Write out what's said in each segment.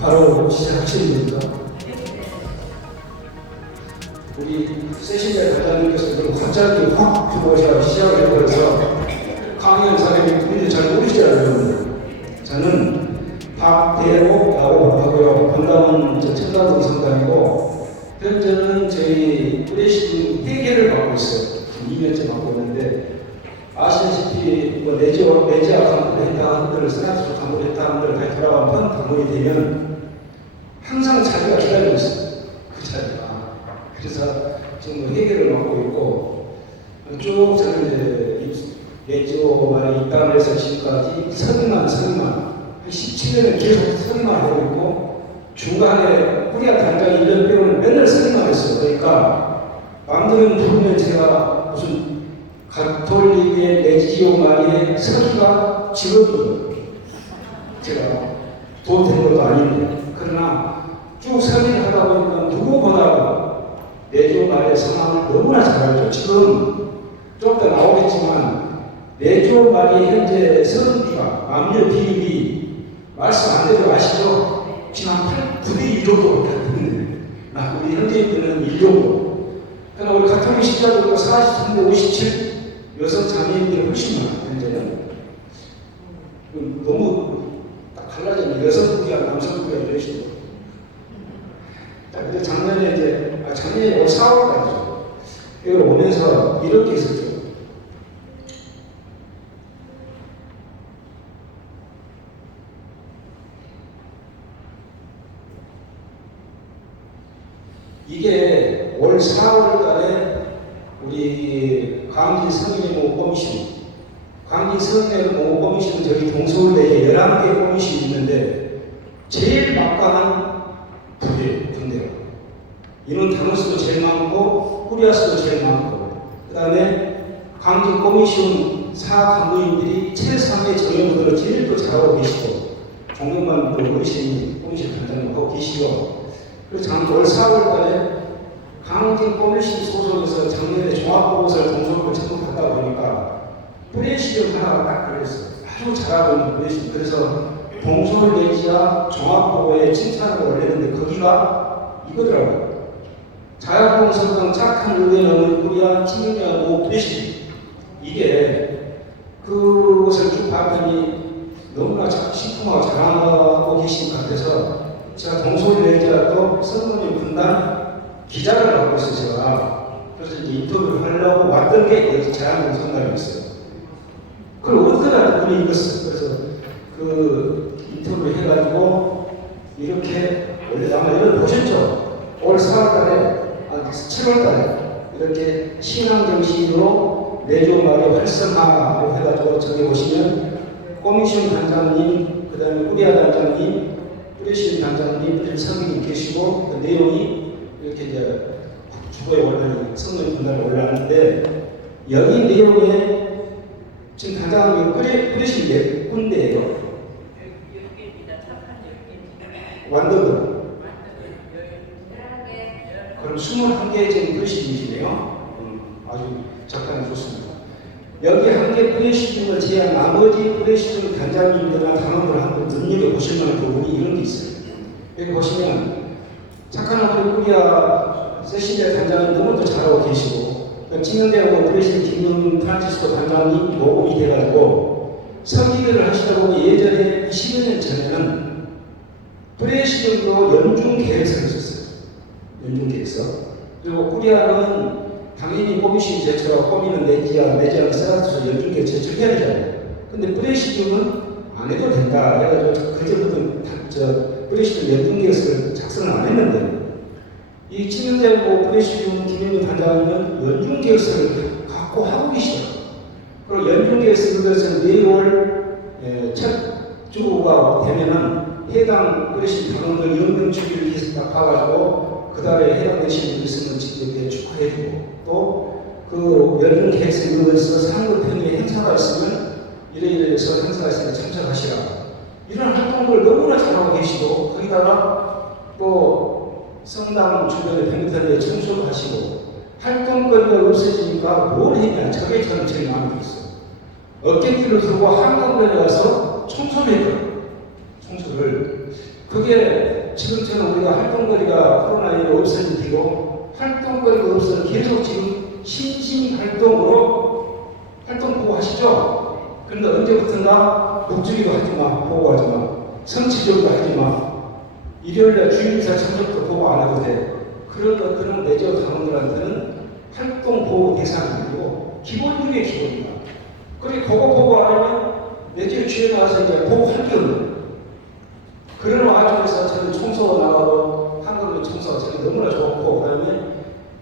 바로 시작하십니까? 우리 세신대 단장님께서 너무 갑자기 확 들어오셔서 시작을 해버려서 강의한 사람이 누군지 잘 모르시잖아요. 저는 박대호라고 하고요. 건담은 청담동 성당이고 현재는 저희 프레시즘 회계를 맡고 있어요. 지금 2년째 맡고 있는데 아시다시피 뭐 내지와 강구를 했다 한들 스나트로 강구를 했다 한들 다시 돌아가면 강구이 되면 항상 자기가 기다리고 있어요. 그 자리가. 그래서 지금 회계를 맡고 있고 쭉 저는 이제 내지오 말에 입당을 해서 지금까지 선임만 한 17년을 계속 선임만 하고 있고 중간에 후리아 단장이 1년 빼고는 맨날 선임만 했어요. 그러니까 남들은 부르면 제가 무슨 가톨릭의 내지오 말에 서기가 직업이에요. 제가 돈 되는 것도 아닌데 그러나 쭉 선임을 하다 보니까 누구보다 내지오 말의 상황을 너무나 잘 알죠. 지금 좀 더 나오겠지만 내지오 말이 현재 선비가 남녀 비율이 말씀 안 되도록 아시죠? 지금 한 9대 1 정도밖에 안 되는데 우리 현재인들은 1 정도. 그러나 우리 가톨릭 신자들도 43대 57 여성 자매인들이 훨씬 많아요. 현재는 너무 딱 갈라졌네. 여성국이야 남성국이야 이런 식으로. 자, 근데 작년에 올 4월까지죠. 이걸 오면서 이렇게 있었죠. 이게 올 4월 달에 우리 광진 성인의 모금 komis신, 광진 성인의 모금 komis신은 저희 동서울대에 11개 komis신이 있는데 제일 막강한 분대요. 인원 단원수도 제일 많고 후리아 수도 제일 많고 그 다음에 광진 komis신 사간부인들이 최상의 정형부들을 제일 또 잘하고 계시고 종경만 어르신이 komis신 단장님 하고 계시고 그래서 올 4월 달에 강진 komis신 소속에서 작년에 종합보고서를 동서울을 처음 갔다 보니까 프레시즘 하나가 딱 그랬어요. 아주 잘하고 있는 프레시즘. 그래서 동서울 내지와 종합보고에 칭찬을 올렸는데 거기가 이거더라고요. 자약공 성당 착한 의회 넘은 우리와 친구하고 프레시즘. 이게 그것을 쭉 봤더니 너무나 신통하고 잘하고 계신 것 같아서 제가 동서울 내지와도 성도님 분단 기자를 하고 있어요. 제가. 그래서 이제 인터뷰를 하려고 왔던 게 여기 자양공 성당이었어요. 그걸 어디다가 분이 읽었어요. 그래서 그 인터뷰를 해가지고 이렇게 원래 아마 이걸 보셨죠? 올 4월달에 7월달에 이렇게 신앙정신으로 내조 말의 활성화로 해가지고 저기 보시면 komis신 단장님, 그 다음에 후리아 단장님, 프레시즘 단장님, 성인이 계시고 그 내용이 이렇게 이제 주보에 올라있는 성경 분단에 올라왔는데 여기 내용에 지금 가장 프레시즘 몇 군데예요? 10개입니다. 착한 10개입니다. 완도도. 그럼 21개 지금 프레시즘이시네요. 아주 작가님 좋습니다. 여기 한 개 프레시즘을 제한 나머지 프레시즘 단장님들이나 단원들 한번 눈여겨보실 만한 부분이 이런 게 있어요. 여기 보시면 착한 우리 후리아 세신대 단장님 너무도 잘하고 계시고 진흥대하고 프레시즘 김영 프란치스코 단장님 모금이 돼가지고 설기들을 하시다 보니 예전에 10여 년 전에는 프레시즘도 연중 계획서를 썼어요. 연중 계획서. 그리고 후리아는 당연히 komis신 제출하고 komis는 내지하는 세라투스 연중 계획 제출해야 되잖아요. 근데 프레시즘은 안 해도 된다. 그래가지고 그때부터 프레시즘 연중 계획서를 작성을 안 했는데 이 친윤대학교 프레시즘 김영규 단장님은 연중 계획서를 갖고 하고 계시더라고요. 그리고 연중 계획서 그것을 매월 첫 주가 되면은 해당 프레시즘 단원들 연금 주기를 계속 딱 봐가지고 그 달에 해당되시는 분 있으면 직접 축하해주고 또 그 연중 계획서 이런 거에서 상급평의 행사가 있으면 이래서 행사가 있으면 참석하시라. 이런 활동을 너무나 잘하고 계시고 거기다가 또 성당 주변에 100m에 청소도 하시고 활동거리가 없어지니까 뭘 했냐 저게 저는 제일 마음에 들었어요. 어깨길을 들고 한강변에 가서 청소를 했거든요. 청소를. 그게 지금처럼 우리가 활동거리가 코로나19로 없어진 뒤로 활동거리가 없어서 계속 지금 신신활동으로 활동 보고하시죠? 그런데 언제부턴가 목주기도 하지마, 보고하지 마, 성취적도 하지 마, 일요일날 주일사 참석도 보고 안 해도 돼. 그런 것들은 내조 당원들한테는 활동 보호 대상이 아니고 기본 중에 기본이다. 그리고 그거 보고 안 하면 내조 주에 나와서 이제 보고할 게 없는 그런 와중에서 저는 청소 나가고 한국의 청소가 저는 너무나 좋고, 그 다음에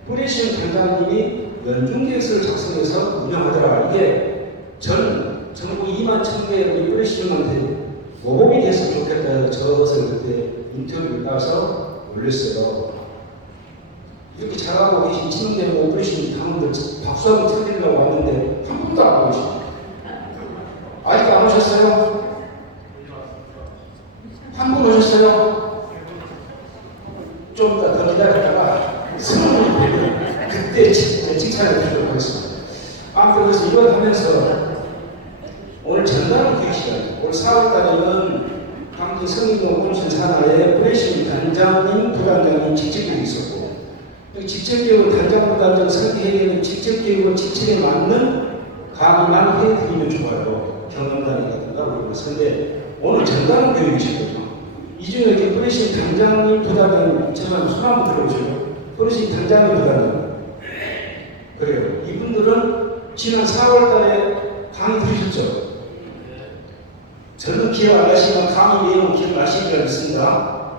뿌리신 단장님이 연중계획서를 작성해서 운영하더라. 이게 전 전국 2만 1,000개 우리 뿌리신님한테 모범이 됐으면 좋겠다 해서 저것을 그때 인터뷰를 따서 올렸어요. 이렇게 잘하고 계신 친구들 뿌리신 당원들 박수 한번 쳐드리려고 왔는데 한 분도 안 오시고 아직 안 오셨어요? 한 분 오셨어요? 좀 더 기다렸다가 20분이 되면 그때 칭찬을 드리도록 하겠습니다. 아무튼 그래서 이걸 하면서 오늘 전담 교육 시간, 올 4월달에는 강진 성인동 공실 산하에 프레신 단장님, 부단장님 직책교육이 있었고, 직책교육은 단장, 부단장 설계회의는 직책교육은 직책에 맞는 강의만 해드리면 좋아요. 경험단이라든가 그런 것을. 근데 오늘 전담 교육이시거든요. 이 중에 이렇게 프레신 단장님, 부단장님, 제가 손 한번 들어보세요. 프레신 단장님, 부단장님. 그래요. 이분들은 지난 4월달에 강의 들으셨죠? 저는 기억 안 나시지만 강의 내용 기억나시리라 믿습니다.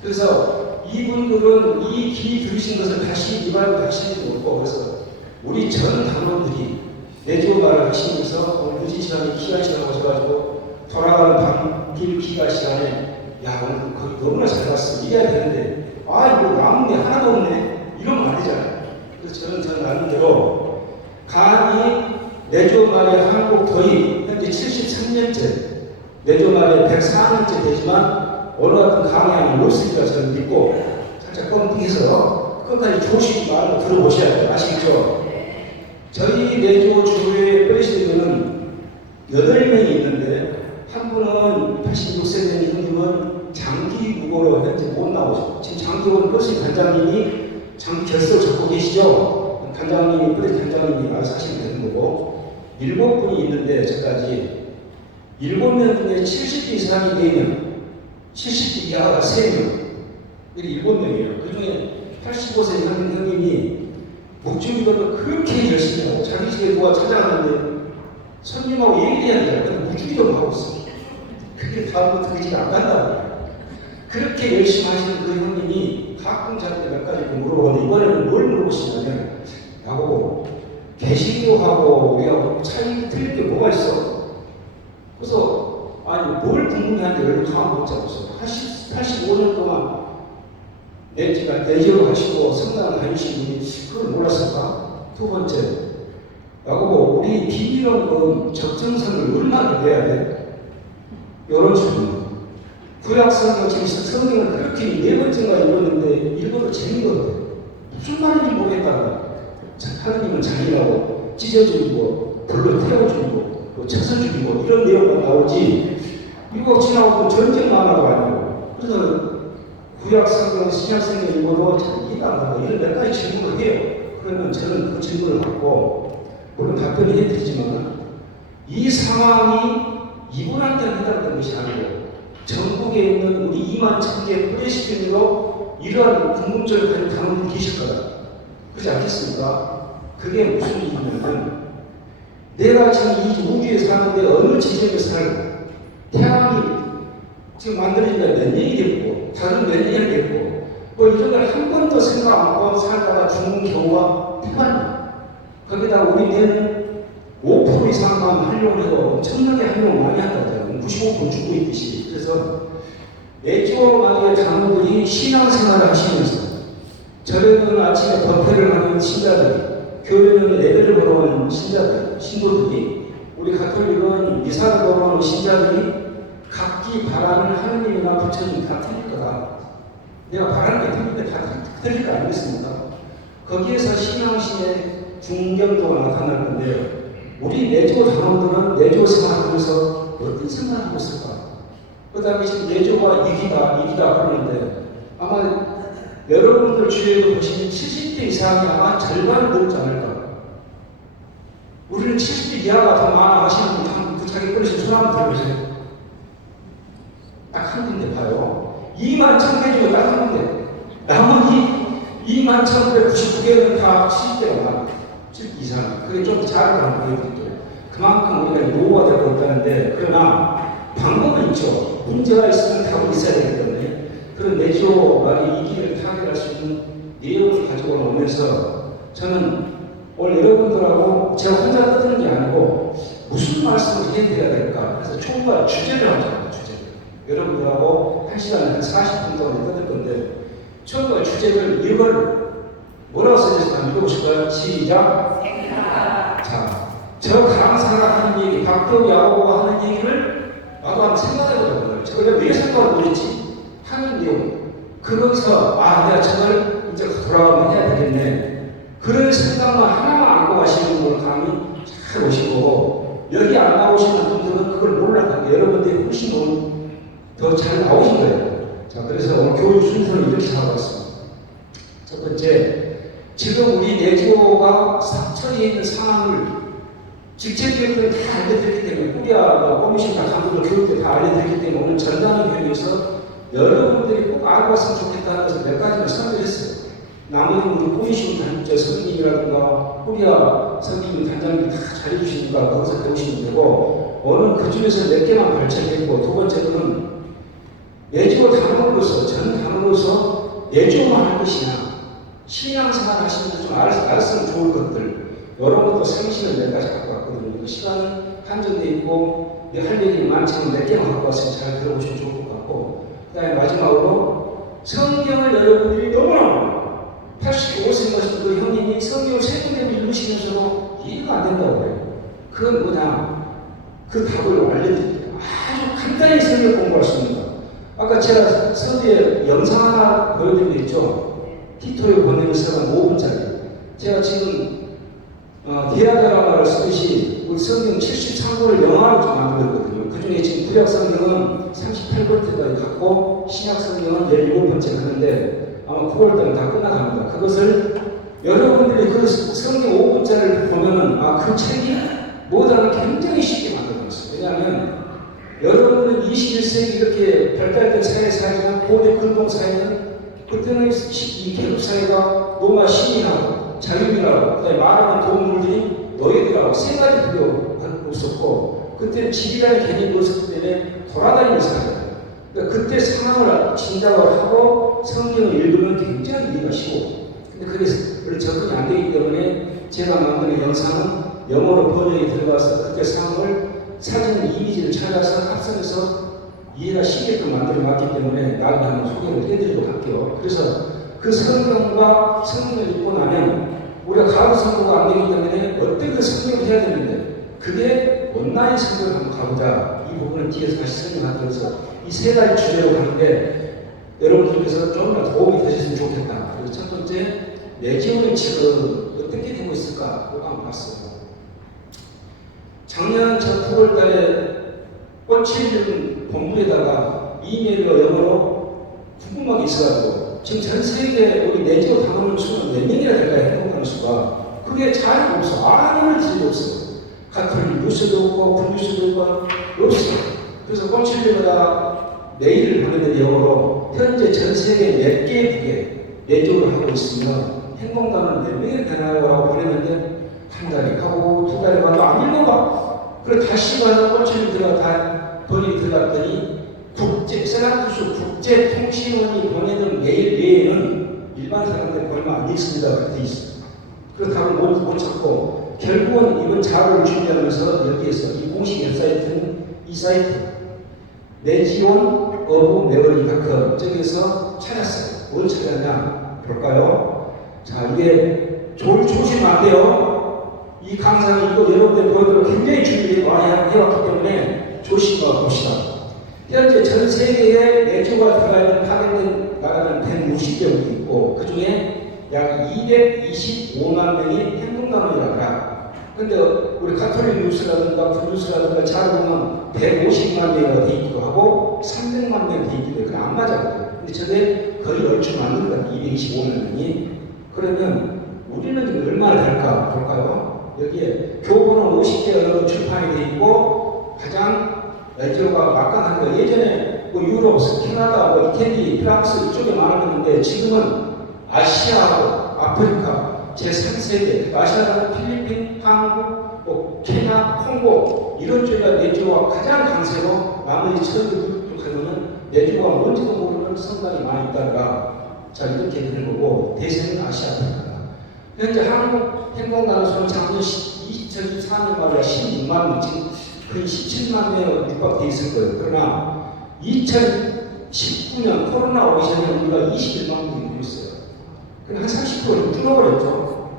그래서 이분들은 이 기회 들으신 것을 다시 리바이브 하시는 게 없고, 그래서 우리 전 당원들이 내조 말을 하시면서 오늘 늦은 시간에 기가 시간 오셔가지고 돌아가는 밤길 기가 시간에 야 오늘 거기 너무나 잘 갔어 이래야 되는데 아 이거 남은 게 하나도 없네 이러면 안 되잖아요. 그래서 저는 나름대로 강의 내조 말의 한국 도입 현재 73년째 내조 말에 104년째 되지만 어느 같은 강의하는 못쓰리라 저는 믿고 살짝 뻥튀기해서 끝까지 조심히 말을 들어보셔야 돼요. 아시겠죠? 저희 내조 주부의 프레시드는 8명이 있는데 한 분은 86세 된 형님은 장기 무고로 현재 못 나오죠. 지금 장기원 프레시 단장님이 결석 잡고 계시죠? 단장님이 프레시 단장님이 알아서 하시면 되는 거고 7분이 있는데 저까지 7명 중에 70대 이상이 4명, 70대 이하가 3명, 이게 7명이에요. 그 중에 85세 형님이 목주기도 그렇게 열심히 하고 자기 집에 누가 찾아갔는데 손님하고 얘기해야 되잖아요. 목주기도 하고 있어. 그게 다음부터 그 집에 안 간다고. 그렇게 열심히 하시는 그 형님이 가끔 저한테 몇 가지 물어보는데 이번에는 뭘 물어보시냐면 나보고 개신교하고 우리하고 차이 틀릴 게 뭐가 있어? 그래서 아니 뭘 궁금해하는데 왜 감을 못 잡았어요. 85년 동안 내지로 하시고 성당을 다니신 분이 그걸 몰랐을까? 두 번째 나보고 우리 비밀원금 적정선을 얼마나 내야 돼? 이런 질문. 구약성경 지금 성경을 그렇게 4번째가 읽었는데 읽어도 재미거든. 무슨 말인지 모르겠다고. 하느님은 자기라고 찢어주고 불로 태워주고 쳐서주고 이런 내용만 나오지 이거 지나고 전쟁 만화도 아니고. 그래서 구약성경, 신약성경 읽어도 잘 이해가 안 가고 이런 몇 가지 질문을 해요. 그러면 저는 그 질문을 받고 물론 답변을 해드리지만 이 상황이 이분한테 해당되는 것이 아니고 전국에 있는 우리 2만 1,000개 프레시든으로 이러한 궁금증을 가진 당원들이 계실 거다. 그렇지 않겠습니까? 그게 무슨 일이냐면 내가 지금 이 우주에 사는데 어느 지점에 살고 태양이 지금 만들어진 지가 몇 년이 됐고 다른 몇 년이 됐고 뭐 이런 걸 한 번도 생각 안 하고 살다가 죽는 경우가 태반이야. 거기다 우리 내는 5% 이상만 하려고 해도 엄청나게 하려고 많이 한다잖아요. 95% 죽고 있듯이. 그래서 내조 만약에 당원들이 신앙생활을 하시면서 저녁은 아침에 법회를 하는 신자들, 교회는 예배를 보러 오는 신자들, 신도들이 우리 가톨릭은 미사를 보러 오는 신자들이 각기 바라는 하느님이나 부처님 다 틀릴 거다. 내가 바라는 게 틀린데 다 틀릴 거 아니겠습니까? 거기에서 신앙심의 중경도가 나타날 건데요. 우리 내조 당원들은 내조 생활하면서 어떤 생각을 하고 있을까? 그 다음에 지금 내조가 이기다 그러는데 아마 여러분들 주위에도 보시면 70대 이상이 아마 절반을 넘지 않을까. 우리는 70대 이하가 더 많아 하시는 분, 그 자기 끊으신 손 한번 들어보세요. 딱 한 군데 봐요. 2만 1,000개 중에 딱 한 군데. 나머지 2만 1,999개는 다 70대가 많아. 70대 이상. 그게 좀 작은 보여드릴게요. 그만큼 우리가 노후가 되고 있다는데, 그러나 방법은 있죠. 문제가 있으면 답은 있어야 되기 때문에 그런 내조가 이 길을 타결할 수 있는 내용을 가지고 오면서 저는 오늘 여러분들하고 제가 혼자 떠드는 게 아니고 무슨 말씀을 해드려야 될까. 그래서 총괄 주제를 하잖아요. 주제를. 여러분들하고 1시간에 한 40분 동안 떠들 건데 총괄 주제를 이걸 뭐라고 써졌을까 읽어보실까요? 시작. 자, 저 강사가 하는 얘기, 박대우 야구가 하는 얘기를 나도 한번 생각해보자고요. 제가 왜 생각을 못했지? 하는 내용. 그거기서 내가 저걸 이제 돌아가면 해야 되겠네. 그런 생각만 하나만 안고 가시는 분을 감히 잘 오시고 여기 안 나오시는 분들은 그걸 몰라요. 여러분들이 훨씬 더 잘 나오신 거예요. 자, 그래서 오늘 교육 순서를 이렇게 잡아봤습니다. 첫 번째, 지금 우리 내조가 처리해 있는 상황을 직책교육들은 다 알려드렸기 때문에 꾸리아 komis신 다 감독들 교육들 다 알려드렸기 때문에 오늘 전담 교육에서 여러분들이 꼭 알고 왔으면 좋겠다는 것을 몇 가지만 설명했어요. 나머지 우리 komis신 선생님이라든가 꾸리아 선생님 단장님이 다 잘해주시니까 거기서 배우시면 되고 오늘 그 중에서 몇 개만 발췌했고 두 번째로는 내조 단원으로서 전 단원으로서 내조만 할 것이냐 신앙생활 하시면서 좀 알았으면 좋을 것들 이런 것도 생시를 몇 가지 갖고 왔거든요. 시간은 한정돼 있고 할 얘기 많지만 몇 개만 갖고 왔으면 잘 들어보시면 좋을 것 같고 그 다음에 마지막으로 성경을 여러분들이 너무나 85세 것인 그 형님이 성경을 세 군데 읽으시면서도 이해가 안 된다고 그래요. 그건 뭐냐? 그 답을 알려드릴게요. 아주 간단히 성경 공부할 수 있는 거. 아까 제가 서두에 영상 하나 보여드린 게 있죠. 티토에 보내는 시간 5분짜리. 제가 지금 대화 드라마를 쓰듯이 우리 성경 73권을 영화로 좀 만들었거든요. 그 중에 지금 구약 성경은 38번째까지 갔고 신약 성경은 17번째 가는데 아마 9월달은 다 끝나갑니다. 그것을 여러분들이 그 성경 5분짜리를 보면은 그 책이 뭐다는 굉장히 쉽게 만들어놨어요. 왜냐하면 여러분은 21세기 이렇게 발달된 사회 살지만 고대 근동 사회는 그때는 이 계급 사회가 노마 신이라고 자유민하고 그다음에 말하는 동물들이 너희들하고 세 가지 부류가 있었고 그때는 집이라는 개념이 없었기 때문에 돌아다니는 사회예요. 그러니까 그때 상황을 짐작을 하고 성경을 읽으면 굉장히 이해가 쉬워. 근데 그게 별로 접근이 안 되기 때문에 제가 만드는 영상은 영어로 번역이 들어가서 그때 상황을 사진 이미지를 찾아서 합성해서 이해가 쉽게끔 만들어놨기 때문에 나중에 한번 소개를 해드리도록 할게요. 그래서 그 성경과 성경을 읽고 나면 우리가 가부 성공가 안 되기 때문에 어떤 그 성경을 해야 되는데 그게 온라인 성경을 한번 가보자. 이 부분을 뒤에서 다시 설명하도록 해서 이 세 가지 주제로 가는데 여러분들께서 좀 더 도움이 되셨으면 좋겠다. 그래서 첫 번째, 내지원의 지금 어떻게 되고 있을까? 그거 한번 봤어요. 작년 저 9월 달에 꽃치는 본부에다가 이메일로 영어로 궁금한 게 있어가지고 지금 전 세계 우리 내지원 단원 수는 몇 명이나 될까요? 행동하는 수가. 그게 잘 없어. 아무런 질이 없어요. 같은 뉴스도 없고 군뉴스도 없어요. 그래서 꽃치는보다 메일을 보내는 영어로 현재 전 세계 몇 개의 국에 내조를 하고 있으면 행동단을 몇 명이 되나요? 보냈는데 한 달이 가고 두 달이 가도 안 읽어봐. 그리고 다시 가서 꽃치는 들어가 번역이 들어갔더니 세나투스 국제통신원이 보내는 메일 외에는 일반 사람들 얼마 안 읽습니다. 그렇게 돼 있어요. 그렇다고 못 찾고 결국은 이번 자료를 준비하면서 여기에서 이 공식 웹사이트는 이 사이트 내지원 어부 메어리닷컴 저기에서 찾았어요. 뭘 찾았냐 볼까요? 자, 이게 조심하면 안 돼요. 이 강사는 이거 여러분들 보여드리고 굉장히 준비를 많이 해왔기 때문에 조심하고 봅시다. 현재 전 세계에 내조가 들어가 있는 파견된 나라는 160개국이 있고 그 중에 약 225만 명이 행동단원이라더라. 근데 우리 카톨릭 뉴스라든가 불뉴스라든가 잘 보면 150만 명이 돼 있기도 하고 또 300만 명 대입돼. 그건 안 맞아요. 근데 저게 거의 얼추 맞는 것 같아요. 225만 명이. 그러면 우리는 지금 얼마나 될까 볼까요? 여기에 교보는 50개 출판이 돼 있고 가장 라디오가 막강한 거. 예전에 뭐 유럽, 캐나다, 뭐 이태리, 프랑스 이쪽에 많았는데 지금은 아시아하고 아프리카 제3세계, 아시아는 필리핀, 한국, 뭐 케냐, 콩고 이런 쪽가 내주가 가장 강세로 나머지 처음으로 가면은 내주가 뭔지도 모르는 성당이 많이 있다가 자 이렇게 되는 거고 대세는 아시아 아프리카다. 현재 한국 행동단원소는 작년 2024년 말에 16만 명, 지금 거의 17만 명 육박돼 있을 거예요. 그러나 2019년 코로나 오기 전에 우리가 21만 명이 늘고 있어요. 한 30% 줄어버렸죠.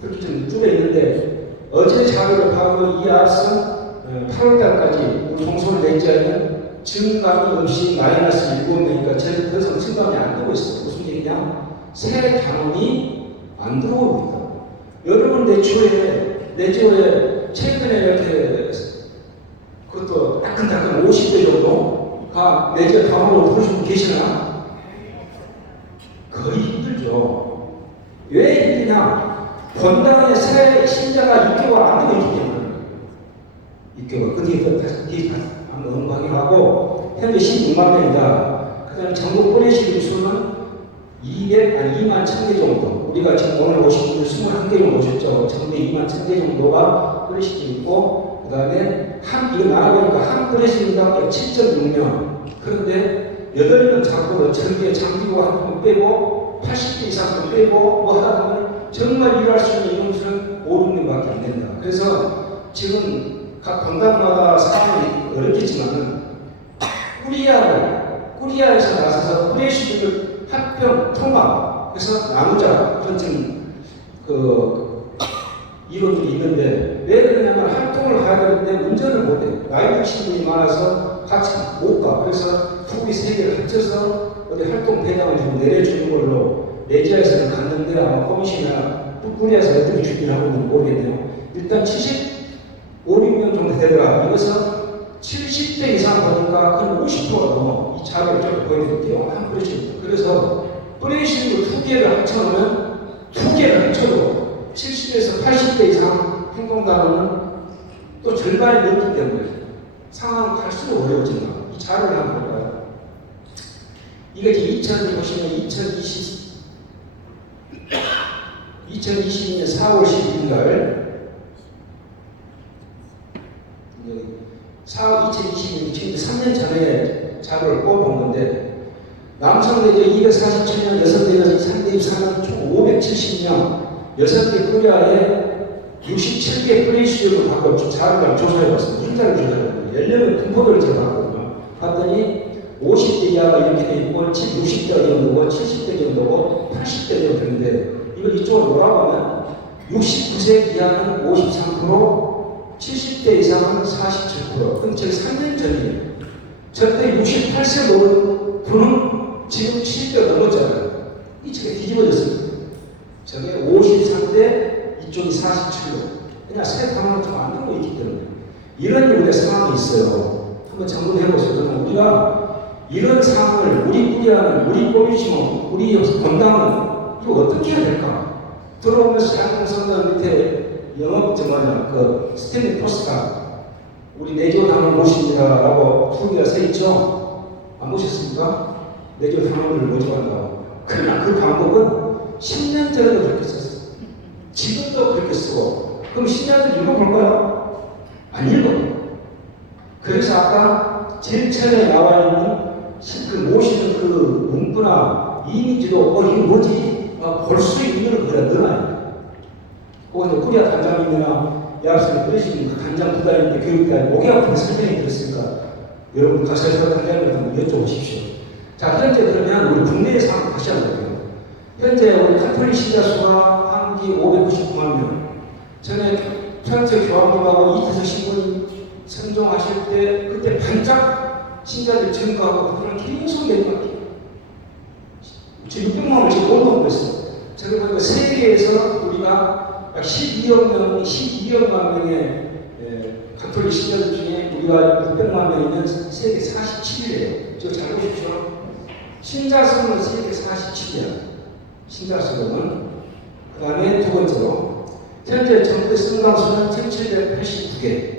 그렇게 좀 줄어 있는데 어제 자료를 봐도 이 앞선 8월달까지 우리 동서울 내지하는 증감이 없이 마이너스 7명이니까 저희 더 이상 증감이 안 되고 있어요. 무슨 얘기냐? 새 단원이 안 들어오고 있다. 여러분 내주에 최근에 이렇게 그것도 따끈따끈 50대 정도가 내주에 단원으로 들어오시고 계시나? 거의 힘들죠. 왜 힘드냐? 본당의 새 신자가 입교가 안 되고 있기 때문에 입교가 그 뒤에 한번 언방하고 현재 16만 명이다. 그 다음에 전국 보내시는 수는 2만 1000개 정도. 우리가 지금 오늘 오신 분들 21개 정도 오셨죠. 전국에 2만 1000개 정도가 보내시고 있고 그 다음에 이거 나와보니까 한 보내시는당 7.6명. 그런데 8명 잡고 전기에 장비고 한 번 빼고 80대 이상 빼고 뭐 하다 보면 정말 일할 수 있는 인원수는 5, 6명밖에 안 된다. 그래서 지금 각 건강마다 상황이 어렵겠지만은 꾸리아에서 나서서 프레시들을 합병 통합해서 나누자 그런 지금 이론들이 있는데 왜 그러냐면 활동을 가야 되는데 운전을 못해. 나이 드신 분이 많아서 같이 못 가. 그래서 후기 3개를 합쳐서 어디 활동 배당을 좀 내려주는 걸로 내지아에서는 갔는데 아마 코미시나 꾸리아에서 어떻게 준비를 하고 있는지 모르겠네요. 일단 75, 6명 정도 되더라. 이것은 70대 이상 보니까 한 50%가 넘어. 이 자료를 좀 보여드릴게요. 한 프레시. 그래서 프레시를 2개를 합쳐놓으면 2개를 합쳐도 70에서 80대 이상 행동단원은 또 절반이 넘기 때문에 상황은 갈수록 어려워진다. 이 자료를 한번 볼까요? 이게 이제 2022년 4월 12일 날 2022년 지금 3년 전에 자료를 뽑아본 건데 남성대교 247명, 여성대교 324명, 총 570명, 6개 꾸리아에 67개 프레시를 갖고 자료를 조사해봤습니다. 숫자를 조사해봤습니다. 연령을 분포도를 제가 봤거든요. 봤더니 50대 이하가 이렇게 돼 있고 60대 정도고 70대 정도고 80대 정도 되는데 이걸 이쪽으로 돌아가면 69세 이하는 53%, 70대 이상은 47%. 그럼 저기 3년 전이에요. 저때 68세 넘은 분은 지금 70대 넘었잖아요. 이 책에 뒤집어졌습니다. 저게 53대 이쪽이 47로. 그냥 새 단어가 좀 안 되고 있기 때문에 이런 우리의 상황이 있어요. 한번 점검해 보세요. 그러면 우리가 이런 상황을 우리 꾸리아는 우리 꼬미시모 우리 건당은 이거 어떻게 해야 될까? 들어오면서 양궁성당 밑에 영업 스탠딩 포스터 우리 내조 당원 모십니다라고 후기가 써 있죠. 안 보셨습니까? 내조 당원을 모집한다고. 그러나 그 방법은 10년 전에도 그렇게 썼어. 지금도 그렇게 쓰고. 그럼 10년 전 읽어볼까요? 안 읽어. 그래서 아까 제일 처음에 나와 있는 그 모시는 그 문구나 이미지도 이거 뭐지? 볼 수 있는 걸 그래 넣어놔요. 그거 꾸리아 단장님이나 야합선에 끓이시는 그 간장 부단인데 교육단 목이 아픈 설명이 들었으니까 여러분 가셔서 단장님한테 한번 여쭤보십시오. 자, 현재 그러면 우리 국내의 상황 다시 한번 볼게요. 현재 우리 카톨릭 신자 수가 한국이 599만 명. 전에 평택 교황님하고 이태석 신부님 선종하실 때 그때 반짝 신자들 증가하고 그런 계속 내려갔죠. 600만 원을 지금 올라오고 있어요. 제가 보니까 세계에서 우리가 약 12억만 명의 가톨릭 신자들 중에 우리가 600만 명 있는 세계 47위예요. 저 잘 보십시오. 신자 수는 세계 47위야. 신자 수는. 그 다음에 두 번째로 현재 전국의 성당수는 1789개.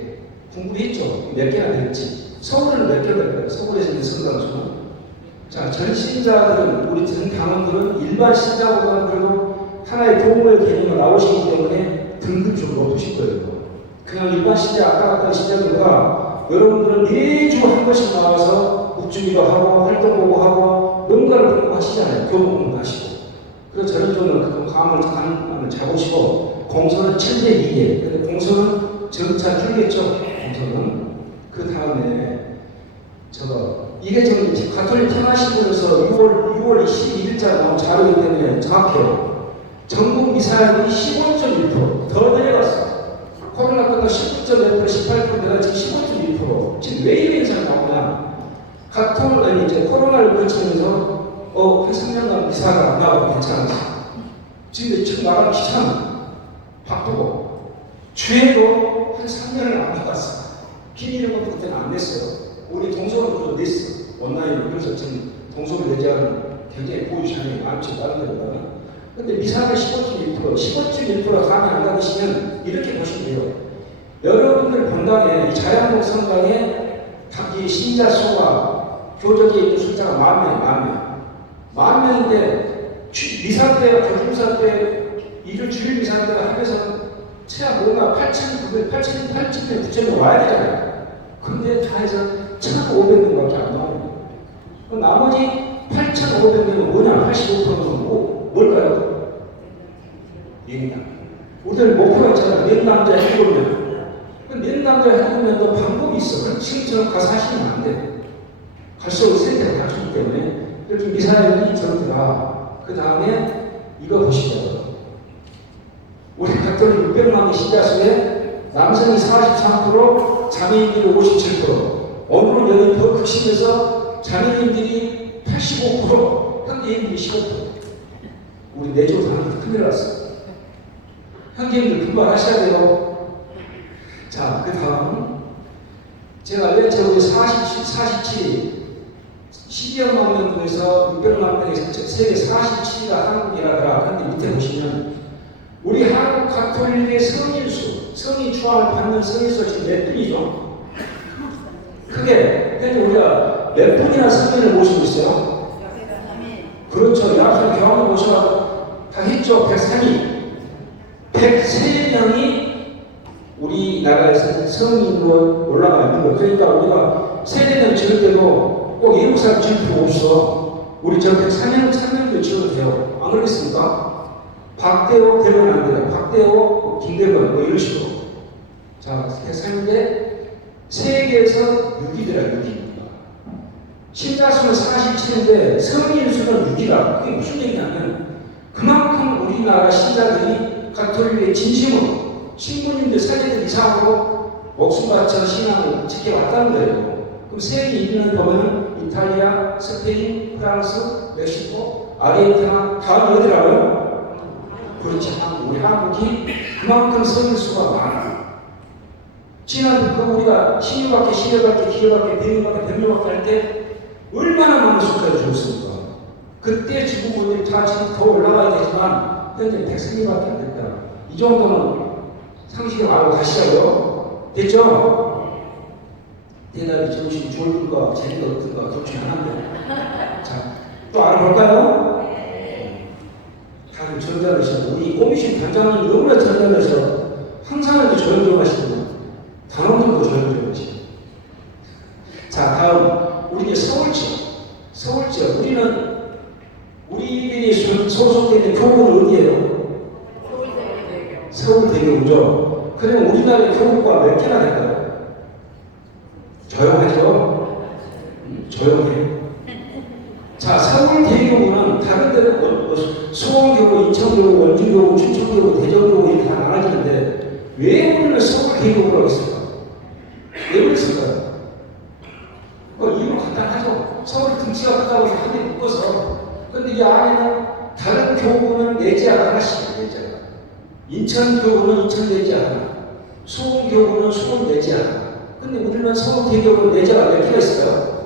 공부했죠? 몇 개나 됐지? 서울은 몇 개나 될까요? 서울에서 있는 성당수는. 자, 전 신자들은, 우리 전 당원들은 일반 신자보다는 그래도 하나의 동물 개념으로 나오시기 때문에 등급적으로 높으실 거예요. 그냥 일반 신자, 아까 갔던 신자들과 여러분들은 매주 한 번씩 나와서 묵주기도 하고, 활동보고하고, 뭔가를 공부하시잖아요. 교복 공부하시고. 그래서 저는 좀 감을 잡으시고, 공소는 1002개. 근데 공소는 점차 줄겠죠? 공소는. 그 다음에, 이게 지금 가톨릭 평화신문에서 6월 22일자 나온 자료이기 때문에 정확해요. 전국 미사일이 15.1%, 더 내려갔어. 코로나 때도 19.1%, 18% 내가 지금 15.1%. 지금 왜 이런 현상이 나오냐? 이제 코로나를 거치면서 한 3년간 미사가 안 나와도 괜찮았어. 지금 지금 나가면 귀찮아. 바쁘고. 주에도 한 3년을 안 나갔어. 비밀은 것도 그때는 안 냈어요. 우리 동서는 그거 냈어. 온라인. 그래서 지금 동서를 내지 않은 굉장히 보유량이 많죠. 다른 데보다는. 근데 미사가 15.1% 감이 안 가시면 이렇게 보시면 돼요. 여러분들 본당에, 이 자양동 성당에 이 신자 수가 교적에 있는 숫자가 10,000명인데 미사 때와 교주미사 때 이주 주일 미사 때가 합해서 최하 뭔가 8,900, 8,000명, 9,000명 와야 되잖아요. 근데 다 해서 1,500명밖에 안 나오는 거예요. 나머지 8,500명은 뭐냐? 85%는 뭘까요? 명당. 우리들 목표가 있잖아요. 명남자 해보면. 명남자 해보면 방법이 있어. 지금처럼 가서 하시면 안 돼. 갈수록 세대가 바뀌기 때문에 이렇게 미사일이 전투가. 그 다음에 이거 보시죠. 우리 가톨릭 600만 신자 수에 남성이 43%, 장애인들이 57%. 오늘은 여기 더 극심해서 장애인들이 85%, 현대인들이 15%. 우리 내조 단위도 큰일 났어. 형제님들 분발하셔야 돼요. 자, 그 다음. 제가 우리 47, 12억만 명 중에서 600만 명에서 세계 47위가 한국이라더라. 그런데 밑에 보시면 우리 한국 가톨릭의 성인 추앙을 받는 성인수 지금 몇 분이죠? 크게. 근데 우리가 몇 분이나 성인을 모시고 있어요? 그렇죠. 약속 교황을 모셔서 다 했죠. 103위. 103명이 우리나라에서 성인으로 올라가 있는 거예요. 그러니까 우리가 세대는 지을 때도 꼭 예루살렘 지을 필요 없어. 우리 저 103명도 지어도 돼요. 안 그러겠습니까? 박대호 되면 안 돼요. 박대호, 김대건 뭐 이런 식으로. 자, 103인데 세계에서 6위더라. 6위. 신자 수는 47인데 성인 수는 6위라. 그게 무슨 얘기냐면 그만큼 우리나라 신자들이 가톨릭의 진심으로 신부님들 사제들 이상으로 목숨 바쳐 신앙을 지켜왔다는 거예요. 그럼 세계 1위는 보면 이탈리아, 스페인, 프랑스, 멕시코, 아르헨티나 다음이 어디라고요? 그렇지. 우리 한국이 그만큼 성인 수가 많아. 지난 우리가 10일밖에, 10일밖에, 기회밖에, 100일밖에, 100일밖에 할 때 얼마나 많은 수까지 줬습니까? 그때 지구본들이 다 지금 더 올라가야 되지만 현재 103일밖에 안 됐다. 이 정도는 상식을 알고 가시자고요. 됐죠? 대답이 정신이 좋을까, 재미가 없을까, 둘 중에 하나인데. 자, 또 알아볼까요? 다들 전달하시고, 우리 고미신 단장님 너무나 전달하셔. 항상 이렇게 조용조용하시고, 단원들도 조용조용하시고. 자, 다음. 우리 이제 서울지역. 우리들이 소속되는 교구는 어디예요? 서울대교구죠. 그러면 우리나라의 교구가 몇 개나 될까요? 조용하죠? 조용해. 자, 서울대교구는 다른 데는 수원교구, 인천교구, 원주교구, 춘천교구, 대전교구 이렇게 다 나눠지는데 왜 우리는 서울대교구라고 했을까? 왜 그랬을까요? 이유는 간단하죠. 서울 등치가 크다고 해서 한 대 묶어서. 근데 이 안에는 다른 교구는 내지 하나씩 내지 하나. 인천 교구는 인천 내지 하나. 서울교구는 24자. 근데 우리는 서울대교구 4자가 몇 개가 있을까요?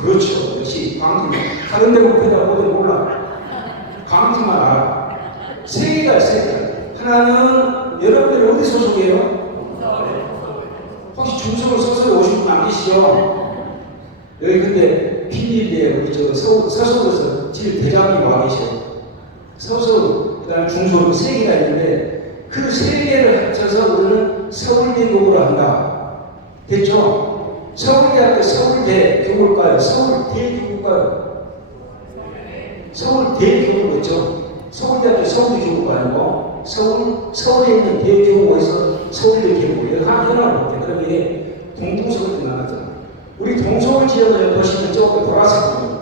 그렇죠. 역시 광주. 다른 데 못해다 뭐든 몰라. 광주만 알아. 3개가 있어요. 하나는 여러분들이 어디 소속이에요? 혹시 중소를 서서히 오신 분 안 계시죠? 여기 근데 비밀이에요. 우리 저 서울에서 제일 대장이 와 계셔요. 서울, 그 다음에 중소로 3개가 있는데 그 3개를 합쳐서 우리는 서울대교구로 한다. 됐죠? 서울대학교 서울대 교구일까요? 서울대 교구일까요? 서울대교구겠죠? 서울대학교 서울대 교구가 아니고 서울에 있는 대교구에서 서울대 교구. 여기 하나 볼게요. 그럼 이게 동동서울이 나왔잖아요. 우리 동서울 지역을 보시면 조금 보라색 부분.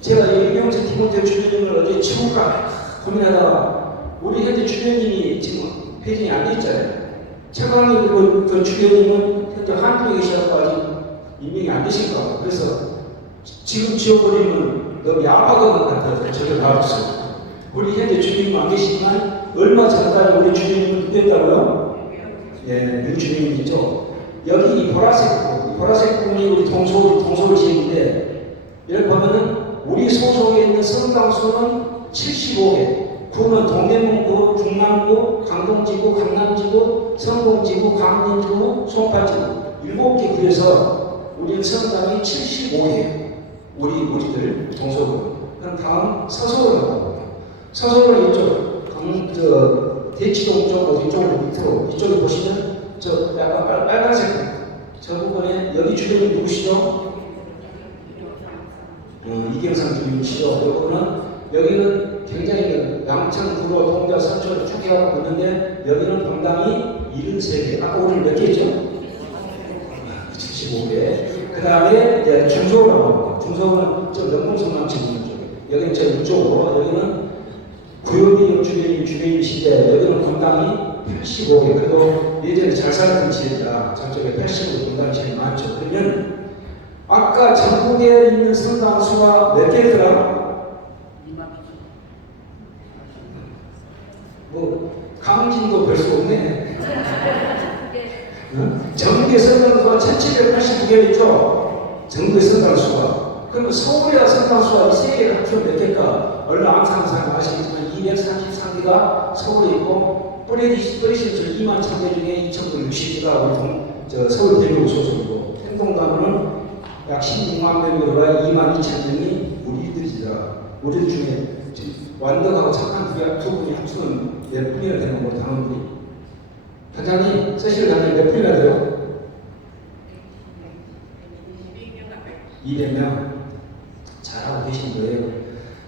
제가 이명재 김원재 주변인을 어제 치울까 고민하다가 우리 현재 주변인이 지금 회진이 안 돼 있잖아요. 최강희 그 주변인은 현재 한국에 계셔서 아직 임명이 안 되실 것 같아요. 그래서 지금 지어버리면 너무 야박한 것 같아서 저를 나왔어요. 우리 현재 주변인은 안 계시지만 얼마 전까지 우리 주변인은 누구였다고요? 예, 윤주변인 있죠. 여기 이 보라색 부분이 우리 동서울 지역인데 이렇게 보면은 우리 소속에 있는 성당수는 75개, 구는 동대문구, 중남구, 강동지구, 강남지구, 성동지구, 강림지구, 송파지구 7개 구에서 우리 성당이 75개. 우리들 동서울. 그럼 다음 서서울로 가볼게요. 서서울은 이쪽, 대치동 쪽, 이쪽으로 밑으로, 이쪽에 보시면 저 약간 빨간색 저 부분에 여기 주변이 누구시죠? 이경상 주민이시죠. 여기는 굉장히 양천, 구로, 동자, 선천을 쭉 해가고 있는데 여기는 분당이 73개. 아까 우리 몇 개 했죠? 75개. 그 다음에 중서울로 가볼게요. 중서울은 저 명동성남 지구 쪽에. 여기는 저 이쪽으로. 여기는 구역이 주변이신데 여기는 분당이 85개. 그래도 예전에 잘 살았던 지역이라 저쪽에 80으로 분당이 제일 많죠. 그러면 아까 전국에 있는 성당 수가 몇 개더라? 강진도 별 수 없네. 전국의 성당 수가 1789개 있죠? 전국의 성당 수가. 그러면 서울의 성당 수가 이 3개를 합치면 몇 개일까? 얼마 안 사는 사람 아시겠지만 233개가 서울에 있고 뿌리시는 2만 1000개 중에 2960개가 우리 서울대교구 소속이고 행동가면은 약 16만 명으로가 2만 2천 명이 우리들이더라. 우리들 중에 완덕하고 착한 두 분이 합치면 몇 분이나 되는 거고 당원들이. 단장님, 세실 단장님 몇 분이나 돼요? 200명. 잘하고 계신 거예요.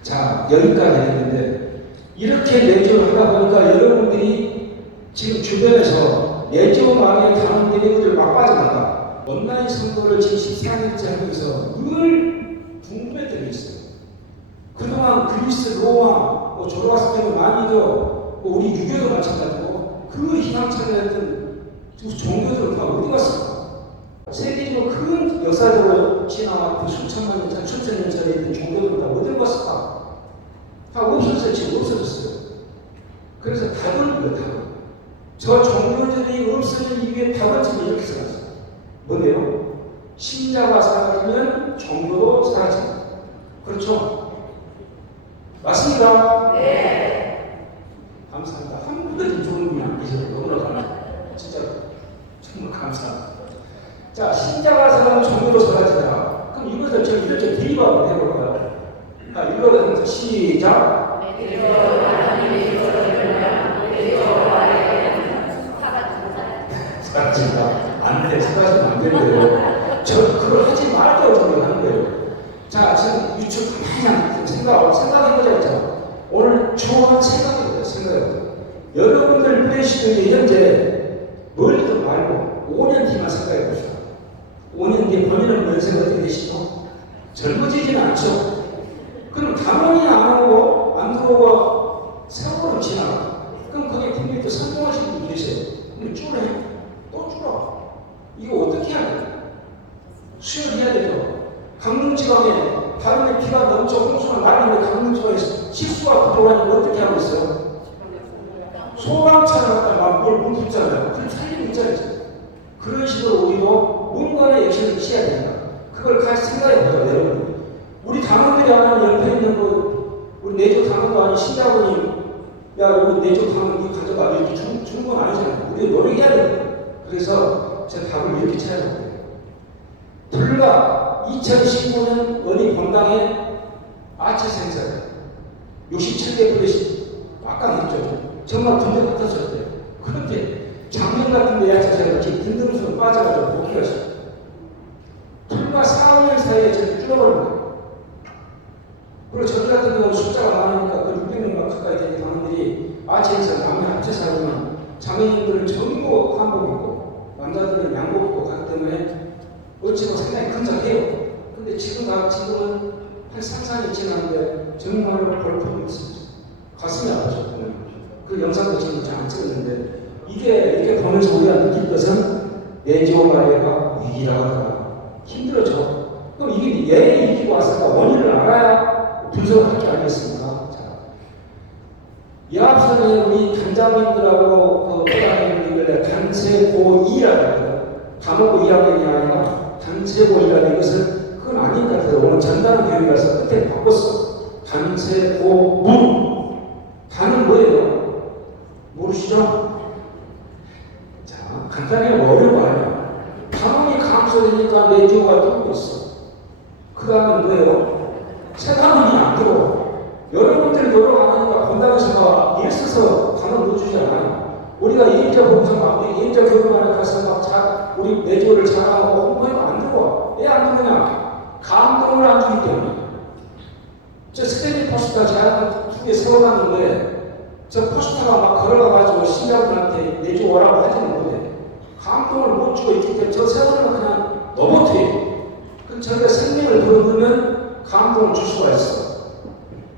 자, 여기까지 했는데 이렇게 내조를 하다 보니까 여러분들이 지금 주변에서 내조 마음에 당원들이 우리를 막 빠져나가. 온라인 선거를 지금 14년째 하면서 늘 궁금했던 게 있어요. 그동안 그리스, 로마, 조로아스 때도 많이도 우리 유교도 마찬가지고 그 희망찬이었던 종교들은 다 어디 갔을까? 세계적으로 큰 역사적으로 지나왔고 수천만 년 전, 수천 년 전에 있던 종교들은 다 어디 갔을까? 다 없어졌어요. 지금 없어졌어요. 그래서 답을 이거 답을. 저 종교들이 없어진 이유에 답을 지금 이렇게 써놨어요. 뭔데요? 신자가 사라지면 종교도 사라집니다. 그렇죠? 맞습니다. 네. 감사합니다. 한 분도 좋은 분이 안 계셔서 너무나 감사합니다. 진짜 정말 감사합니다. 자, 신자가 사라지면 종교도 사라지다. 그럼 이것을 제가 이렇게 대입하고 해볼까요? 자, 이거는 시작. 사라진다. 안 돼. 사라지면 안 된대요. 그걸 하지 말라고 저는 하는 거예요. 자, 지금 유튜브 가만히 생각해보자 했잖아. 오늘 초한 생각해보자, 생각해보자. 여러분들 플래시들이 현재 멀리도 말고 5년 뒤만 생각해봅시다. 5년 뒤에 본인은 연세가 어떻게 되시죠? 젊어지지는 않죠. 그럼 당연히 안 오고 안 들어오고 세월은 지나가. 그럼 거기에 분명히 또 성공하시는 분이 계세요. 근데 줄어. 또 줄어. 이거 어떻게 해야 돼요? 수혈해야 되죠. 강릉지방에 다른 데 비가 넘쳐 홍수가 나는데 강릉지방에서 식수가 부족하니까 어떻게 하고 있어요? 소방차를 갖다 막 뭘 뭉쳤잖아요. 그럼 가져도 아니 신자분이 야 이거 내쪽 하면 이 가져가 이렇게 주는 건 아니잖아요. 우리 노력해야 돼요. 그래서 제가 답을 이렇게 찾아봤어요. 불과 2019년 어디 본당에 아치 생사에 67개 플래시 빡강했죠. 정말 군대 같았었대요. 그런데 작년 같은 데 야채 제가 이렇게 든든해서 빠져가지고 복귀가 있어요. 불과 4, 5년 사이에 제가 줄어버린 거예요. 그리고 저희 같은 경우 숫자가 많으니까 그 600명 가까이 되는 당원들이 아치에서 남녀 합쳐서 하면 장애인들은 전부 한복 입고 남자들은 양복 입고 가기 때문에 어찌고 상당히 근작해요. 근데 지금은 한 3, 4년 지났는데 정말로 볼품이 없습니다. 가슴이 아프죠. 그 영상도 지금 잘 안 찍었는데 이게 이렇게 보면서 우리가 느낄 것은 내지오마리가 위기라고 하더라. 힘들어져. 그럼 이게 왜 이기고 왔을까? 원인을 알아야 분석을 할 줄 알겠습니까? 자, 이 앞선에 우리 단장님들하고 그 단체 고2라고 해요. 과목 2학년이 아니라 단체 고2라는 것은 그건 아닌 것 같아요. 오늘 전담 교육이라서 끝에 바꿨어. 단체 고문. 단은 뭐예요? 모르시죠? 자, 간단히 어려운 거 아니야. 단원이 감소되니까 내지오가 들고 있어. 그 다음에 뭐예요? 새 단원이 안 들어. 여러분들이 노력하니까 본당에서 막 일 써서 단원 넣어주지 않아요. 우리가 예인자 보면서 막 예인자 교육만에 가서 막 우리 내지오를 잘하고 홍보해도 안 들어와. 왜 안 들어오냐? 감동을 안 주기 때문에. 저 스테디 포스터 제가 2개 세워놨는데 저 포스터가 막 걸어가가지고 신자분한테 내주오라고 하지는 못해. 감동을 못 주고 있기 때문에 저 세워놓으면 그냥 로봇이에요. 그럼 저희가 생명을 불어넣으면 감동을 줄 수가 있어.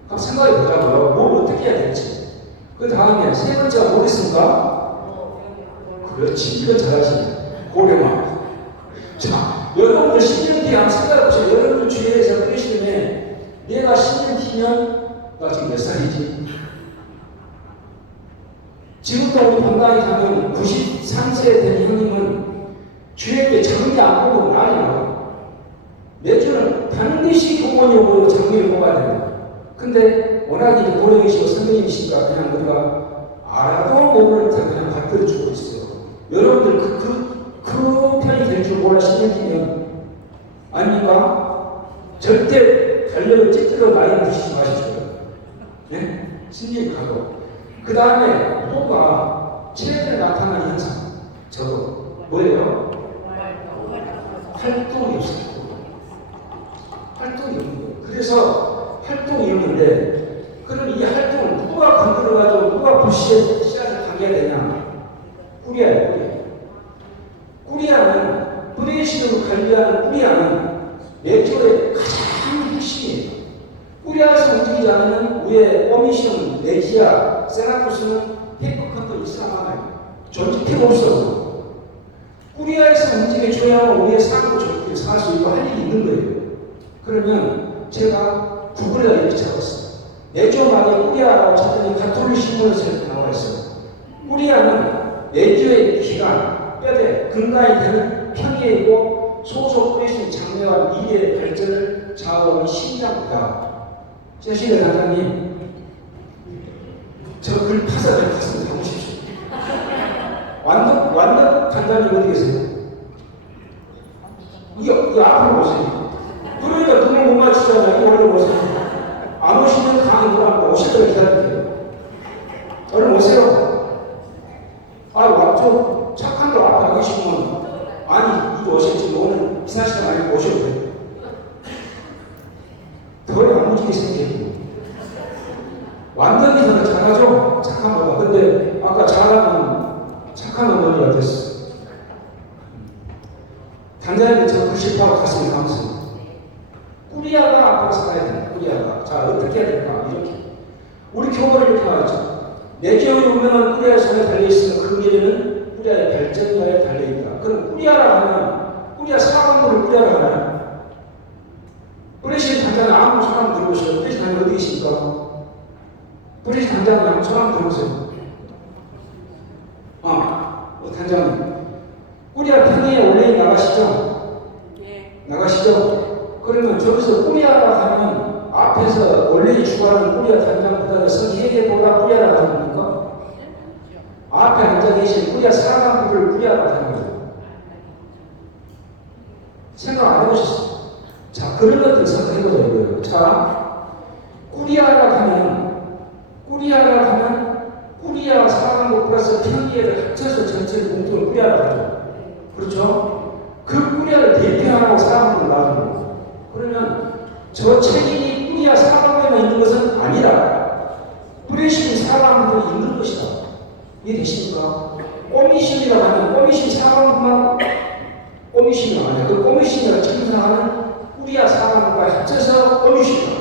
한번 생각해 보자고요. 뭘 어떻게 해야 될지. 그 다음에 세 번째가 뭐겠습니까? 그렇지. 이거 잘하시네. 고령화. 자, 여러분들 10년 뒤에 한번 생각해 보세요. 여러분들 주위에서 그러시면 내가 10년 뒤면 나 지금 몇 살이지? 지금도 우리 본당에 가면 93세 된 형님은 주일에 장례 안 보고 난리 나고 매주는 반드시 부모님 오고 장례를 뽑아야 됩니다. 근데 워낙 이제 고령이시고 선생님이시니까 그냥 우리가 알아도 모르는 듯 그냥 받들어주고 있어요. 여러분들 그 편이 될 줄 몰라 10년 뒤면 아닙니까? 절대 달력을 찌들어 나이 드시지 마십시오. 예? 10년 가도. 그 다음에 뭐가 최근에 나타난 현상. 저도 뭐예요? 활동이 없어요. 활동이 없는 거예요. 그래서 활동이 없는데 그럼 이 활동을 누가 건드려가지고 누가 씨앗을 당겨야 되냐? 꾸리아예요. 꾸리아는 뿌리시를 관리하는 꾸리아는 내조의 가장 핵심이에요. 꾸리아에서 움직이지 않으면 위에 오미시는 레지아, 세나토스는 페이퍼 컨트롤 이상하나요? 존재 필요 없어. 꾸리아에서 움직여줘야만 우리의 삶을 좋게 살 수 있고 할 일이 있는 거예요. 그러면 제가 구글에다 이렇게 찾았어요. 내조만의 꾸리아라고 찾더니 가톨릭 신문에서 이렇게 나와 있어요. 꾸리아는 내조의 기관, 뼈대, 근간이 되는 평이이고 소속 뿌리신 장래와 미래의 발전을 좌우하는 심장이다. 제시대 단장님, 저 글 파사를 가슴에 담으십시오. 완전 단장님 어디 계세요? 이 앞으로 오세요. 그러니까 눈을 못 맞추잖아요. 이 얼른 오세요. 안 오시면 강의 들어가고 오실 때 기다릴게요. 얼른 오세요. 좀 착한 거 앞에 하시면 아니 이거 오셨지 오늘 기사 시간 아니고 오셔도 돼요. 더 야무지게 생기고 완전히 저는 잘하죠? 착한 거가. 근데 아까 잘하는 착한 어머니가 됐어. 단장님이 저 글씨파고 가슴이 감습니다. 꾸리아가 앞으로 살아야 된다. 꾸리아가. 자, 어떻게 해야 될까? 이렇게. 우리 교벌을 이렇게 말했죠. 내지의 운명은 꾸리아의 손에 달려있으면 그 미래는 꾸리아의 발전가에 달려있다. 그럼 꾸리아라 하면 꾸리아 사관부를 꾸리아라 하나요? 뿌리신 단장은 아무 사람 들어보세요. 뿌리신 단장 어디 계십니까? 뿌리신 단장은 사람 들어보세요. 단장님. 꾸리아 편의에 원래 나가시죠? 예. 나가시죠? 그러면 저기서 꾸리아라 하면 앞에서 원래 주관하는 꾸리아 단장보다는 성회계보다 꾸리아라고 하는 겁니까? 앞에 앉아 계신 꾸리아 사관부를 꾸리아라고 하는 거죠. 생각 안 해보셨어요? 자, 그런 것들 생각해보자 이거예요. 자, 꾸리아라 하면 꾸리아 사관부 플러스 평의회를 합쳐서 전체를 공통을 꾸리아라고 하죠. 그렇죠? 그 꾸리아를 대표하라고 사관부를 나누는 거예요. 그러면 저 책임이 꾸리아 사관부에만 있는 것은 아니다. 뿌리신 사관부에 있는 것이다. 이해되십니까? 꼬미신이라고 하면 꼬미신 사관부만 꼬미신이라고 하냐. 그 꼬미신이라고 참석하는 꾸리아 사관부가 합쳐서 꼬미신이다.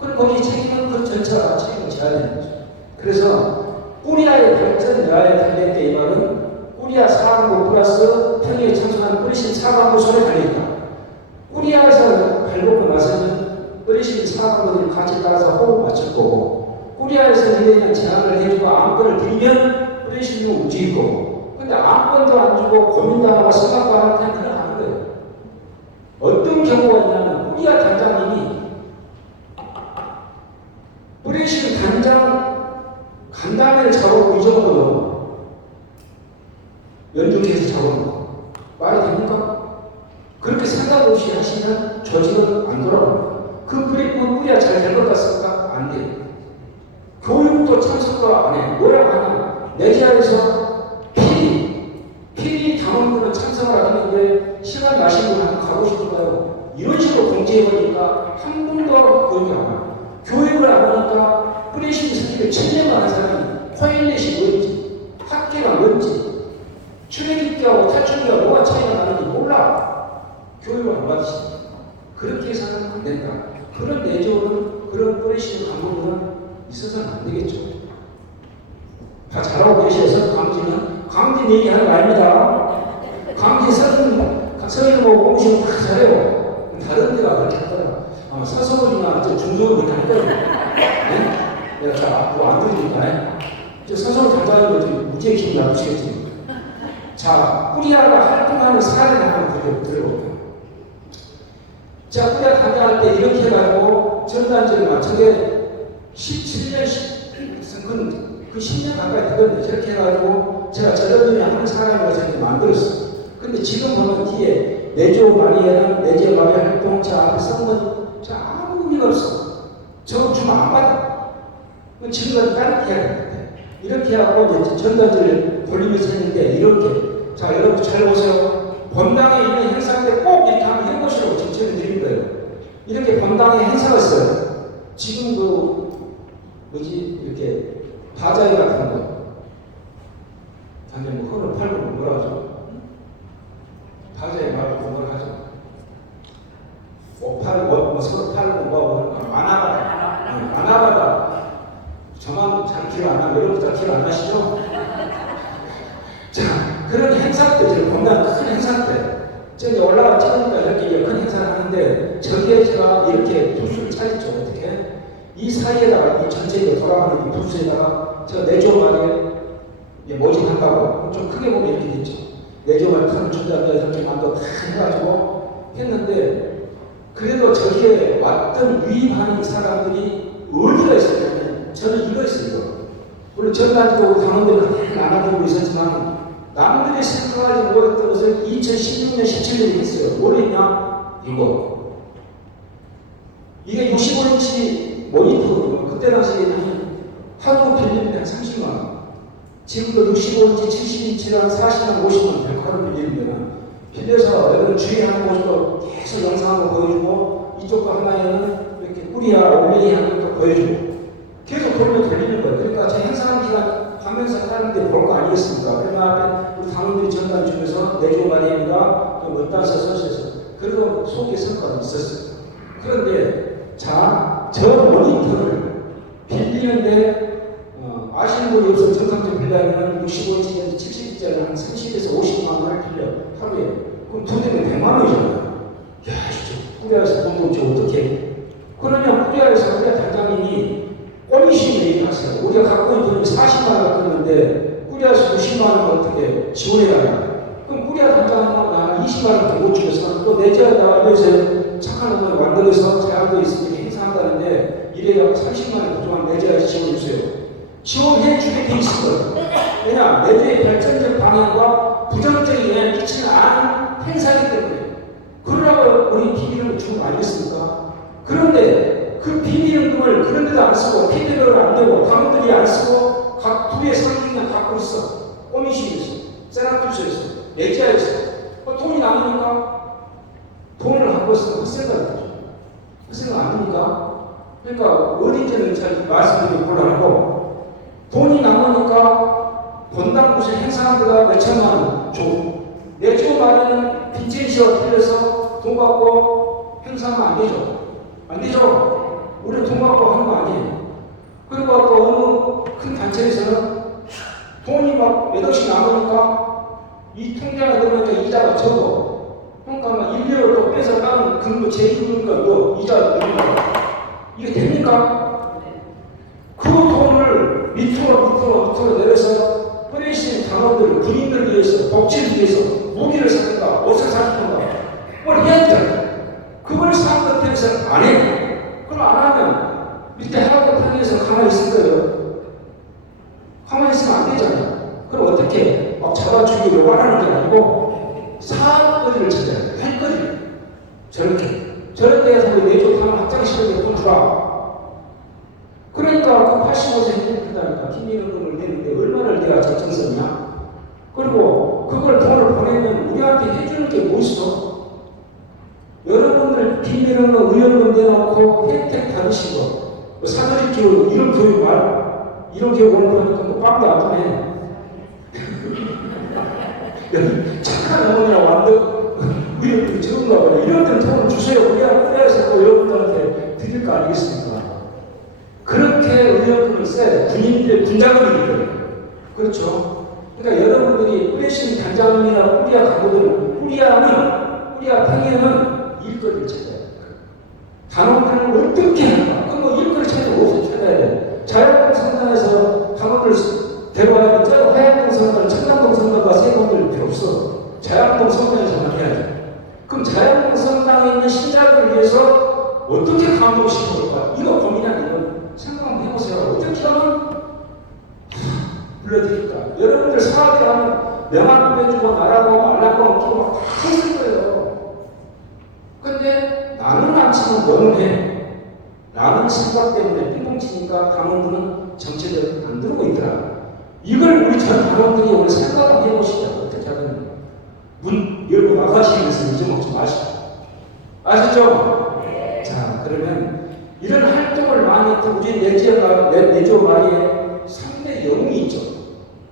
그럼 거기 책임은 그 전체가 책임을 져야 되는 거죠. 그래서 꾸리아의 발전 여하에 달렸다 이 말은 꾸리아 사관부 플러스 평의에 참석하는 뿌리신 사관부 손에 달려있다. 꾸리아에서 발복을 나서는 뿌리신 사관부들이 같이 따라서 호흡을 맞출 거고 꾸리아에서 이에 대한 제안을 해주고 안건을 드리면 뿌리신이 움직일 거고 근데 안건도 안 주고 고민도 안 하고 생각도 안 하고 그냥 들어가는 거예요. 어떤 경우가 있냐면 꾸리아 단장님이 뿌리신 단장 간담회를 잡아오고 이 정도는 연중해서 잡아놓고 말이 됩니까? 그렇게 생각 없이 하시면 조직은 안 돌아갑니다. 그 뿌리야 잘 될 것 같습니까? 안 돼요. 교육도 참석도 안 해. 뭐라고 하냐? 내지하에서 필히 당원들은 참석을 하는데 시간 나신 분 한번 가보시는가요? 이런 식으로 공지해버리니까 한 분도 교육이 안 와요. 교육을 안 하니까 뿌리신 선생님을 천년만 한 사람이 코일렛이 뭔지 학계가 뭔지 출애굽기하고 탈출기가 뭐가 차이가 나는지 몰라. 교육을 안 받으시니까 그렇게 해서는 안 된다. 그런 내조는 그런 뿌리시는 강도는 있어서는 안 되겠죠. 다 잘하고 계셔서 강진 얘기하는 거 아닙니다. 강진 서울을 보고 공시는 다 잘해요. 다른 데가 그렇게 하더라. 서서울이나 중소는 그렇게 할 거예요. 네? 내가 잘 앞으로 안 들으니까. 서서울 단장님도 좀 무지의 기분 나쁘시겠지. 자, 꾸리아가 활동하는 사례를 한번 들어볼게요. 자, 꾸리아 단장할 때 이렇게 해가지고 전단적으로 저게 17년, 그 10년 가까이 되거든요. 저렇게 해가지고 제가 저런 일을 하는 사람을 저렇게 만들었어요. 근데 지금 보면 뒤에 내조 마리아랑 내조 마리아 활동 저 앞에 쓴건 저 아무 의미가 없어. 저거 주면 안 받아. 지금까지 다르게 해야 되는데. 이렇게 하고 이제 전단지를 돌리면서 했는데 이렇게. 자, 여러분 잘 보세요. 본당에 있는 행사인데 꼭 이렇게 한번 해보시라고 지침을 드린 거예요. 이렇게 본당에 행사가 있어요. 지금 이렇게 바자회 같은 거. 완전 흙을 팔고 뭐라 하죠? 바자회 말고 뭐라 하죠? 서로 팔고 뭐 아나바다. 저만 잘 기억 안 나고 여러분 잘 기억 안 나시죠? 자, 그런 행사 때, 제가 본당 큰 행사 때, 저기 올라가 찍으니까 이렇게 큰 행사를 하는데, 저기에 제가 이렇게 부스를 차렸죠. 어떻게? 이 사이에다가, 이 전체에 돌아가는 이 부스에다가, 제가 내조만에 모집한다고, 좀 크게 보면 이렇게 됐죠. 내조만에 큰 준비하면서 이렇게 만들어 다 해가지고 했는데, 그래도 저기에 왔던 유입하는 사람들이 어디가 있었냐면, 저는 이거 있어요. 물론 전단지도 당원들이 나눠들고 있었지만, 남들이 생각하지 못했던 것을 2016년, 17년에 했어요. 뭐랬냐? 이거. 이게 65인치 모니터, 그때 당시에는 하도 빌리는데 한 30만원. 지금도 65인치, 70인치랑 40만, 50만 백화를 빌리면 빌려서 여러분 주의하는 곳으로 계속 영상을 보여주고 이쪽도 하나에는 이렇게 뿌리야, 올리기 하는 것도 보여주고 계속 돌면 돌리는 거예요. 그러니까 제 행사하는 기간 하면서 하는데 볼 거 아니겠습니까? 그러면 앞에 우리 당원들이 전단 주면서 내조 마리아입니다. 몇 단서 써주셔서 그리고 속에 성과가 있었어요. 그런데 자, 저 모니터를 빌리는데 아시는 분이 없으면 정상적 빌려면 65인치에서 70인치짜리 한 30에서 50만 원을 빌려 하루에. 그럼 두 대면 100만 원이잖아요. 야, 진짜 꾸리아에서 돈 줬지 어떻게 해? 그러면 꾸리아에서 꾸리아 단장님이 꼬미신 얘기하세요. 우리가 갖고 있는 돈이 40만 원 같았는데 꾸리아에서 60만 원 어떻게 지원해야 하냐? 그럼 꾸리아 단장님은 한 20만 원 더 못 주면서 또 내지하다가 이래서 착한 돈을 만들어서 제한도 있으니 행사한다는데 내주야지 지원해주세요. 지원해 주게 돼 있을 거예요. 왜냐? 내주의 발전적 방향과 부정적인 영향을 끼치는 않은 행사이기 때문에. 그러라고 우리 비밀을 주는 거 아니겠습니까? 그런데 그 비밀임금을 그런 데도 안 쓰고 피드백을 안 되고 당원들이 안 쓰고 각 부의 상임위가 갖고 있어. 꼬미시에서, 세나투스에서, 내지아에서 돈이 남으니까 돈을 갖고 있으면 헛생각이 되죠. 헛생각 아닙니까? 그러니까 어딘지는 잘 말씀드리기 곤란하고 돈이 남으니까 본당 무슨 행사하다가 몇천만 원 줘. 내주 말에는 빈첸시와 틀려서 돈 받고 행사하면 안 되죠. 안 되죠. 우리는 돈 받고 하는 거 아니에요. 그리고 또 어느 큰 단체에서는 돈이 막 몇 억씩 남으니까 이 통장에 넣으면 이자가 적어. 그러니까 막 1년을 또 뺏어 가는 근거 제2금과 또 이자 넣는다. 이게 됩니까? 그 돈을 밑으로 내려서 허리신 당원들, 군인들 위해서, 복지를 위해서 무기를 사든가, 옷을 사든가, 뭘 해야 되잖아요. 그걸 사업단체에서는 안 해. 그걸 안 하면 밑에 하업단체에서 가만히 있을 거예요. 가만히 있으면 안 되잖아요. 그럼 어떻게 막 잡아주기를 원하는 게 아니고 사업거리를 찾아야 돼. 할 거리. 저런 데에서 내조 하면 확장시켜서 돈 주라. 그러니까 그 85세 행정부다니까 김민호금을 내는데 얼마를 내가 적정선이야? 그리고 그걸 돈을 보내면 우리한테 해주는 게 뭐 있어? 여러분들 김민호금 의원금 내놓고 혜택 받으신 거 사거리 교육 이런 교육 말 이런 교육 오는 거니까 뭐 빵도 안 주네. 착한 어머니랑 완전 의원금 적은가 봐요. 이런 데는 돈을 주세요. 우리에서 또 여러분들한테 드릴 거 아니겠습니까? 그렇게 의원금을 써야 군인들의 군자금이기 때문에. 그렇죠? 그러니까 여러분들이 뿌리신 단장님이나 뿌리야 가구들은 뿌리야 평에는 일거리를 찾아야 돼요. 단원들을 어떻게 할까? 그럼 뭐 일거리 찾으면 어디서 찾아야 돼? 자유한국 성당에서 단원들 대화하기 째고 하양동 성당, 청담동 성당과 세번들 필요 없어. 자유한국 성당에서만 해야죠. 그럼 자유한국 성당에 있는 신자들을 위해서 어떻게 감동시켜볼까? 이거 고민하는 건 생각 한번 해보세요. 어떻게 하면 불러드릴까? 여러분들 사업에 하면 명함 보내주고 나라고 말라고 끼고 막 다 있을 거예요. 근데 나는 안 치면 너는 해. 나는 생각 때문에 삥뭉치니까 당원들은 정체적으로 안 들고 있더라. 이걸 우리 전 당원들이 오늘 생각을 해보시죠. 어떻게 하든 문 열고 나가시면서 잊어먹지 마시고. 아시죠? 자, 그러면 이런 활동을 많이 했던 우리 내조 말에 3대 영웅이 있죠.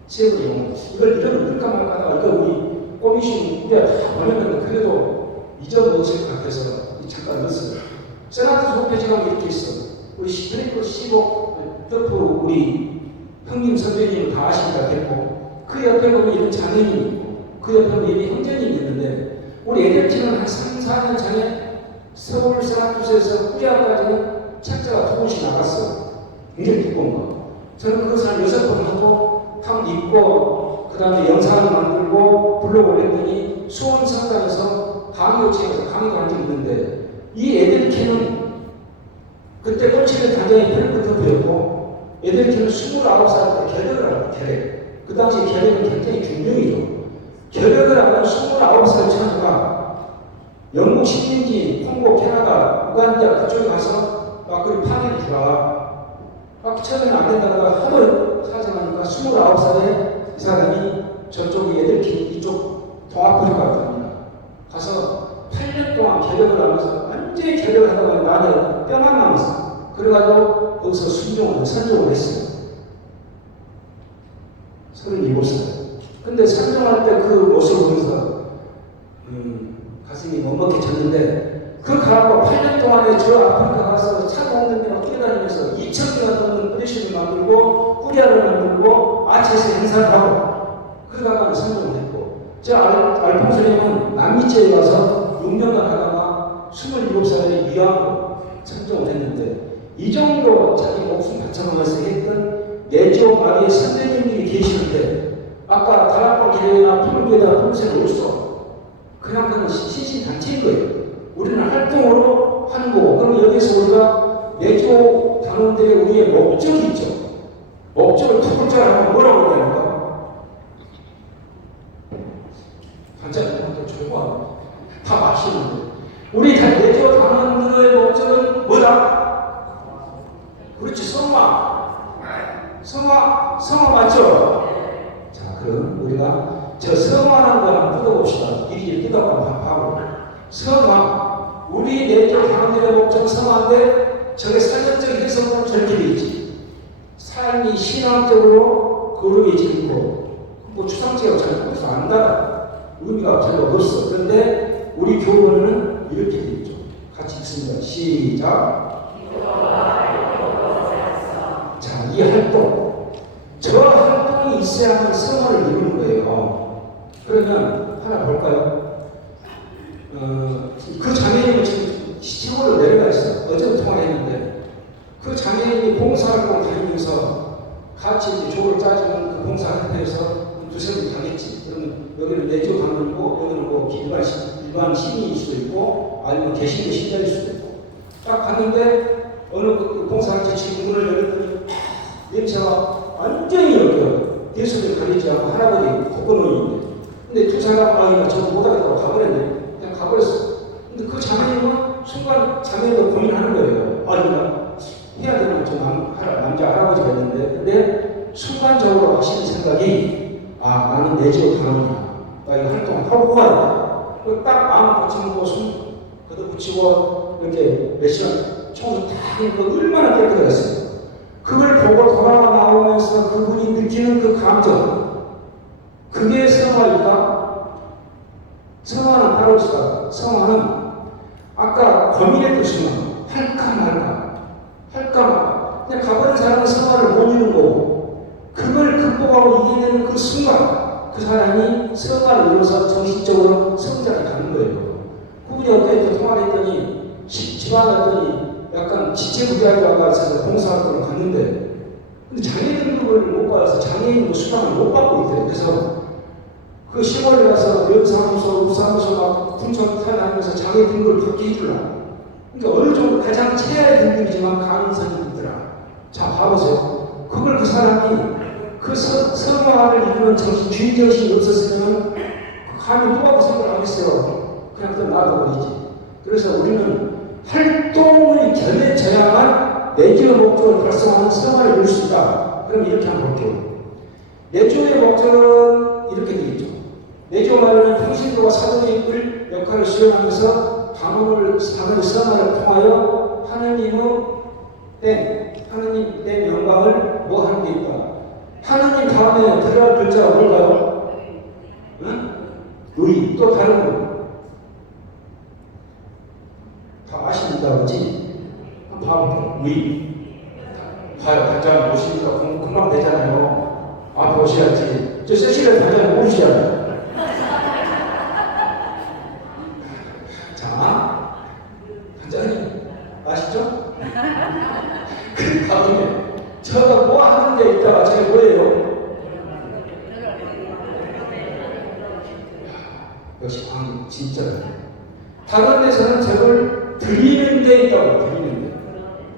세월의 영웅. 이걸 잃어버릴까 말까 하다가 이거 우리 꼬미신 우리가 다 보냈는데 그래도 잊어먹을 것 같아서 잠깐 넣었어요. 세나트 홈페이지가 이렇게 있어. 우리 시프리크 15 덕후 우리 형님 선배님은 다 아시니까 됐고 그 옆에 보면 이런 장애인이 있고 그 옆에 보면 이런 형제님이 있는데 우리 애들팀은 한 3, 4년 전에 서울 세나투스에서 후야까지는 책자가 2번씩 나갔어요. 굉장히 두꺼운 거. 저는 그 사람 6번 하고 탕 입고 그 다음에 영상을 만들고 블로그 올렸더니 수원 성당에서 강의 요청해서 강의도 한 적이 있는데 이 애들팀은 그때 꽂히는 단장이 펠크터프였고 애들팀은 29살 때 결핵을 하고 결핵. 그 당시 결핵은 굉장히 중병이죠. 결핵을 하면 29살 처녀가 영국 식민지, 콩고, 캐나다, 우간다 그쪽에 가서 막걸리 파기를 주라. 막 처음에는 안 된다가 하도 사정하니까 29살에 이 사람이 저쪽 애들팀 이쪽 동아프리카 갑니다. 가서 8년 동안 결핵을 하면서 완전히 결핵을 하다가 나는 뼈만 남았어. 그래가지고 거기서 선종을 했어요. 37살. 근데 선종할 때 그 모습을 보면서 가슴이 먹먹해졌는데 그 가고 8년 동안에 저 아프리카 가서 차 먹는 데막 뛰어다니면서 2,000개가 넘는 뿌리신을 만들고 뿌리아를 만들고 아체에서 행사를 하고 그러다가 선종을 했고 저 알퐁스님은 남미체에 가서 6년간 하다가 27살에 위암으로 선종을 했는데 이 정도 자기 목숨 바쳐가면서 했던 내조 마리의 선생님들이 계시는데 아까 다락방 기대나 풀교에다 풀세를 올수 그냥 그건 신신단체인 거예요. 우리는 활동으로 하는 거고 그럼 여기서 우리가 내조 단원들의 우리의 목적이 목적을 두 글자를 하면 뭐라고 얘기합니까? 반짝이는 조용하고 다 마시는데 우리 내조 단원들의 목적은 뭐다? 그렇지, 성화 맞죠? 자, 그럼 우리가 저 성화라는 거 한번 뜯어봅시다. 일일이 뜯어가면 하고 성화, 우리 내조 단원들의 목적 성화인데 저게 설정적 해석은 저렇게 돼 있지. 삶이 신앙적으로 거룩해지고 있고 뭐 추상적으로 잘 보면서 안다. 의미가 별로 없어. 그런데 우리 교본은 이렇게 되어 있죠. 같이 읽습니다. 시작. 자, 이 활동. 저 활동이 있어야만 성화를 이루는 거예요. 그러면 하나 볼까요? 그 장애인은 지금 시청으로 내려가 있어요. 어제도 통화했는데 그 장애인이 봉사활동 다니면서 같이 이제 조를 짜주는 그 봉사활동에서 두세 번 가겠지. 그러면 여기는 내조 단원이고 여기는 뭐 일반 시민일 수도 있고 아니면 개신교 신자일 수도 있고 딱 갔는데 어느 그 봉사활동 문을 열었더니 냄새가 완전히 여겨요. 예수를 가리지 않고 할아버지 독거노인인데 근데 두 사람 아이가 저거 못하겠다고 가버렸네. 그냥 가버렸어. 근데 그 장애인은 순간 장애인도 고민하는 거예요. 아이가 해야 되는 좀 남자 할아버지가 있는데 근데 순간적으로 하시는 생각이 나는 내지로 가는구나. 나 이거 활동을 하고 가야 돼. 딱 마음 고치고 손 걷어붙이고 이렇게 몇 시간 청소 다 하니까 얼마나 깨끗했어요. 그걸 보고 돌아와 나오면서 그분이 느끼는 그 감정, 그게 성화일까? 성화는 바로 있어. 성화는 아까 고민했던 순간 할까 말까 그냥 가버린 사람은 성화를 못 이루는 거고 그걸 극복하고 이기는 그 순간 그 사람이 성화를 이루어서 정신적으로 성장이 가는 거예요. 그분이 어떻게 통화를 했더니 집안에 왔더니 약간 지체부자에 와서 봉사활동을 갔는데 근데 장애인 등급을 못 받아서 장애인 수당을 못 받고 있대요. 그래서 그 시골에 가서 면사무소, 우사무소 막 군청 타다니면서 장애인 등급을 받게 해주려고. 그러니까 어느 정도 가장 최하의 등급이지만 가능성이 있더라. 자, 봐보세요. 그걸 그 사람이 그 성화를 이루는 주인정신이 없었으면 감히 누가 그 생각을 하겠어요. 그냥 또 놔둬버리지. 그래서 우리는 활동을 견뎌져야만 내조의 목적을 달성하는 성화를 이룰 수 있다. 그럼 이렇게 한번 볼게요. 내조의 목적은 이렇게 되겠죠. 내조 말은 평신도와 사도의 역할을 수행하면서 단원의 성화를 통하여 하느님 된 영광을 뭐 하는 게 있다. 하느님 다음에 들어갈 글자가 뭘까요? 응? 의. 또 다른 거. 다 아십니다, 그렇지? 한번 봐볼게요. 의. 봐요. 단장 모시니까 금방 되잖아요. 앞에 오셔야지. 저 세시를 단장 모시잖아요. 자, 단장님 아시죠? 그 다음에 저가 뭐 하는 게 있다가 저게 뭐예요? 역시 광 진짜. 다른 데서는 저걸 드리는 데 있다고 드리는 데.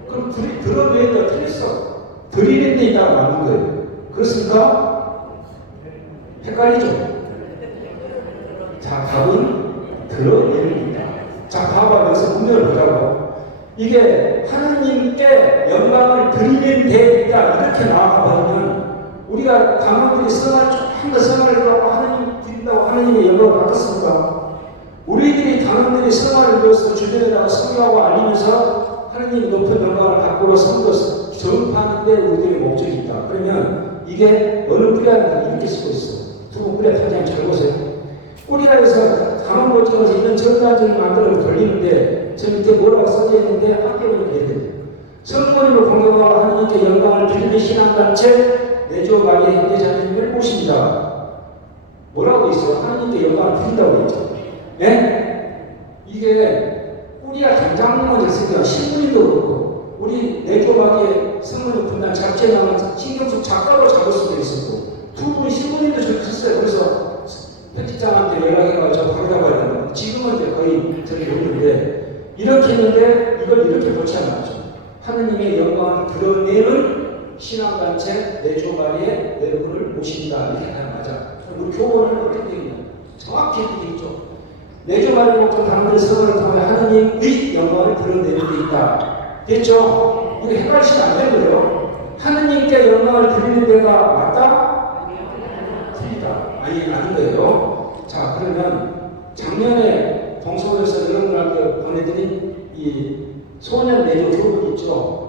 그럼 들어내는 데 틀렸어. 드리는 데 있다고 맞는 거예요. 그렇습니까? 헷갈리죠? 자, 답은 드러내는 데 있다. 자, 봐봐. 여기서 문제를 보자고. 이게 하느님께 영광을 드리는 데 있다. 이렇게 나와버리면 우리가 강원들이 한번 성화를 하고 하느님 드린다고 하느님의 영광을 받았습니까? 우리들이 단원들이 성화를 이루어서 주변에다가 설교하고 알리면서 하느님이 높은 영광을 갖고로 선거 전파하는데 우리들의 목적이 있다. 그러면 이게 어느 뿌리한테 이렇게 쓰고 있어. 두 분 뿌리 타자면 잘 보세요. 뿌리라 해서 강원도에서 이런 전단지를 만들어 돌리는데 저 밑에 뭐라고 써져 있는데 학교는 이렇게 돼요. 성모님을 공경하고 하느님께 영광을 드리는 신앙단체 내조마리아 현대자님을 모십니다. 뭐라고 있어요? 하느님께 영광을 드린다고 했죠. 예? 이게 우리가 당장만 됐으니까 신부님도 그렇고 우리 내조마리아 성모님 분단 잡채나는 신경숙 작가로 잡을 수도 있었고 두 분 신부님도 저렇게 했어요. 그래서 편집장한테 연락해가지고 저 방에다 가야 된다. 지금은 이제 거의 저기 없는데 이렇게 했는데 이걸 이렇게 놓지 않았죠. 하느님의 영광을 드러내는 신앙단체 내조마리의 여러분을 모십니다. 이렇게 하면 맞아. 우리 교본은 어떻게 되어 있냐? 정확히 이렇게 있죠. 내조마리 목적 당들의 서로를 통해 하느님의 영광을 드러내는 데 있다. 됐죠? 이거 헷갈리시면 안 되는 거예요. 하느님께 영광을 드리는 데가 맞다? 틀리다. 아니, 아닌 거예요. 자, 그러면 작년에 동서울에서 여러분들한테 보내드린 이 소년 내조 교본 있죠?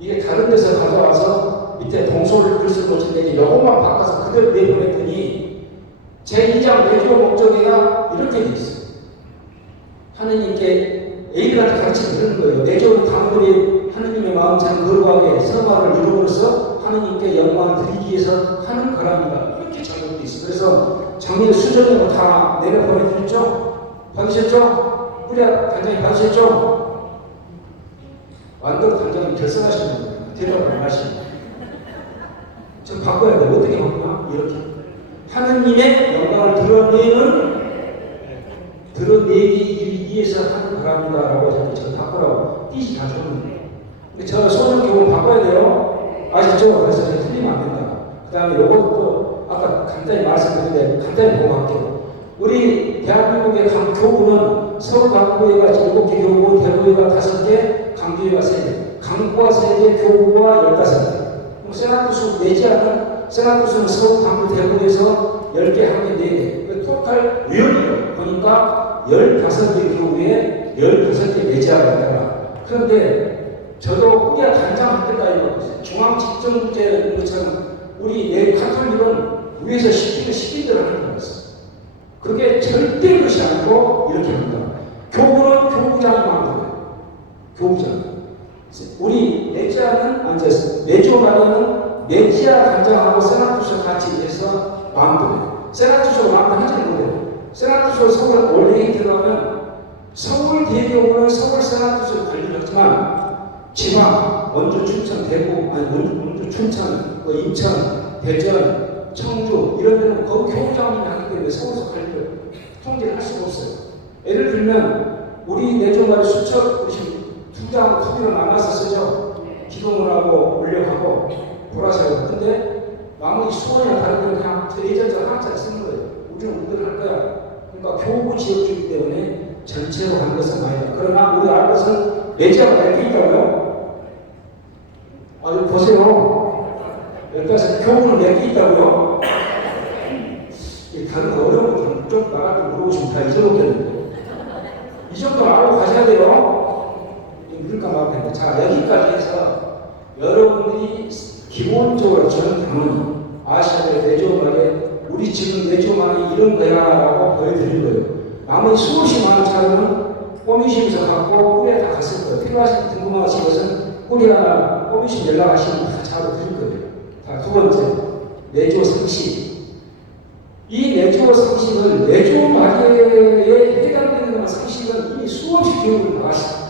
이게 다른 데서 가져와서 밑에 동서울 글씨 고친데 이것만 바꿔서 그대로 내보냈더니 제2장 내조 목적에가 이렇게 돼 있어요. 하느님께 애들한테 가르치면 그러는 거예요. 내조는 당들이 하느님의 마음처럼 거룩하게 성화를 이루어서 하느님께 영광을 드리기 위해서 하는 거랍니다. 이렇게 작성되어 있어요. 그래서 작년에 수정으로 다 내려 보내드렸죠? 받으셨죠? 우리 단장님 받으셨죠? 완전 단장님 결성하시는 거예요. 대답을 안 하시는 거예요. 저 바꿔야 돼. 어떻게 바꾸나? 이렇게. 하느님의 영광을 드러내기 위해서 하는 거랍니다라고 저 바꾸라고 띠지 다 줬는데. 근데 저 소년 교훈 바꿔야 돼요. 아시죠? 그래서 저 틀리면 안 된다. 그 다음에 요것도 아까 간단히 말씀드렸는데 간단히 보고 할게요. 우리 대한민국의 각 교구는 서울광고회가 7개 교구, 대구회가 5개, 강주회가 3개, 강구가 3개, 교구가 15개. 세나투수 내지 않은 세나투수는 서울, 강주, 대구에서 10개, 한 개, 4개. 토탈 위원이에요. 그러니까 15개 교구에 15개 내지하가 있다가. 그런데 저도 우리가 단장할 때까지 중앙집정부제인 것처럼 우리 내 카톨릭은 위에서 시키는 대로 하는 거였어요. 그게 절대 그것이 아니고 이렇게 합니다. 교구는 교구장이 만들어요. 교구장. 우리 내지아는 앉아있어요. 내조마리는 내지아 단장하고 세나투수 같이 해서 만들어요. 세나투수가 만들어하지는 못해요. 세나투수 서울 원래에 들어가면 서울 대교구는 서울 세나투수 관리를 하지만 지방, 원주, 춘천, 대구, 아니 원주, 춘천, 인천, 대전, 청주 이런 데는 거기 교구장님이 하기 때문에 서울서 관리를 통제를 할 수가 없어요. 예를 들면 우리 내조마리 수첩 두장 투비로 나눠서 쓰죠. 기동을 하고 올려가고 보라색으로. 근데 나머지 수원이나 다른 데는 그냥 예전처럼 한자를 쓰는 거예요. 우리는 우대를 할 거야. 그러니까 교구 지역주기 때문에 전체로 하는 것은 아니다. 그러나 우리가 알 것은 내지아가 몇 개 있다고요? 아, 여기 보세요. 여기까지 교구는 몇 개 있다고요? 다른 어려운 것들은 좀 나갈 때 물어보시면 다 잊어먹겠는데. 이 정도 알고 가셔야 돼요. 물을까 말까. 자, 여기까지 해서 여러분들이 기본적으로 저는 당연히 아셔야 될 내조마리, 우리 지금 내조마리 이런 거야 라고 보여드릴 거예요. 나머지 수없이 많은 차들은 꼬미심에서 갖고 꾸리에 다 갔을 거예요. 필요하신 궁금하신 것은 꾸리나 꼬미심 연락하시면 다 차로 드릴 거예요. 자, 두 번째, 내조 상식. 이 내조 상식을 내조마리에 해당되는 상식은 이미 수없이 교육을 나가시죠.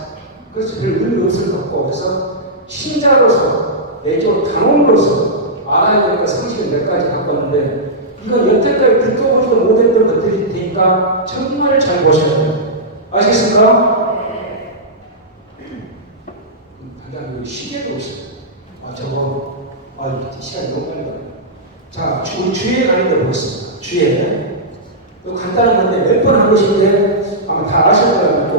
그래서 별 의미가 없을 것 같고, 그래서 신자로서, 내조 단원으로서 알아야 될 것 상식을 몇 가지 갖고 왔는데, 이건 여태까지 듣도 보지도 못했던 것들일 테니까 정말 잘 보셔야 돼요. 아시겠습니까? 단장님, 시계도 없어요. 저거, 시간이 너무 빨리 가요. 자, 우리 주에 가는 데 보겠습니다. 주에. 간단한 건데, 몇 번 한 것인데, 아마 다 아실 거라고 믿고,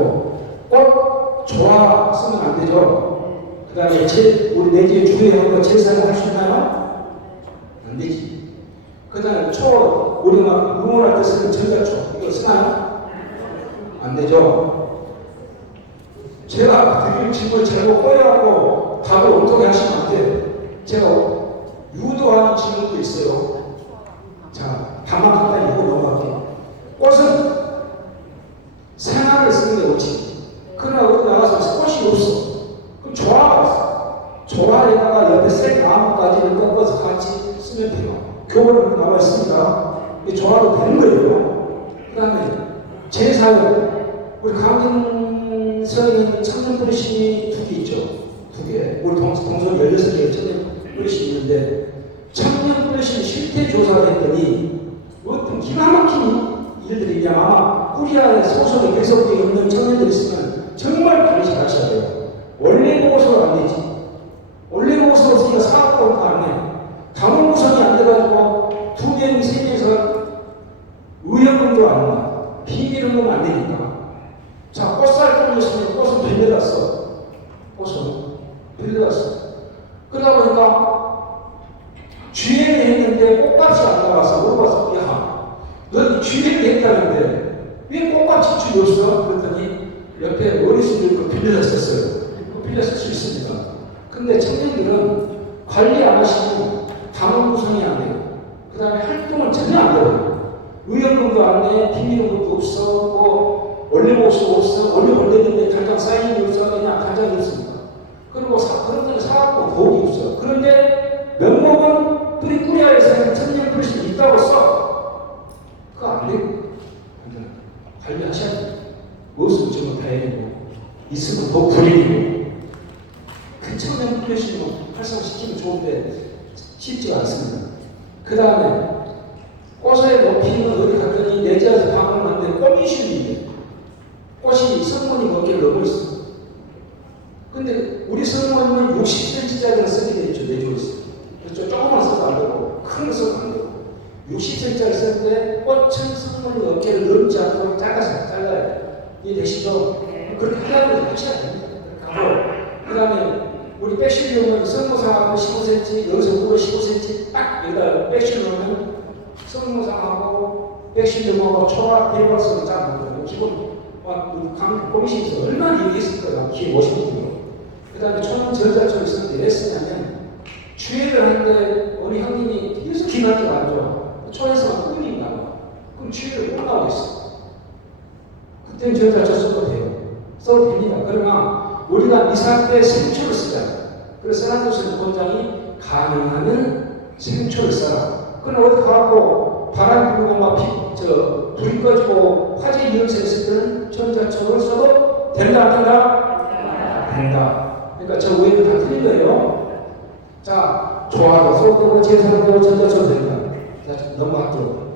꼭 조화 쓰면 안 되죠. 그 다음에 우리 내지에 주에 한거 제사를 할 수 있나요? 안 되지. 그 다음에 우리 막 응원할 때 쓰는 전자초, 이거 쓰나요? 안 되죠. 제가 드릴 질문 잘못 꼬여갖고 답을 엉뚱하게 하시면 안 돼요. 제가 유도하는 질문도 있어요. 자, 다만 간단히 이거 넘어갈게요. 꽃은 생화를 쓰는 게 옳지. 그러나 어디 나가서 꽃이 없어. 그럼 조화가 있어. 조화에다가 옆에 색 나무까지를 꺾어서 같이 쓰면 돼요. 교본은 나와 있습니다. 조화도 되는 거예요. 그 다음에 제사요. 우리 강진 선생님 청년 부르심이 2개 있죠. 2개. 우리 동선 16개의 청년 부르심이 있는데, 청년 부르심 실태 조사를 했더니 어떤 기가 막힌 일들이 있냐면 아마 꾸리아 소속에 계속되어 있는 청년들이 있으면 정말 관리 잘 하셔야 돼요. 원래 보고서가 안 되지. 원래 보고서가 없으니까 사업권 나옵니까? 주회를 했는데 꽃값이 안 나와서 물어봤어. 야, 넌 주회를 했다는데 왜 꽃값이 줄이 없어? 그랬더니 옆에 어르신들 빌려서 썼어요. 빌려서 쓸 수 있습니다. 근데 청년들은 관리 안 하시면 당원 구성이 안 돼요. 그 다음에 활동을 전혀 안 돼요. 의원금도 안 내, 비밀금도 없어, 뭐 원래보수 없어, 원래 원래인데 단장 사인이 없어, 그냥 단장이 없습니다. 그리고 그런 데는 사갖고 도움이 없어요. 그런데 명목은 뿌리뿌리아에서 천년 불신 있다고 써. 그거 안 돼요. 관리하셔야 돼요. 무엇을 주면 다행이고, 있으면 더 불이고, 그 천년 불신을 활성시키면 좋은데 쉽지가 않습니다. 그 다음에 꽃의 높이는 어디 갔더니 내지에서 방문을 하는데 꽃이 실리네. 꽃이 성모님 어깨를 넘어 있어. 근데 우리 성모님은 60cm짜리를 쓰게 돼 있죠. 내주에서. 그렇죠. 조금만 써도 안 되고 큰 거 써도 안 되고 60cm짜리 쓰는데 꽃은 성모님 어깨를 넘지 않도록 작아서 잘라야 돼. 이해되시죠? 그렇게 하려면 하셔야 됩니다. 그 다음에 우리 백실용은 성모상하고 15cm, 여기서 물어 15cm 딱 여기다 백실용은 성모상하고 백실용하고 초와 대박선을 짜는 거예요. 기본 고미신에서 얼마나 얘기했을 거야. 기회 50분이요. 그 다음에 초는 저자초 있었는데 왜 쓰냐면 주회를 하는데 어느 형님이 계속 기관지가 안 좋아. 초에서만 꿀이 나와. 그럼 주회를 못 나오겠어. 그때는 저자초 써도 돼요. 써도 됩니다. 그러나 우리가 미사 때 생초를 쓰잖아요. 그래서 세나토스는 권장이 가능하면 생초를 써라. 그럼 어디 가고 바람 불고 막 불이 꺼지고 화재 이용세 있을 때는 전자초를 써도 된다 안 된다? 된다. 그러니까 저 위에는 다 틀린 거예요. 자, 좋아도 소되고 제사되고 전자초도 된다. 자, 넘어갈게요.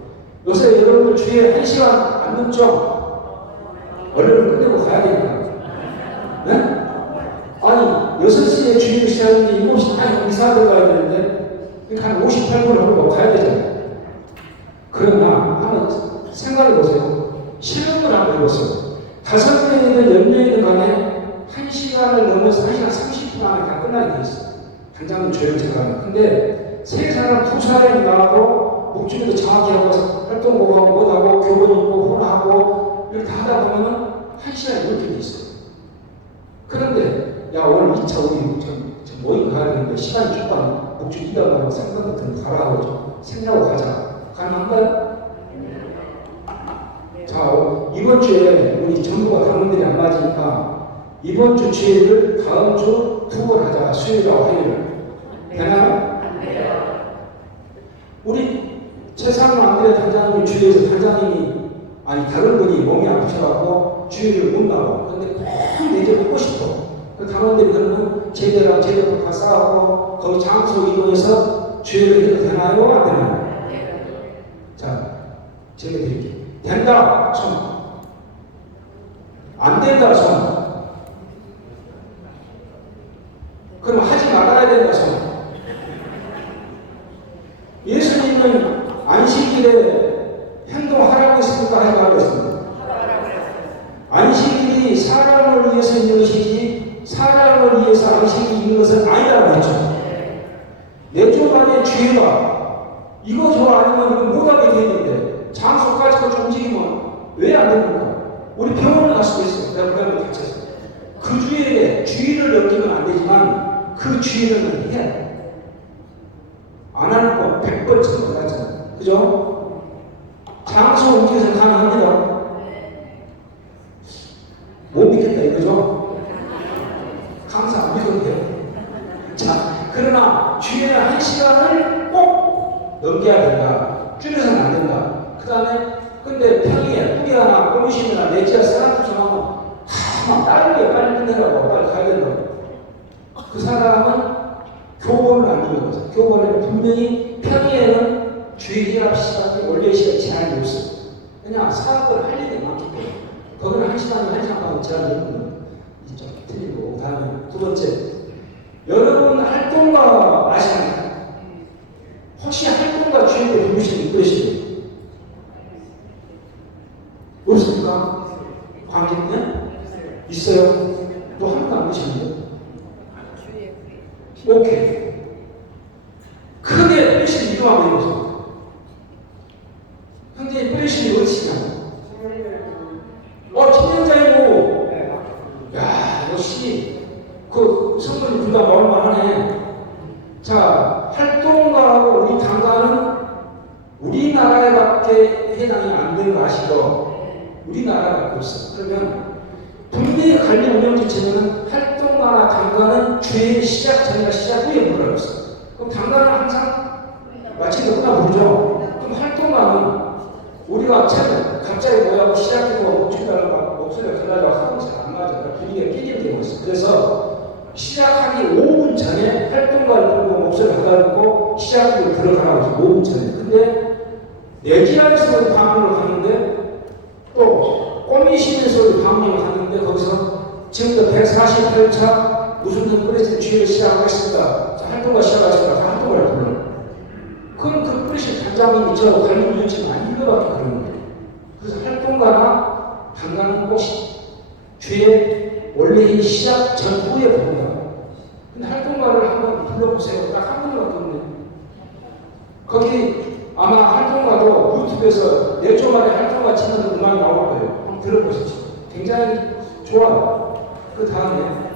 요새 여러분들 주위에 1시간 안 넘죠? 얼른 끝내고 가야 됩니다. 네? 아니 6시에 주의를 시작하는데 7시 딱 이사 들어가야 되는데 한 58분을 하고 가야 되잖아요. 그러나 한번 생각해 보세요. 실험을 한번 해보세요. 5명이든 10명이든 간에 1시간을 넘어서 1시간 30분 안에 다 끝나게 돼 있어요. 단장님 조용체가 하면. 근데 3사람 2사람이 나와도 목줄도 정확히 하고 활동보고하고 뭐하고 교본 있고 혼하고 이렇게 다 하다 보면은 1시간이 넘게 돼 있어요. 그런데 야 오늘 2차 우리 모임 가야 되는데 시간이 좁아. 목줄 2단 말고 생각 같은 거 가라고 생략하고 가자. 가능한가요? 자 이번 주에 우리 전부가 당원들이 안 맞으니까 이번 주 주일을 다음 주 2번 하자. 수요일하고 화요일. 되나요? 우리 최상무 안드레 단장님이 주위에서 단장님이 아니 다른 분이 몸이 아프셔갖고 주일을 못 나와. 근데 꼭 내집 하고 싶어. 그 당원들이 그러면 제대랑 제대로 다 싸우고 거기 장소 이동해서 주일을 해도 되나요? 안 되나요? 자, 제가 드릴게요. 된다, 손. 안 된다, 손. 그럼 하지 말아야 된다, 손. 예수님은 안식일에 행동하라고 했습니까? 하지 말라고 했습니다. 안식일이 사람을 위해서 있는 것이지 사람을 위해서 안식일이 있는 것은 아니라고 했죠. 내 주 안에 주의가 이거 저 아니면 이거 못하게 돼 있는데 장소까지 좀 움직이면 왜 안 됩니까? 우리 병원을 갈 수도 있어요. 내가 다쳐서. 그 주일에 주의를 넘기면 안 되지만 그 주의는 해야 돼. 안 하는 거 100번 처럼 나잖아요. 그죠? 장소 옮겨서 가능합니다. 못 믿겠다 이거죠? 감사 안 믿어도 돼요. 자, 그러나 주일에 1시간을 꼭 넘겨야 된다. 줄여서는 안 된다. 그 다음에 근데 평일에 뿌리 하나 꼬미시나 내지야 사람 구성하면 막 빠르게 빨리 끝내라고 빨리 가야 된다고. 그 사람은 교본을 안 주는 거죠. 교본을 분명히 평일에는 주일이나 시간이 원래 시간 제한이 없어요. 그냥 사업을 할 일이 많기 때문에 거기는 1시간이나 1시간 반은 제한이 있는 좀 틀린 거고. 다음에 두 번째, 여러분 활동가 아시나요? 혹시 활동가 주일에 부르시는 그러시죠? 없습니까? 관객님? 있어요? 또 한 번 안 계시는데? 오케이. 지금 한번 해보세요. 현재 뿌리심이 어디시냐? 팀장이고, 야, 역시, 그 성분이 둘 다 먹을만하네. 자, 활동가하고 우리 당가는 우리나라에밖에 해당이 안 되는 거 아시죠? 우리나라가 없어. 그러면 분명히 관리 운영지체는 활동가나 당가는 주의 시작 전이나 시작 후에 물어요. 그럼 당가는 항상 마치기 끝나 부르죠. 그럼 활동가는 우리가 참 갑자기 뭐하고 시작되고 목소리가 달라지고 하고 잘 안 맞아. 분위기가 끼리게 되고 있어. 그래서 시작하기 5분 전에 활동가를 부르고 목소리가 달라지고 시작으로 들어가라고 해서 5분 전에. 근데 내지하에서 방문을 하는데 또 꼬미시면서 방문을 하는데 거기서 지금도 148차 무슨 등 뿌리신 주의를 시작하겠습니다. 자, 활동가 시작하겠습니다. 다 활동가를 불러요. 그럼 그 뿌리신 단장님이 저 관련 유치는 아닌 것밖에 그런 거예요. 그래서 활동가나 당가는 꼭 주의 원래의 시작 전후에 부른다. 근데 활동가를 한번 불러보세요. 딱 한 번밖에 없네. 거기 아마 활동가도 유튜브에서 4조 만에 활동가 치는 음악이 나올 거예요. 한번 들어보십시오. 굉장히 좋아요. 그 다음에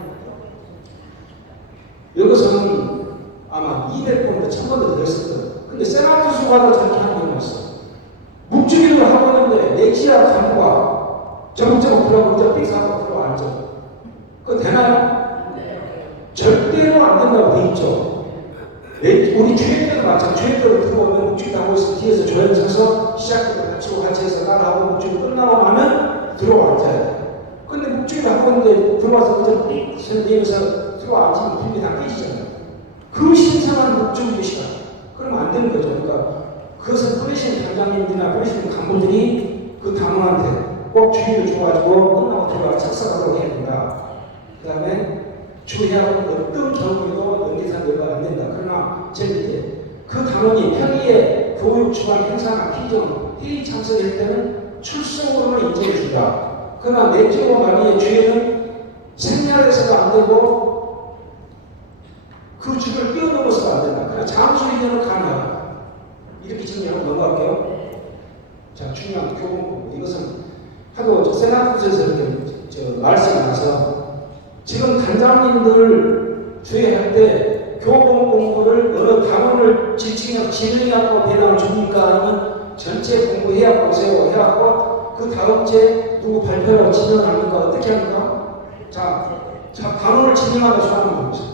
여기서는 아마 200번도 1000번도 들었을 거예요. 근데 세나트 수가도 저렇게 하는 경우가 있어. 묵주기를 하고 있는데 내지야 간부가 점점 들어가고 삑사하고 들어앉아. 그거 되나요? 절대로 안 된다고 돼 있죠. 우리 주행대도 마찬가지. 주행대로 들어오면 묵주기 하고 있어. 뒤에서 조연 서서 시작부터 같이 해서 따라하고 묵주기 끝나고 나면 들어앉아야 돼. 근데 묵주기를 하고 있는데 들어와서 그저 삑 내면서 들어앉으면 분이 다 깨지잖아요. 그 신성한 묵주기 시간. 그러면 안 되는 거죠. 그러니까 그것은 뿌리신 단장님들이나 뿌리신 간부들이 그 당원한테 꼭 주의를 줘가지고 끝나고 들어가 착석하도록 해야 된다. 그 다음에 주의하고 어떤 경우에도 연기상 열가 안 된다. 그러나 재밌게 그 당원이 평의에 교육 주관 행사나 피정 회의 참석할 때는 출석으로는 인정해 준다. 그러나 내적으로 말미에 주의는 생략해서도 안 되고 그 주를 뛰어넘어서도 안 된다. 그러나 잠수 이전은 가능하다. 이렇게 정리하고 넘어갈게요. 자, 중요한 교본법. 이것은 하도 세나트에서 이렇게 말씀이 나서 지금 단장님들 주의할 때 교본 공부를 어느 단원을 지칭하고 진행해갖고 배당 줍니까? 아니면 전체 공부해갖고 오세요. 해갖고 그 다음 주에 누구 발표하고 진행합니까? 어떻게 합니까? 자, 단원을 진행하는 수하는 거죠.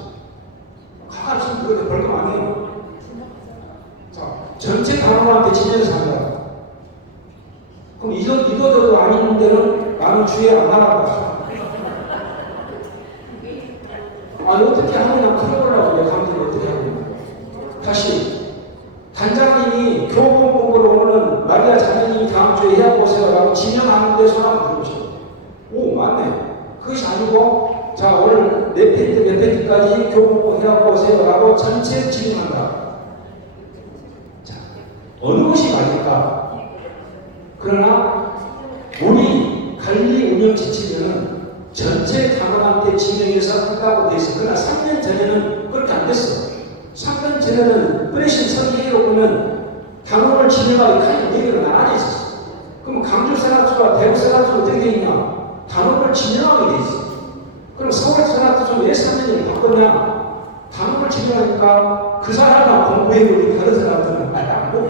가끔씩 그렇게 벌금 아니에요. 자, 전체 단원한테 진행해서 한다. 그럼 이도저도 아닌 데는 나는 주의 안 나간다. 아니 어떻게 하면 풀어보려고 내 감독이 어떻게 하냐. 다시 단장님이 교본 공부를 오늘은 마리아 자매님이 다음 주에 해야 보세요라고 진행하는데 손 한번 들어보세요. 오 맞네. 그것이 아니고 자 오늘 몇 페이지까지 교본 공부 해야 보세요라고 전체 진행한다. 자 어느 것이 맞을까? 그러나 우리 관리 운영 지침에는 전체 단원한테 진행해서 한다고 돼 있어. 그러나 3년 전에는 그렇게 안 됐어. 3년 전에는 프레신 선의회로 보면 단원을 진행하기 칼 얘기를 안 하고 있었어. 그럼 강주 세나트와 대구 세나트로 어떻게 돼 있냐? 단원을 진행하게 돼 있어. 그럼 서울 세나트는 왜 3년을 바꿨냐? 단원을 진행하니까 그 사람만 공부해도 우리 다른 사람들은 말 안 보고.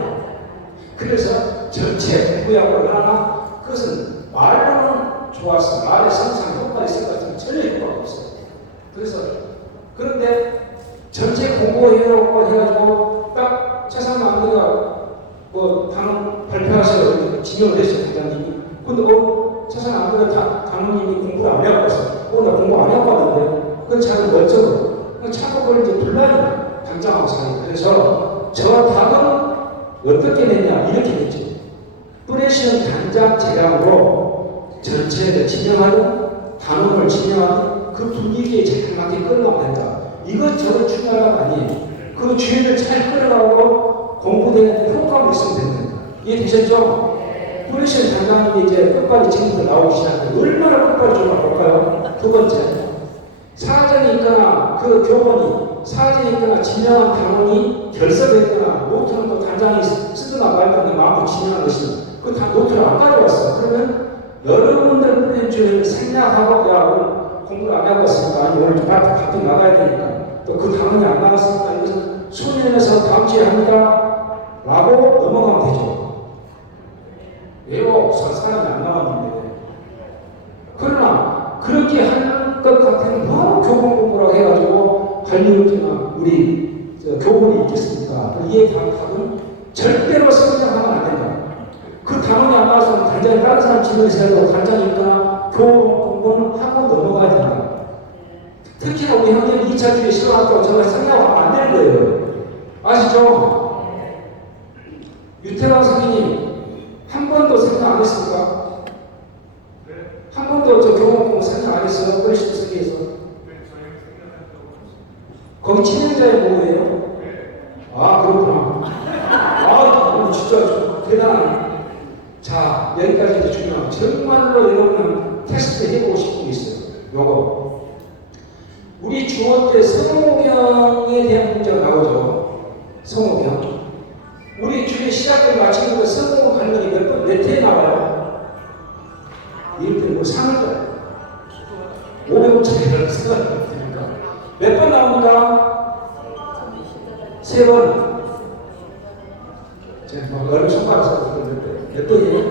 그래서 전체 공부하고 하나 그것은 말로는 좋았어. 말의 성상 효과가 있을 것 같으면 전혀 효과가 없어요. 그래서 그런데 전체 공부해놓고 해가지고 딱 최상남대가 뭐 단원 발표하세요. 지명을 했어요. 단장님이. 근데 최상남대가 단원님이 공부를 안 해갖고 왔어. 나 공부 안 해갖고 왔는데 그건 자꾸 멀쩡해. 자꾸 그걸 이제 분란이 당장하고 사요. 그래서 저 답은 어떻게 냈냐 이렇게 됐죠. 뿌레시는 단장 재량으로 전체를 진행하는 단원을 진행하는 그 분위기에 잘 맞게 끌어가면 된다. 이것저것 중요한 거 아니에요. 그 주의를 잘 끌어가고 공부되는 효과가 있으면 된다. 이해되셨죠? 뿌레시는 단장님이 이제 끝발이 지금부터 나오기 시작해요. 얼마나 끝발이 좀 볼까요? 두 번째 사전이 있거나 그 교본이 사진이 있거나 진정한 당원이 결석했거나 노트는 또 단장이 쓰거나 말거나 마음을 진정한 것이 그 다 노트를 안 가져왔어. 그러면 여러분들 프로젝트를 생략하고 야 공부를 안 하고 왔으니까 아니 오늘 좀 바쁘게 나가야 되니까 또 그 당원이 안 나왔으니까 이것은 소년에서 다음 주에 합니다 라고 넘어가면 되죠. 왜요? 사람이 안 나왔는데. 그러나 그렇게 할 것 같으면 뭐 교본 공부라고 해가지고 관리업체나 우리 교본이 있겠습니까? 이에 답은 절대로 성장하면 안 된다. 그 단원이 안 나와서 단장이 다른 사람 집에서 해도 단장이 있거나 교본 공부는 하고 넘어가야 된다. 특히나 우리 형님 2차 주에 싫어한다고 제가 생각하면 안 되는 거예요. 아시죠? 유태강 선생님 한 번도 생각 안 했습니까? 한 번도 저 교본 공부 생각 안 했어요? 어르신 세계에서. 거기 친형자의 뭐예요? 아, 그렇구나. 아, 진짜 대단한. 자, 여기까지 이제 중요한. 정말로 여러분 테스트 해보고 싶은 게 있어요. 요거. 우리 중원 때 성호경에 대한 문제가 나오죠. 성호경. 우리 주에 시작을 마치는 성호 관련이 몇 회에 나와요? 이럴 때뭐 상을 줘요. 500원짜리 생각을 드니까. 몇 번 나옵니까? 3번. 제가 막 얼른 손가락에서 몇 번이에요?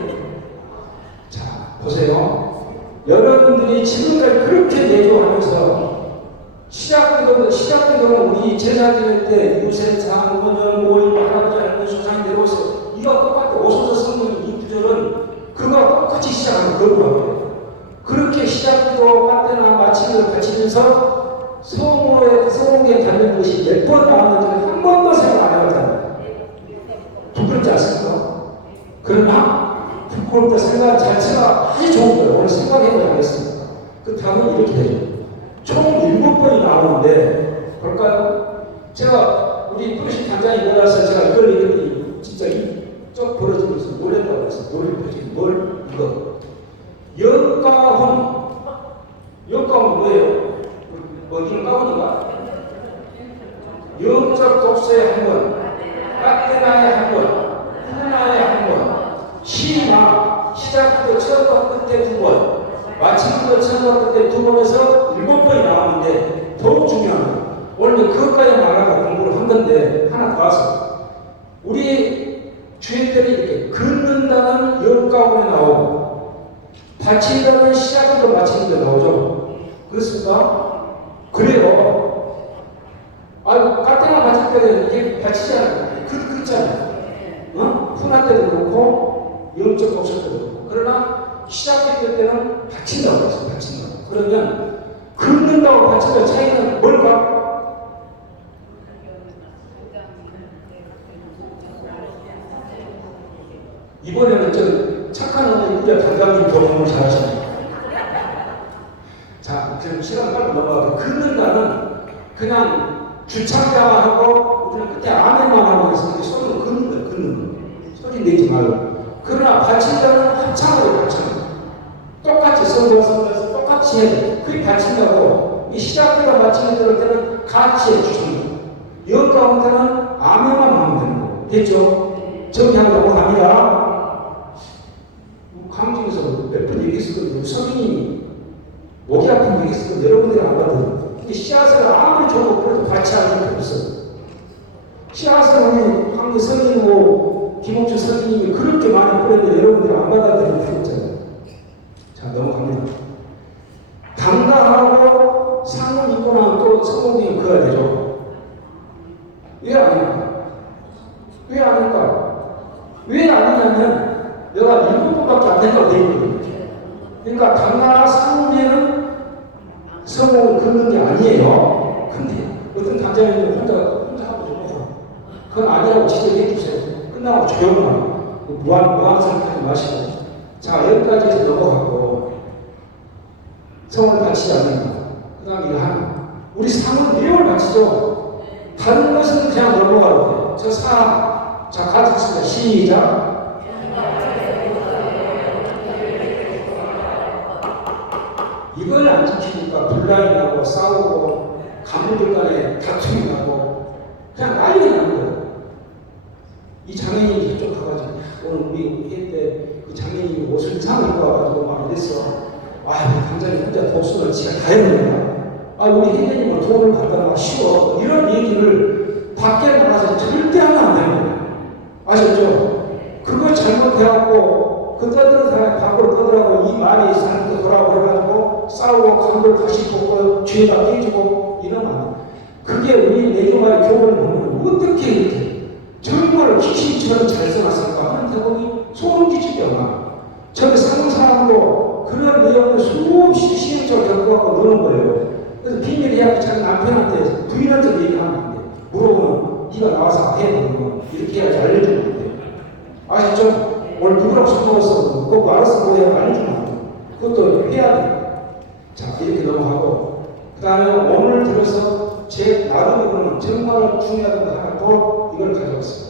자, 보세요. 여러분들이 지금까지 그렇게 내조하면서 시작부터 우리 제사 지낼 때 유세창, 원전, 모임, 할아버지, 할머니, 조상이 내려오세요. 이거 똑같아. 오소서 성령 이 구절은 그거와 똑같이 시작하는 거고요. 그렇게 시작도 빠때나 마치기를 바치면서 성호에 닿는 것이 몇 번 나왔는지를 한 번도 생각 안 해봤잖아요. 부끄럽지 않습니까? 그러나 부끄럽다 생각 자체가 아주 좋은 거예요. 오늘 생각해보지 않겠습니까? 그 답은 이렇게 되죠. 총 7번이 나오는데 볼까요? 제가 우리 프로시 단장이 몰라서 제가 이걸 읽었더니 진짜 쩍 벌어지면서 놀랬다고 했어요. 놀랬더니 뭘 이거 영가훈 뭐예요? 뭐긴 가훈인가? 영적 독서에 한 번, 까테나에 한 번, 후나에 한 번, 시나 시작부터 처음과 끝에 2번, 마침부터 처음과 끝에 2번에서 7번이 나오는데 더욱 중요한 건 오늘 그것까지 말하고 공부를 한 건데 하나 더 와서 우리 주인들이 이렇게 긋는다는 영가훈에 나오고 바친다는 시작부터 마치는 데 나오죠. 그렇습니까? 그래요. 까때나 바칠 때는 이게 바치잖아요. 긋잖아요. 훈할 때도 그렇고 영적 독서 때도 그렇고. 그러나 시작될 때는 바친다고 했어요. 바친다고. 그러면 긋는다고 바친다 차이는 뭘까? 이번에는 저 착한 어머니 우리 단장님 경험을 잘하시네요. 자, 지금 시간 빨리 넘어가고 긋는다는 그냥 주창자만 하고 우리는 끝에 아멘만 하고 있으니까 손으로 긋는 거예요. 긋는 거. 소리 내지 말고. 그러나 바친다는 합창으로 바쳐요. 똑같이 성경에서 똑같이 해. 그게 바친다고. 이 시작대가 바치는 들을 때는 같이 해주시는 거예요. 영 가운데는 아멘만 하면 되는 거예요. 됐죠? 정리하고 넘어갑니다. 강진에서 몇 번 얘기했었거든요. 성인이 목이 아픈 얘기했었거든요. 여러분들이 안 받아요. 근데 씨앗을 아무리 좋고 그래도 같이 하는 게 없어요. 씨앗을 우리 한국 성인이고 김옥주 선생님이 그렇게 많이 뿌렸는데 여러분들이 안 받아들이는 필요 없잖아요. 자, 넘어갑니다. 당당하고 상을 입고 나면 또 성공이 그어야 되죠. 왜 아닐까? 왜 아닐까? 왜 아니냐면 내가 7번밖에 안 된다고 되어 있거든요. 그러니까 당나라 상무에는 성공을 긋는 게 아니에요. 근데 어떤 단장님은 혼자 하고 좀 그건 아니라고 지적해 주세요. 끝나고 조용하고 무한성 하지 마시고. 자, 여기까지 해서 넘어가고 성을 바치지 않는다. 그 다음에 이거 하나. 우리 상은 내용을 바치죠. 다른 것은 그냥 넘어가도 돼요. 저 상, 자, 같이 있습니다. 시작. 이걸 안 지키니까 분란이 나고 싸우고 간부들 간에 다툼이 나고 그냥 난리가 나는 거예요. 이 장애인이 저쪽 가가지고 오늘 우리 회의 때 그 장애인이 옷을 이상을 입고 와가지고 막 이랬어. 당장에 혼자 독서를 지가 다 했는데 우리 회장님은 도움을 받다가 막 쉬워. 이런 얘기를 밖에 나가서 절대 하면 안 되는 거예요. 아셨죠? 그거 잘못해갖고 그 떠드는 사람이 밖으로 떠들라고 이 말이 사람한테 돌아오고 그래가지고 싸우고 감을 다시 뽑고 죄다 깨지고 이러면 안 돼. 그게 우리 내교와의 교훈을 보면 어떻게 이렇게 정말 귀신처럼 잘 써놨을까 하는 대목이 소름 끼칠 때가 저는 상사하고 그런 내용을 수없이 시행착오를 겪어갖고 노는 거예요. 그래서 비밀 이야기 자기 남편한테 부인한테 얘기하면 안 돼. 물어보면 네가 나와서 해야 되는 거 이렇게 해야지 알려주면 안 돼. 아시죠? 오늘 누구랑 술 먹었어? 그거 알아서 뭐야 알려주면 안 돼. 그것도 해야 돼. 자, 이렇게 넘어가고 그 다음에 오늘 들어서 제 나름으로는 정말 중요한 거 하나 더 이걸 가져왔어요.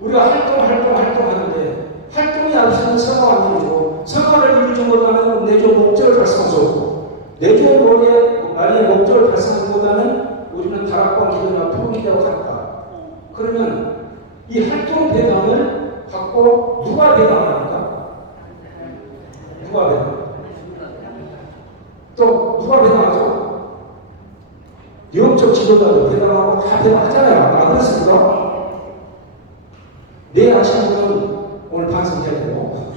우리가 활동하는데 활동이 없으면 성과가 안 이루어지고 성과를 이루지 못하면 내조 목적을 달성할 수 없고 내조 만약에 목적을 달성하지 못하면 우리는 다락방 기도나 포기되어 갔다. 그러면 이 활동 배당을 갖고 누가 배당을 합니까? 누가 배당? 또 누가 배당하죠? 영적 지도자도 배당하고 다 배당하잖아요. 안 그렇습니까? 내일 아시는 분은 오늘 방송해야 되고.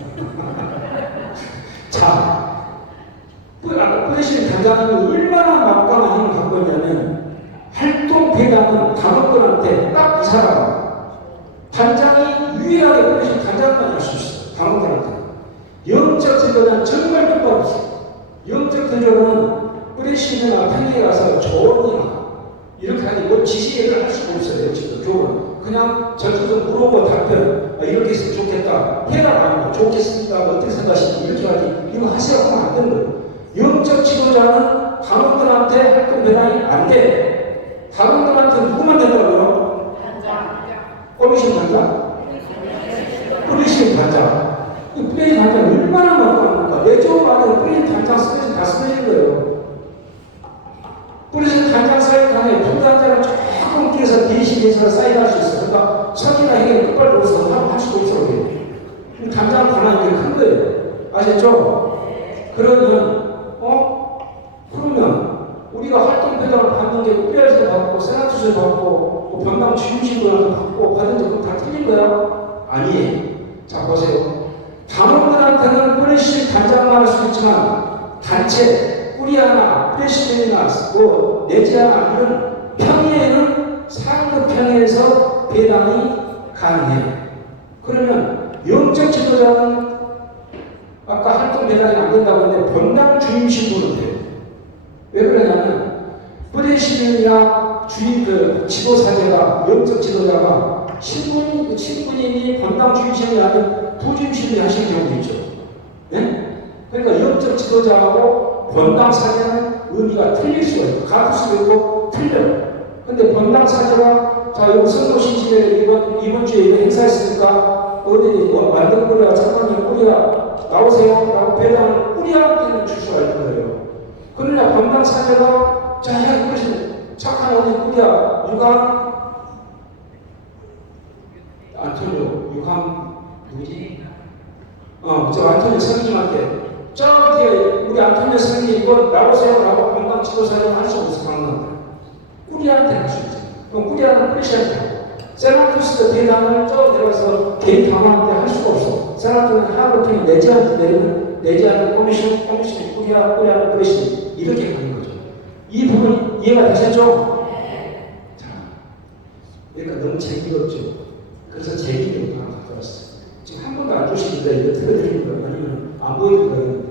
자, 뿌리신 단장님이 얼마나 막강한 힘을 갖고 있냐면 활동 배당은 당원들한테 딱 이 사람 단장이 유일하게 뿌리신 단장만 할 수 있어요. 당원들한테. 영적 지도자는 정말 똑바로 없어요. 영적 지도자는 뿌리시는 편에 가서 조언이나 이렇게 하니 뭐 지시를 할 수가 없어요. 지금 교훈은. 그냥 전투도 물어보고 답변 이렇게 했으면 좋겠다. 해답 아니고 좋겠습니다. 어떻게 생각하시는지 이렇게 하지. 이거 하시라고 하면 안 되는 거예요. 영적 지도자는 당원들한테 활동 배당이 안 돼. 당원들한테 누구만 된다고요? 꼬미신 단장? 뿌리신 단장. 이 뿌리신 단장 얼마나 막강합니까? 내조 안에 뿌리신 단장 쓰레기 다 쓰레기인 거예요. 뿌리신 단장 사이단에 부단장을 조금 끼어서 대신해서 사이드할 수 있어요. 그러니까 석이나 행위 끝발도 없어. 할 수도 없어. 단장 권한이 큰 거예요. 아셨죠? 그러면 우리가 활동 배당을 받는 게 뿌리에서 받고 세나투에서 받고 변당 주임식으로 받고 받은 적은 다 틀린 거야? 아니에요. 자 보세요. 당원들한테는 뿌리신 단장만 할 수 있지만 단체 뿌리하나 프레시맨이나 내지하나 이런 평의에는 상급 평의에서 배당이 가능해요. 그러면 영적 지도자는 아까 활동 배당이 안 된다고 했는데 본당 주임 신분은 돼요. 왜 그러냐면 프레시맨이나 주임 지도사제가 영적 지도자가 신분인이 본당 주임 신분이 아닌 부주임 신분이 하시는 경우도 있죠. 네? 그러니까 영적 지도자하고 본당 사제는 의미가 틀릴 수가 있고 같을 수도 있고 틀려요. 근데 본당 사제가 자 여기 선거신집에 이번 주에 이런 행사했으니까 어디 만든 뿌리야 장관님 뿌리야 나오세요 라고 배당을 뿌리한테는 줄 수가 있는 거예요. 그러나 본당 사제가 자 그러시면 착한 어디 뿌리야 유감 안토니오 유감 누구지? 저 안토니오 성님한테 저 뒤에 우리 안토니오 성님 이거 나오세요 라고 본당 지도사령 할 수 없어 방금 꾸리한테 할 수 있죠. 그럼 꾸리한테 프레시한테 하고 세나투스도 대당을 저 내려가서 개인 당원한테 할 수가 없어. 세나투는 하루팀 내지한테 내리는 내지하는 코미션 꾸리하는 프레시 이렇게 가는 거죠. 이 부분 이해가 되셨죠? 자, 그러니까 너무 재미없죠. 그래서 재미를 하나 갖고 왔어요. 지금 한 번도 안 주시는데 이거 틀어드리는 거예요. 아니면 안 보여드릴 거예요.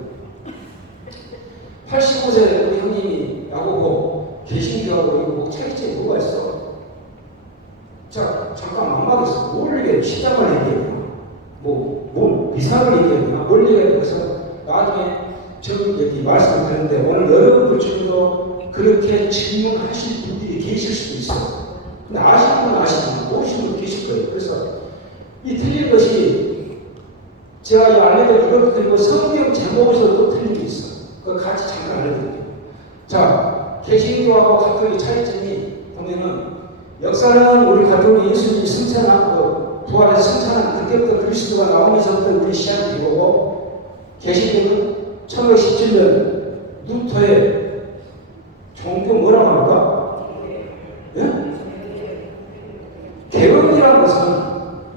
85세 우리 형님이 나보고 개신교하고 이거 차이점이 뭐가 있어? 자, 잠깐 막막했어. 뭘 얘기해? 시장을 얘기해. 뭐 미사를 얘기해. 뭘 얘기해? 그래서 나중에 저기 여기 말씀을 드렸는데 오늘 여러분들 중에도 그렇게 질문하실 분들이 계실 수도 있어요. 근데 아시는 분은 아시지만 모르시는 분도 계실 거예요. 그래서 이 틀린 것이 제가 이 알려드린 이것도 드리고 성경 제목에서도 틀린 게 있어요. 그거 같이 잠깐 알려드릴게요. 자, 개신교하고 가톨릭 차이점이 보면은 역사는 우리 가톨릭 예수님이 승천한 부활해서 승천한 그때부터 그리스도가 나오면서부터 우리 시작이 되고 개신교는 1517년 루터의 종교 뭐라고 합니까? 예? 개혁이라는 것은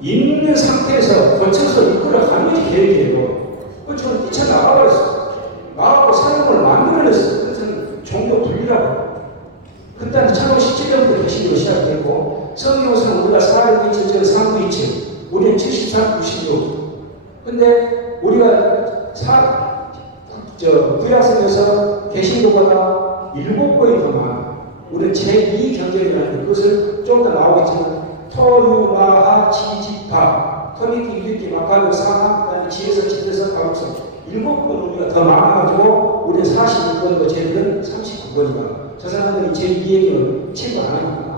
있는 상태에서 거쳐서 이끌어가는 것이 개혁이에요. 그것처럼 뛰쳐나가버렸어. 나가고 사람을 만들어냈어. 그것은 종교 분리라고. 그때 1517년부터 개신교가 시작됐고 성경에서는 우리가 살아있는 저 상부이치 우리는 73, 96. 근데 우리가 구약성에서 개신교보다 7번이 더 많아. 우리는 제2 경전이라는데 그것을 좀 더 나오겠지만 토유마하 지지파 토미키 유리키 마카르 사나 그다음에 지에서 집에서 가급성 7번 우리가 더 많아가지고 우리는 46번이고 쟤들은 39번이다. 저 사람들이 제2 얘기를 치고 안 합니다.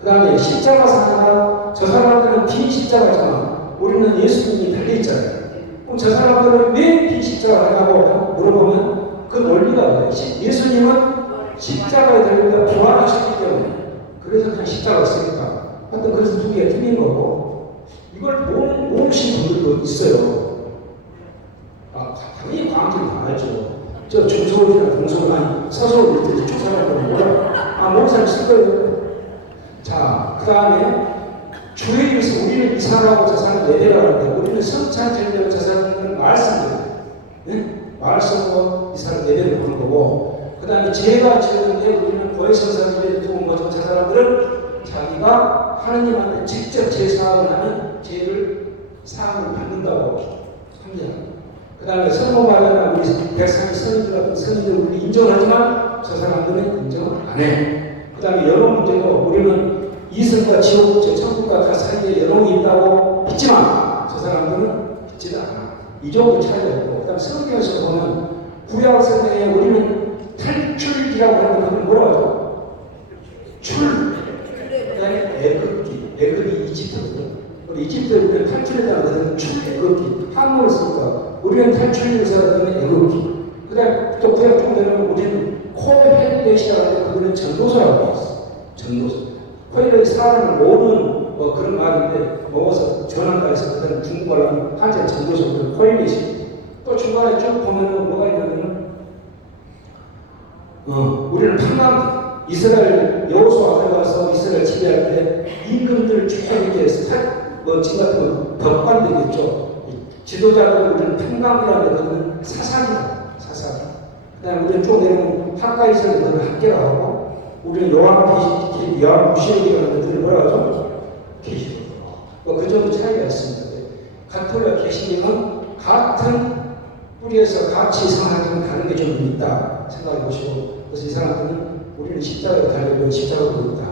그 다음에 십자가 사나 저 사람들은 빈 십자가잖아. 우리는 예수님이 달려있잖아요. 그럼 저 사람들은 왜 빈 십자가 하냐고 물어보면 그 논리가 뭐예요? 예수님은 십자가에 달려 부활하셨기 때문에 그래서 그냥 십자가를 쓰니까 하여튼 그래서 두 개가 틀린 거고 이걸 모르신 분들도 있어요. 당연히 광주는 다 알죠. 저 중소울이나 동소울 아니 서서울 이렇게 쭉 사람들은 뭐라 모르는 사람 쓸 거예요. 자, 그 다음에 주의에서 우리는 이 사람하고 저 사람 내려가는데 우리는 성찬절려 저 사람은 말씀을 네? 말씀으로 이 사람 내려를 보는 거고 그 다음에 죄가 지었는데 우리는 고해성사를 두고 뭐죠? 저 사람들은 자기가 하느님한테 직접 제사를 하는 죄를 사함을 받는다고 합니다. 그 다음에 성모마리아나 우리 백성의 선인들 같은 선인들 우리 인정하지만 저 사람들은 인정을 안 해. 그 다음에 여러 문제도 우리는 이승과 지옥, 천국과 다 사이에 여론이 있다고 믿지만 저 사람들은 믿지도 않아. 이 정도 차이가 있고 그 다음에 성경에서 보면 구약 성경에 우리는 탈출이라고 하는 건 뭐라고 하죠? 그 다음에 애굽이 이집트거든. 우리 이집트에 우리는 탈출이라는 것은 출애굽기 한문을 쓰니까 우리는 탈출인사라는 애굽기. 그 다음에 또 구약 중에는 우리는 코헬렛이라는 그거는 전도서라고 했어. 전도서. 코헬렛이 사람을 모으는 그런 말인데 모아서 전한다 해서 그 다음에 중국어로 하면 한자 전도서 코헬렛이. 또 중간에 쭉 보면은 뭐가 있냐면은 우리는 판단 이스라엘 여호수아 앞에 가서 이스라엘 지배할 때 임금들을 쭉 이렇게 지금 같은 법관들이겠죠. 지도자들 우리는 평강이라는 것은 사상이다. 사상. 그 다음에 우리는 쭉 내려오면 학과에서는 학계가 하고 우리는 요한 무시록이라는 것들을 뭐라 하죠? 계시록. 그 정도 차이가 있습니다. 가톨릭 개신교는 같은 뿌리에서 같이 생활하는 다른 게 좀 있다 생각해 보시고 그래서 이 사람들은 우리는 십자가에 달려있는 십자가로 있다.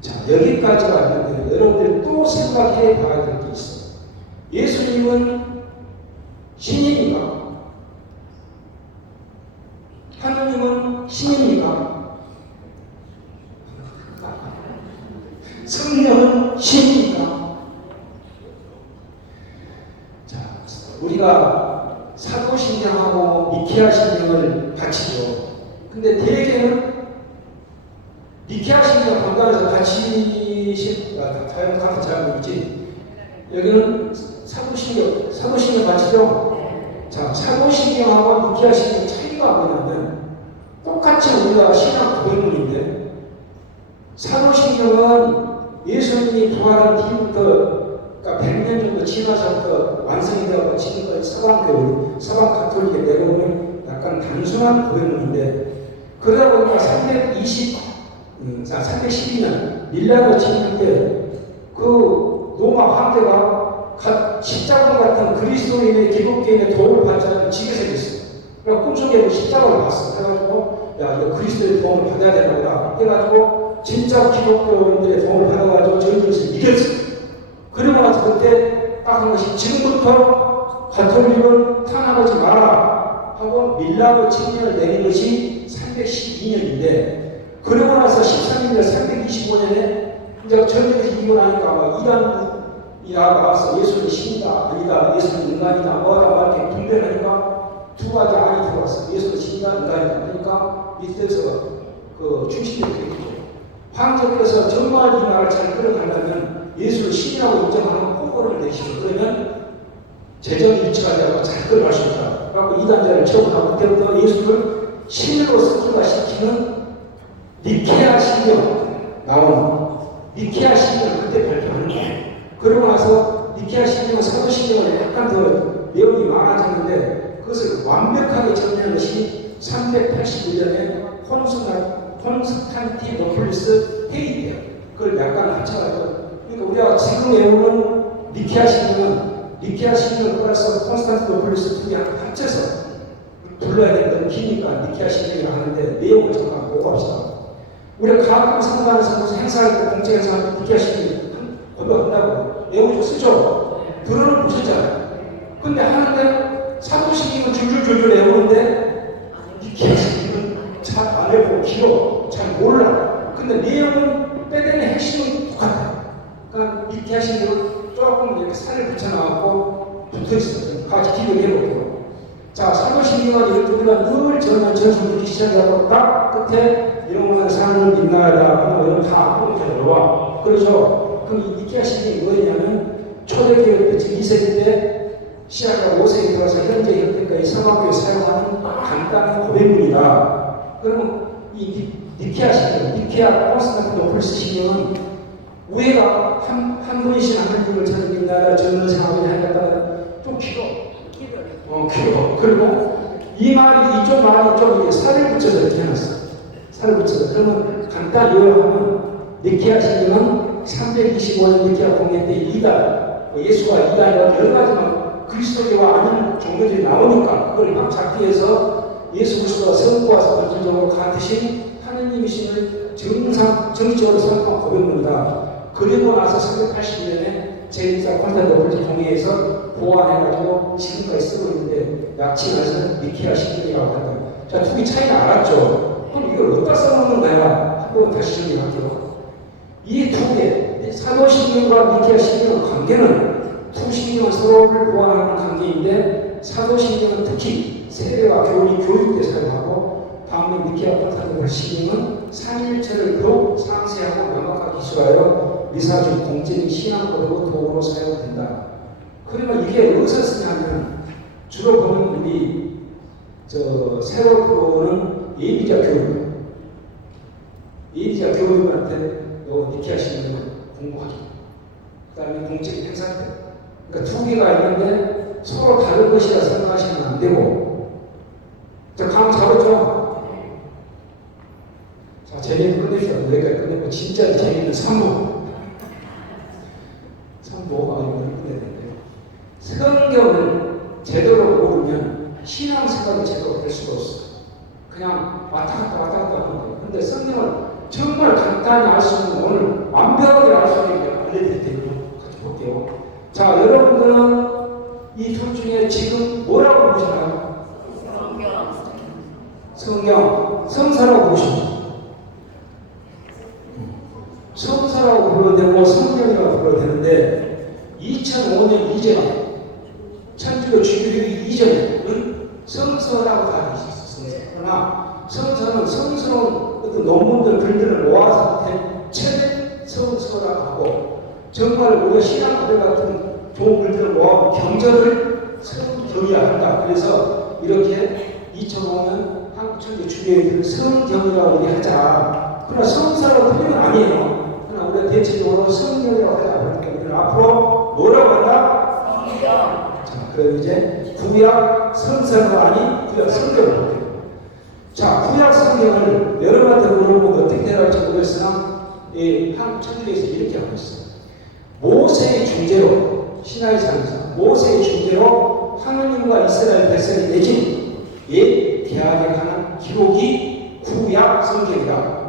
자, 여기까지가 왔는데 여러분들이 또 생각해 봐야 될 게 있어요. 예수님은 신입니까? 하느님은 신입니까? 성령은 신입니까? 자, 우리가 사도신경하고 니케아 신경을 같이죠. 근데 대개는 니케아 신경 관광에서 같이 같은 잘 모르지. 여기는 사도신경 같이죠. 자, 사도신경하고 니케아 신경 차이가 뭐냐면 똑같이 우리가 신학 고백문인데 사도신경은 예수님이 부활한 뒤부터 그러니까 100년 정도 지나서부터 완성이 되어서 지금까지 서방 가톨릭에 내려오는 약간 단순한 고백문인데 그러다 보니까 312년 밀라노 침략 때 그 로마 황제가 십자가 같은 그리스도인의 기독교인의 도움을 받지 않는 지게 생겼어요. 그러니까 꿈속에 십자가를 봤어. 그래가지고 야 이거 그리스도의 도움을 받아야 되나 보다 해가지고 진짜 기독교인들의 도움을 받아가지고 전쟁에서 이겼어요. 그러고 나서 그때 딱 한 것이 지금부터 가톨릭은 탄압하지 마라 하고 밀라노 침략을 내린 것이 312년인데 그러고 나서 13년 325년에 이제 전쟁에서 이기고 나니까 막 이단이 나와서 예수는 신이다 아니다 예수는 인간이다 뭐하다 막 이렇게 분별하니까 두 가지 안이 들어왔어요. 예수는 신이다, 인간이다. 그러니까 밑에서 그 중심이 되겠죠. 황제께서 정말 이 나라를 잘 끌어가려면 예수를 신이라고 인정하는 홍보를 내시죠. 그러면 재정이 일치하지 않고 잘 끌어갈 수 있다. 그래서 이단자를 처분하고 그때부터 예수를 신으로 승화시키는 니케아 신경 나오는 니케아 신경을 그때 발표하는 거예요. 그러고 나서 니케아 신경은 사도 신경을 약간 더 내용이 많아졌는데 그것을 완벽하게 정리한 것이 381년에 콘스탄티노플리스 회의 때예요. 그걸 약간 합쳐가지고 그러니까 우리가 지금 외우는 니케아 신경을 플러스 콘스탄티노플리스 두 개 합쳐서 불러야 되는 기니까 니케아 신경이라고 하는데 내용을 잠깐 보고 합시다. 우리가 가끔 상관에서 행사할 때 공채 행사할 때 니케아 신경이 고백한다고 내용을 쓰죠. 들어는 보셨잖아요. 근데 하는데 사도신경은 줄줄줄줄 외우는데 니케아 신경은 잘 안 외우고 길어. 잘 몰라. 근데 내용은 빼내는 핵심은 똑같아요. 그러니까 니케아 신경은 조금 이렇게 살을 붙여놔갖고 붙어있어요. 같이 기억해볼게요. 자, 사도신경은 이렇게 우리가 늘 전수를 시작하고 딱 끝에 이런 사람을 민나라다 이런 다 앞으로 들어와. 그렇죠? 그럼 이 니케아 신경이 뭐냐면 초대교회 때 2세기 때 시작하고 5세기 들어서 현재 현대까지 성악교에 사용하는 간단한 고백문이다. 그러면 이 니케아 신경, 니케아 콘스탄티노플리스 신경은 우리가 한 분이신 하나님을 찾는 민나라 전는 생활을 하겠다가 좀 길어. 길어. 그리고 이 말이 이쪽 말이 좀 이렇게 살을 붙여서 이렇게 해놨어. 살을 붙여서. 그러면 간단히 요약하면 니케아 신경은 325년 니케아 공회 때 이단, 예수가 이단이라고 여러 가지 막 그리스도교와 아닌 종교들이 나오니까 그걸 막 잡기 위해서 예수 그리스도가 성부와서 본질적으로 같으신 하느님이심을 정식적으로 선포한 고백문이다. 그리고 나서 380년에 제1차 콘스탄티노플리스 공회에서 보완해가지고 지금까지 쓰고 있는데 약칭해서 니케아 신경이라고 한다. 자, 두 개 차이는 알았죠? 그럼 이걸 어디다 써놓는 거야? 한번 다시 정리할게요. 이 두 개, 사도신경과 니케아 신경의 관계는 두 신경은 서로를 보완하는 관계인데 사도신경은 특히 세례와 교육 때 사용하고 다음에 니케아 콘스탄티노플리스 신경은 삼일체를 더욱 상세하고 명확하게 기술하여 미사적 공적인 신앙 고백의 도구로 사용된다. 그러면 이게 어디서 쓰냐면 주로 보는 우리 새로 들어오는 예비자 교육, 예비자 교육한테 요 니케아 신경을 공부하죠. 그 다음에 공적인 행사 때. 그러니까 두 개가 있는데 서로 다른 것이라 생각하시면 안 되고. 자, 감 잡았죠? 자, 재미는 끝내주자. 여기까지 끝내고 진짜 재미는 3부. 3부가 이걸 끝내야 되는데 성경을 제대로 모르면 신앙생활이 제대로 될 수가 없어. 그냥 왔다 갔다 하는 거예요. 근데 성경을 정말 간단히 알 수 있는 오늘 완벽하게 알 수 있는 게 알려드릴 테니까 같이 볼게요. 자, 여러분들은 이 둘 중에 지금 뭐라고 부르시나요? 성경. 성사라고 부르십니다. 성사라고 불러도 되고 성경이라고 불러도 되는데 2005년 이전에 천주교 주교되기 이전에는 성서라고 다 있었어요. 그러나 성서는 성스러운 어떤 논문들 글들을 모아서 된 책 성서라고 하고 정말 우리가 신앙 고백 같은 좋은 글들을 모아 경전을 성경이라 한다. 그래서 이렇게 2005년 한국 천주교 주교회들은 성경이라고 우리 하자. 그러나 성사라고 틀린 건 아니에요. 우리가 대체적으로 성경이라고 하지 않으니까 우리는 앞으로 뭐라고 한다? 성경. 자, 그럼 이제 구약 성서가 아닌 구약 성경을 볼게요. 자, 구약 성경을 여러분한테 물어보면 어떻게 대답할지 모르겠으나 한국 천주교에서 이렇게 하고 있어요. 모세의 중재로 신하의 상사 모세의 중재로 하느님과 이스라엘 백성이 내진 옛 대학에 관한 기록이 구약 성경이다.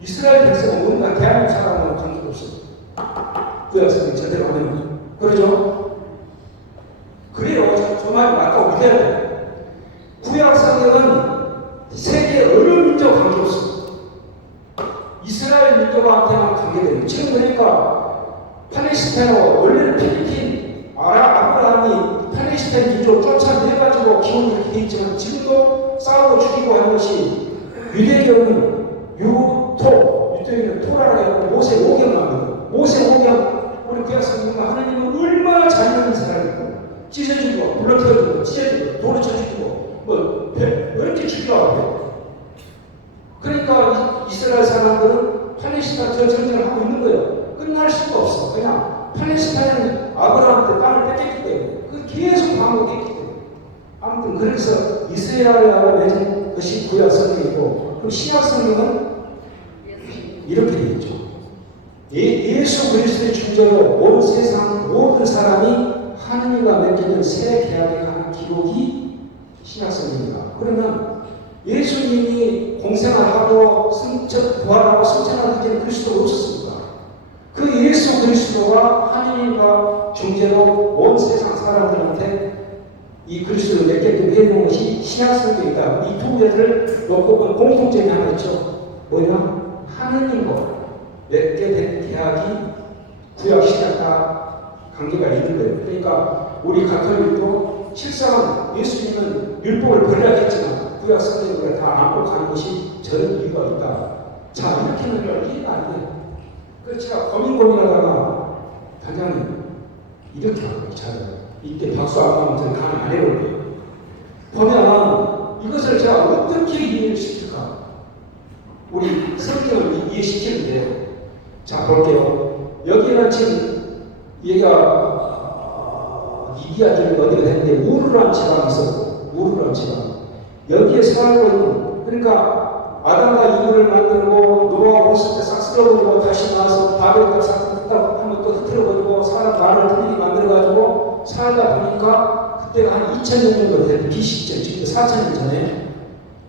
이스라엘 백성은 뭔가 대한민국 사람하고 관계가 없어. 구약성경 제대로 하면. 그러죠? 그래요. 저 말이 맞다고 믿어야 돼. 구약성경은 세계 어느 민족 관계없어. 이스라엘 민족한테만 관계돼요. 지금 그러니까 팔레스타인하고 원래는 필리핀, 아브라함이 팔레스타인 민족을 쫓아내가지고 기원이 이렇게 돼 있지만 지금도 싸우고 죽이고 하는 것이 유대교는 유대교는 토라라고 하고 모세 오경을 합니다. 모세 오경 우리 구약성경은 하나님은 얼마나 잘하는 사람이고 찢어주고 불러태우고 찢어주고 돌을 쳐주고 뭐 이렇게 죽이라고. 그러니까 이스라엘 사람들은 팔레스타인 저 전쟁을 하고 있는 거예요. 끝날 수가 없어. 그냥 팔레스타인은 아브라함한테 땅을 뺏겼기 때문에 그 계속 반복했기 때문에 아무튼 그래서 이스라엘하고 맺은 것이 구약 성경이고 그럼 신약 성경은 이렇게 되어 있죠. 예수 그리스도의 존재로 온 세상 모든 사람이 하느님과 맺는 새 계약에 관한 기록이 신약 성경입니다. 그러면 예수님이 공생활하고 부활하고 승천하는 때는 그리스도가 없었습니다. 그 예수 그리스도가 하느님과 중재로 온 세상 사람들한테 이 그리스도를 맺게끔 해놓은 것이 신약 성경이다. 이 두 개를 놓고 공통점이 하나 있죠. 뭐냐? 하느님과 맺게 된 계약이 구약 신약과 관계가 있는 거예요. 그러니까 우리 가톨릭도 실상 예수님은 율법을 버려야겠지만 구약 성경을 다 안고 가는 것이 저런 이유가 있다. 자, 이렇게는 이해가 안 돼요. 그래서 제가 고민하다가 단장님 이렇게 하고 잘 이때 박수 안 하면 저는 가면 안 해볼게요. 보면 이것을 제가 어떻게 이해를 시킬까? 우리 성경을 이해시키는데 자 볼게요. 여기는 지금 얘가 이디아적인 어디가 됐는데 우르란 지방이 있었고 우르란 지방 여기에 살고 있는 그러니까 아담과 이브를 만들고 노아가 없을 때 싹 쓸어버리고 다시 나와서 바벨탑 싹 한번 또 흐트러버리고 사람 말을 들리게 만들어가지고 살다 보니까 그때가 한 2000년 정도 된 BC죠. 지금 4000년 전에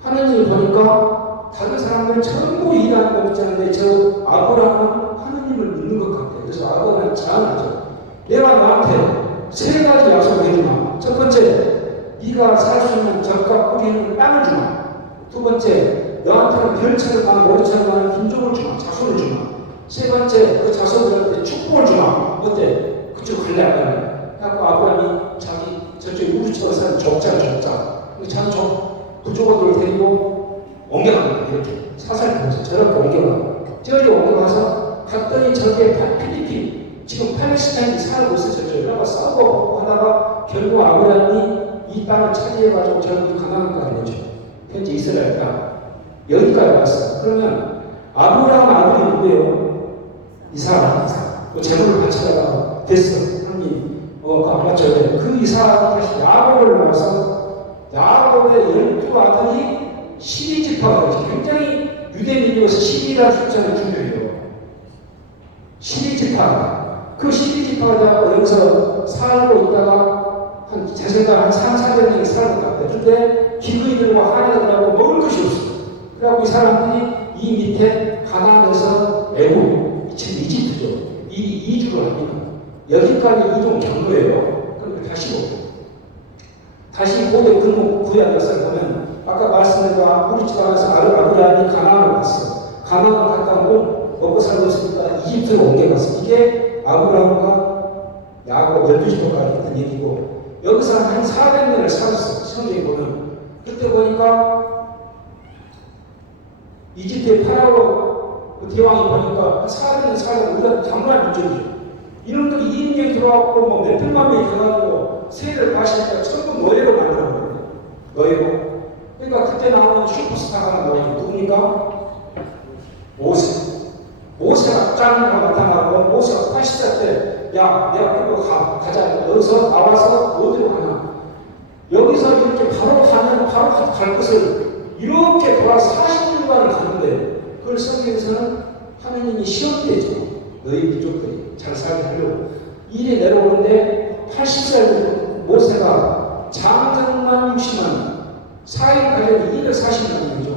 하느님이 보니까 다른 사람들은 전부 일하는 거 있잖아요. 저 아브라함은 하느님을 믿는 것 같아요. 그래서 아브라함은 제안하죠. 내가 나한테 세 가지 약속을 해주마. 첫 번째, 네가 살 수 있는 젖과 꿀이 있는 땅을 주마. 두 번째, 너한테는 별처럼 많은 모래처럼 많은 민족을 주마. 자손을 주마. 세 번째, 그 자손들한테 축복을 주마. 어때? 그쪽 갈래 안 갈래? 그래서 아브라함이 자기 저쪽 우주처럼 사는 족자. 자기 부족어들을 데리고 옮겨갑니다. 이렇게 사살하면서 저렇게 옮겨가. 저기 옮겨가서 갔더니 저기에 필리핀 지금 팔레스타인이 살고 있어. 저쪽에다가 싸우고 하다가 결국 아브라함이 이 땅을 차지해가지고 저기 가나안까지 오죠. 현재 이스라엘 땅. 여기까지 왔어요. 그러면 아브라함 아들이 누구예요? 이삭. 재물을 바치다가 됐어. 하나님, 맞춰야 돼. 그 이삭이 다시 야곱을 낳아서 야곱의 12아들이 12지파가 되죠. 굉장히 유대민족에서 12라는 숫자를 중요해요. 12지파. 그 12지파가 되고 여기서 살고 있다가 제 생각 한 300~400년이 살고 갔대. 근데 기근이들과 한해들하고 먹을 것이 없어. 그래갖고 이 사람들이 이 밑에 가나안에서 애국, 지금 이집트죠. 이주를 합니다. 여기까지 이동 경로예요. 그럼 다시 보고. 다시 고대 구약 역사를 보면 아까 말씀드린 우리 집 안에서 아브라함이 가나안을 갔어. 가나안을 갔다 오고 먹고 살고 있으니까 이집트로 옮겨갔어. 이게 아브라함과 야곱 12지파까지 있던 얘기고 여기서 한 400년을 살았어. 성경에 보면. 그때 보니까 이집트의 파라오 그 대왕이 보니까 한 400년 살고 우리가 장난 민족이죠. 이놈들이 2인경에 들어왔고 뭐 몇백만 명이 들어가고 세를 마시니까 전부 노예로 만들어버렸네. 노예로. 그러니까 그때 나오는 슈퍼스타가 누굽니까? 모세가 짱이가 나타나고 모세가 80살 때 야, 내가 끌고 가자. 여기서 나와서 어디로 가냐? 여기서 이렇게 바로 가면 바로 갈 것을 이렇게 돌아 40년간을 가는데 그걸 성경에서는 하나님이 시험 때죠. 너희 민족들이 잘 살게 하려고. 일이 내려오는데 80살 모세가 장정만 60만 4일 가정이 240만이죠.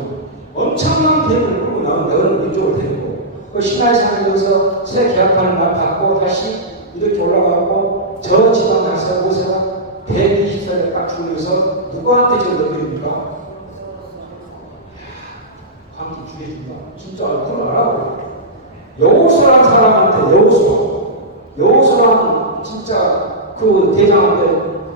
엄청난 배를 끌고 나온 여러 민족을 데리고 그 시나이산에 여기서 새 계약판을 받고 다시 이렇게 올라가고 저 지방 가서 모세가 120살에 딱 죽으면서 누구한테 저 넘깁니까? 광기 죽여준다. 진짜 그걸 알아요. 여호수라는 사람한테 여호수라는 진짜 그 대장 앞에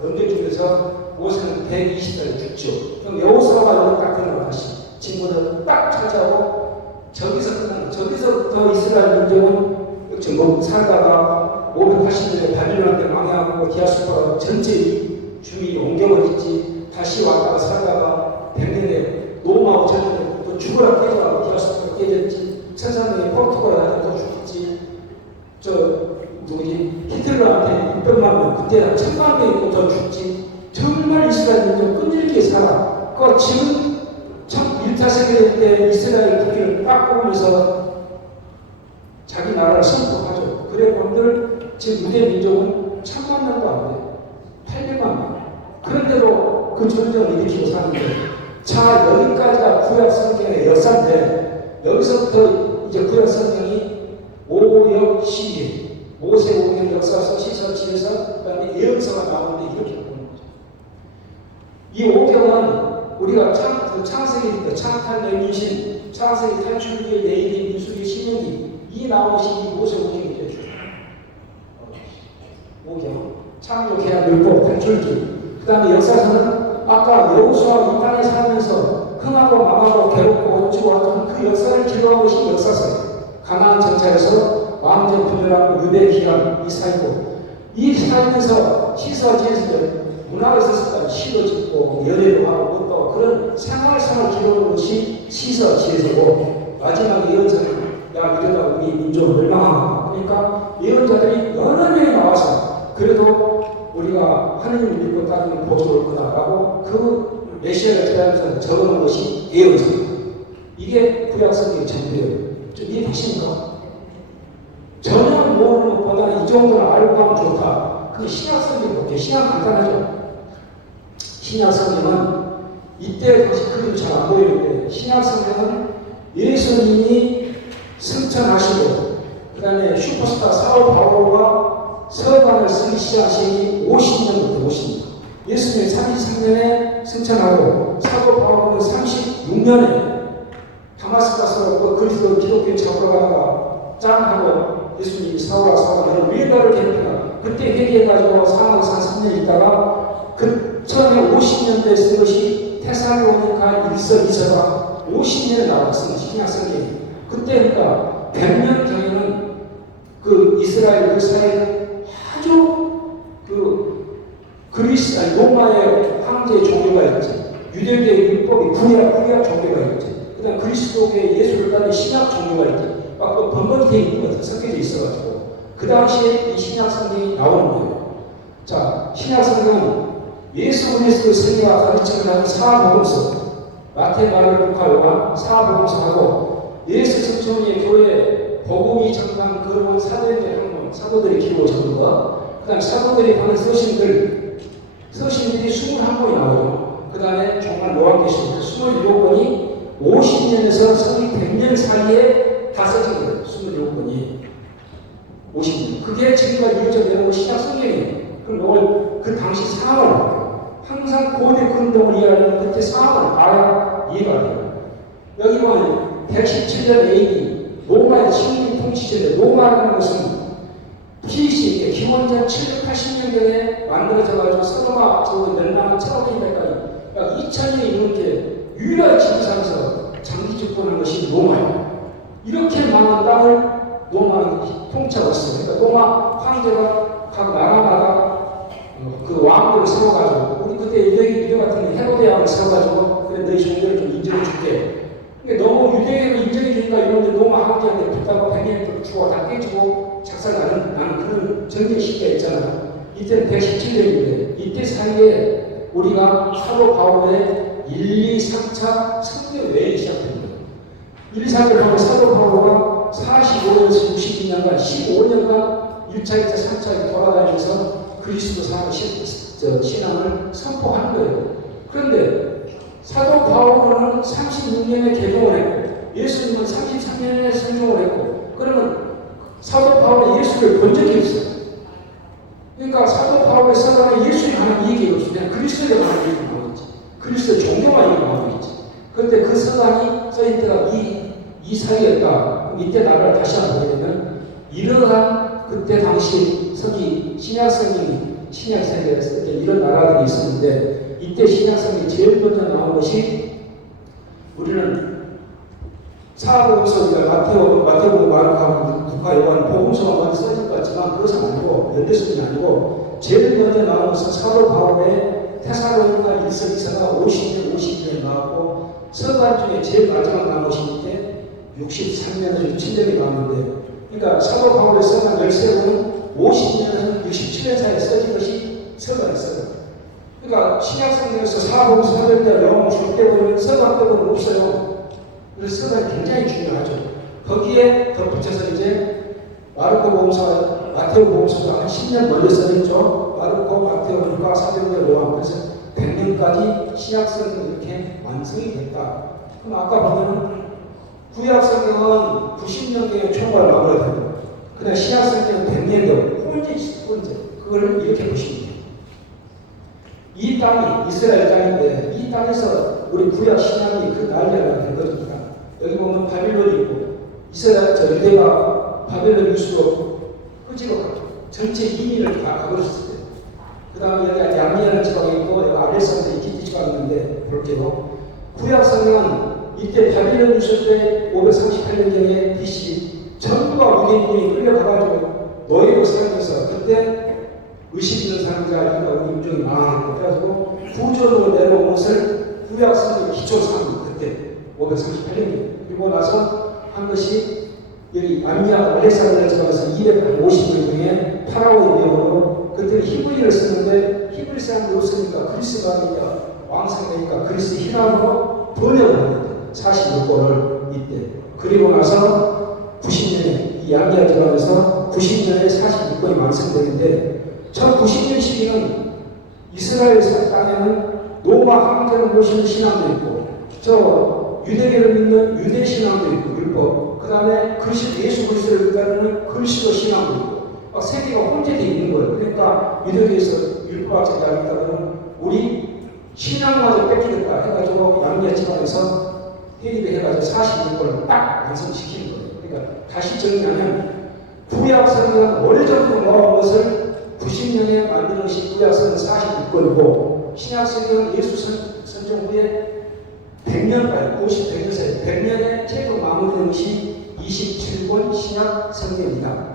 넘겨주면서 모세는 120살에 죽죠. 그럼 여호수아가 여기 딱 들어가 다시 친구들 딱 찾아오고 저기서 끝나는 저기서부터 이스라엘 민족은 전부 살다가 580년에 바빌론한테 망해하고 디아스포라 전체 주민이 옮겨버리지 다시 왔다가 살다가 100년에 노마오 전쟁에 또 죽으라 깨져가고 디아스포라 깨졌지 천사명이 포르투갈한테 또 죽었지 저 누구지 히틀러한테 600만 명 그때 한 1000만 명이 또 더 죽지 정말 이스라엘 민족 끈질기게 살아 그 지금 참 1차 세계대전 때 이스라엘 국기를 딱 뽑으면서 자기 나라를 선포하죠. 그래 본들 지금 유대 민족은 1000만 명도 안 돼. 800만 명. 그런데도 그 전쟁을 일으키고 사는데 자 여기까지가 구약 성경의 역사인데 여기서부터 이제 구약 성경이 오역 시기 모세 오경 역사서 시서지에서 그다음에 예언서가 나오는데 이렇게 보는 거죠. 이 오경은 우리가 창세기, 창탈 내민신, 창세기 탈출기, 내일기, 민수기, 신명기 이 나오시 이 모세 오경이 되죠. 오경, 창조, 계약, 율법, 탈출기. 그 다음에 역사서는 아까 여호수아 이 땅에 살면서 흥하고 망하고 괴롭고 어찌고 하던 그 역사를 기록한 것이 역사서예요. 가나안 정착에서 왕정 분열하고 유대 기간 이 사이고 이 사이에서 시서지에서 문화가 있었을까 시도 짓고 연애도 하고 또 그런 생활상을 기록하는 것이 시서지에서고 마지막 예언자는 야 이러다 우리 민족은 멸망하고 그러니까 예언자들이 여러 명이 나와서 그래도 우리가 하느님을 믿고 따르면 보존할 거다라고 그 메시아를 기다리면서 적어놓은 것이 예언서입니다. 이게 구약성경의 전부예요. 좀 이해되십니까? 전혀 모르는 것보다는 이 정도는 알고 가면 좋다. 그 신약성경이 볼게요. 신약 간단하죠? 신약성경은 이때 다시 그림 잘 안 보이는데 신약성경은 예수님이 승천하시고 그 다음에 슈퍼스타 사울 바울과 서간을 쓰기 시작하시니 50년부터 50년. 예수님이 33년에 승천하고 사도 바울은 36년에 다마스커 가서 그리스도 기독교 잡으러 가다가 짠 하고 예수님이 사울아 사울아 왜 나를 괴롭히나 그때 회개해가지고 사망산 3년 있다가 그 처음에 50년대에 쓴 것이 테살로니가 1서 2서가 50년에 나왔습니다. 신약성경이 그때 그러니까 100년 전에는 그 이스라엘 그 사이에 아주 로마의 황제 종교가 있지 유대교의 율법이 구약 종교가 있지 그 다음 그리스도교의 예수를 따르는 신약 종교가 있지 막 그 번번되어 있는 것 섞여져 있어가지고 그 당시에 이 신약 성경이 나오는 거예요. 자 신약 성경은 예수 그리스도의 생애와 가르침을 하는 사복음서 마태 마르코 루카 요한 사복음서하고 예수 성천의 교회 복음이 전한 그런 사도들의 학문 사도들이 기록을 적은 것 그 다음 사도들이 하는 서신들이 21권이 나오죠. 그 다음에 정말 요한계시록 27권이 50년에서 성립 100년 사이에 다 써진 거예요. 27권이 50년. 그게 지금까지 유지되는 건 신약 성경이에요. 그럼 이걸 그 당시 상황을 볼게요. 항상 고대 근동을 이해하려면 그때 상황을 알아야 이해가 돼요. 여기 보면 117년 AD 로마의 식민 통치제인데 로마라는 것은 BC 기원전 780년경에 만들어져가지고 서로가 멸망한 1500년까지 약 2000년이 이렇게 유일하게 지구상에서 장기 집권한 것이 로마예요. 이렇게 많은 땅을 로마는 통치하고 있어요. 그러니까 로마 황제가 각 나라마다 그 왕들을 세워가지고 우리 그때 유대 같은 헤로데 왕을 세워가지고 그래 너희 종교를 좀 인정해줄게. 그러니까 너무 유대를 인정해주니까 이런데 로마 황제한테 붙다가 100년 죽어 다 깨지고 작살나는 그런 전쟁 시기가 있잖아요. 이때는 117년인데 이때 사이에 우리가 사도 바울의 1, 2, 3차 성경 외에 시작된 거예요. 1, 2사를 보면 사도 바울과 45년에서 62년간 15년간 1차, 2차, 3차 돌아다니면서 그리스도 신앙을 선포한 거예요. 그런데 사도 바울은 36년에 개종을 했고 예수님은 33년에 성종을 했고 그러면 사도 바울은 예수를 본 적이 없어요. 그러니까 사도 바울의 서간에 예수에 관한 얘기가 없어요. 그냥 그리스도에 관한 얘기가 나오겠지. 그리스도의 종교만 얘기가 나오겠지. 그런데 그 서간이 써있을 때가 이 사이였다. 그럼 이때 나라를 다시 한번 보게 되면 이러한 그때 당시 서기 신약 성경이 신약성경에서 이런 나라들이 있었는데 이때 신약성경이 제일 먼저 나온 것이 우리는 사복음서 우리가 마태복음, 마르코, 누가, 요한, 복음서가 많이 써질 것 같지만 그것은 아니고 연대성이 아니고 제일 먼저 나온 것은 사도 바울의 테살로니가 1서 2서가 50년 나왔고 서간 중에 제일 마지막 나온 것이 이때 63년에 67년이 나왔는데 그러니까 사도 바울의 서간 13권은 50년에서 67년 사이에 써진 것이 서간이 서간. 그러니까 신약성경에서 사복음서, 사도행전, 요한, 출애굽 보면 서간 빼고는 없어요. 그래서 서간이 굉장히 중요하죠. 거기에 덧붙여서 이제 마르코 복음서, 마테오 복음서가 한 10년 먼저 써졌죠. 마르코, 마테오, 루카, 사도행전, 요한. 그래서 100년까지 신약성경이 이렇게 완성이 됐다. 그럼 아까 보면은 구약성경은 90년경에 총괄 마무리되고 그냥 신약성경은 100년경 혼재 그걸 이렇게 보시면 돼요. 이 땅이 이스라엘 땅인데 이 땅에서 우리 구약 신약이 그 난리가 된 겁니다. 여기 보면 바빌론이 있고 이스라엘 유대가 바벨론 유수로 끄집어 전체 이민을 다 가버렸을 때 그 다음에 여기 양미라는 지방이 있고 여기 아레산드 이집트 지방이 있는데 볼게요. 구약 성경은 이때 바빌론 유수 때 538년경에 BC 전부가 유대인이 끌려가가지고 노예로 살면서 그때 의식 있는 사람들과 우리 인종이 망하고 그래가지고 구조로 내려온 것을 구약 성경 기초상 그때 538년경 그리고 나서 한 것이 여기 남미아 알렉산드리아 지방에서 250년 중에 파라오의 명으로 그때는 히브리를 쓰는데 히브리 사람들이 없으니까 그리스가 왕성되니까 그리스 히라로 번역을 합니다. 46권을 이때. 그리고 나서 90년에 이 양미아 지방에서 90년에 46권이 완성되는데 1090년 시기는 이스라엘 땅에는 로마 황제를 모시는 신앙도 있고 저 유대교를 믿는 유대 신앙도 있고 율법 그 다음에 글씨 예수 그리스도를 따르는 글씨도 신앙도 있고 막 세계가 혼재되어 있는 거예요. 그러니까 유대교에서 율법학자가 있다면 우리 신앙마저 뺏기겠다 해가지고 양미아 지방에서 회의를 해가지고 46권을 딱 완성시키는 거예요. 그러니까 다시 정리하면 구약 성경은 오래전부터 모아온 것을 90년에 만드는 것이 구약 성경 46권이고 신약 성경은 예수 선정 후에 100년까지 50, 100년 사이 100년에 최고 마무리된 것이 27권 신약 성경입니다.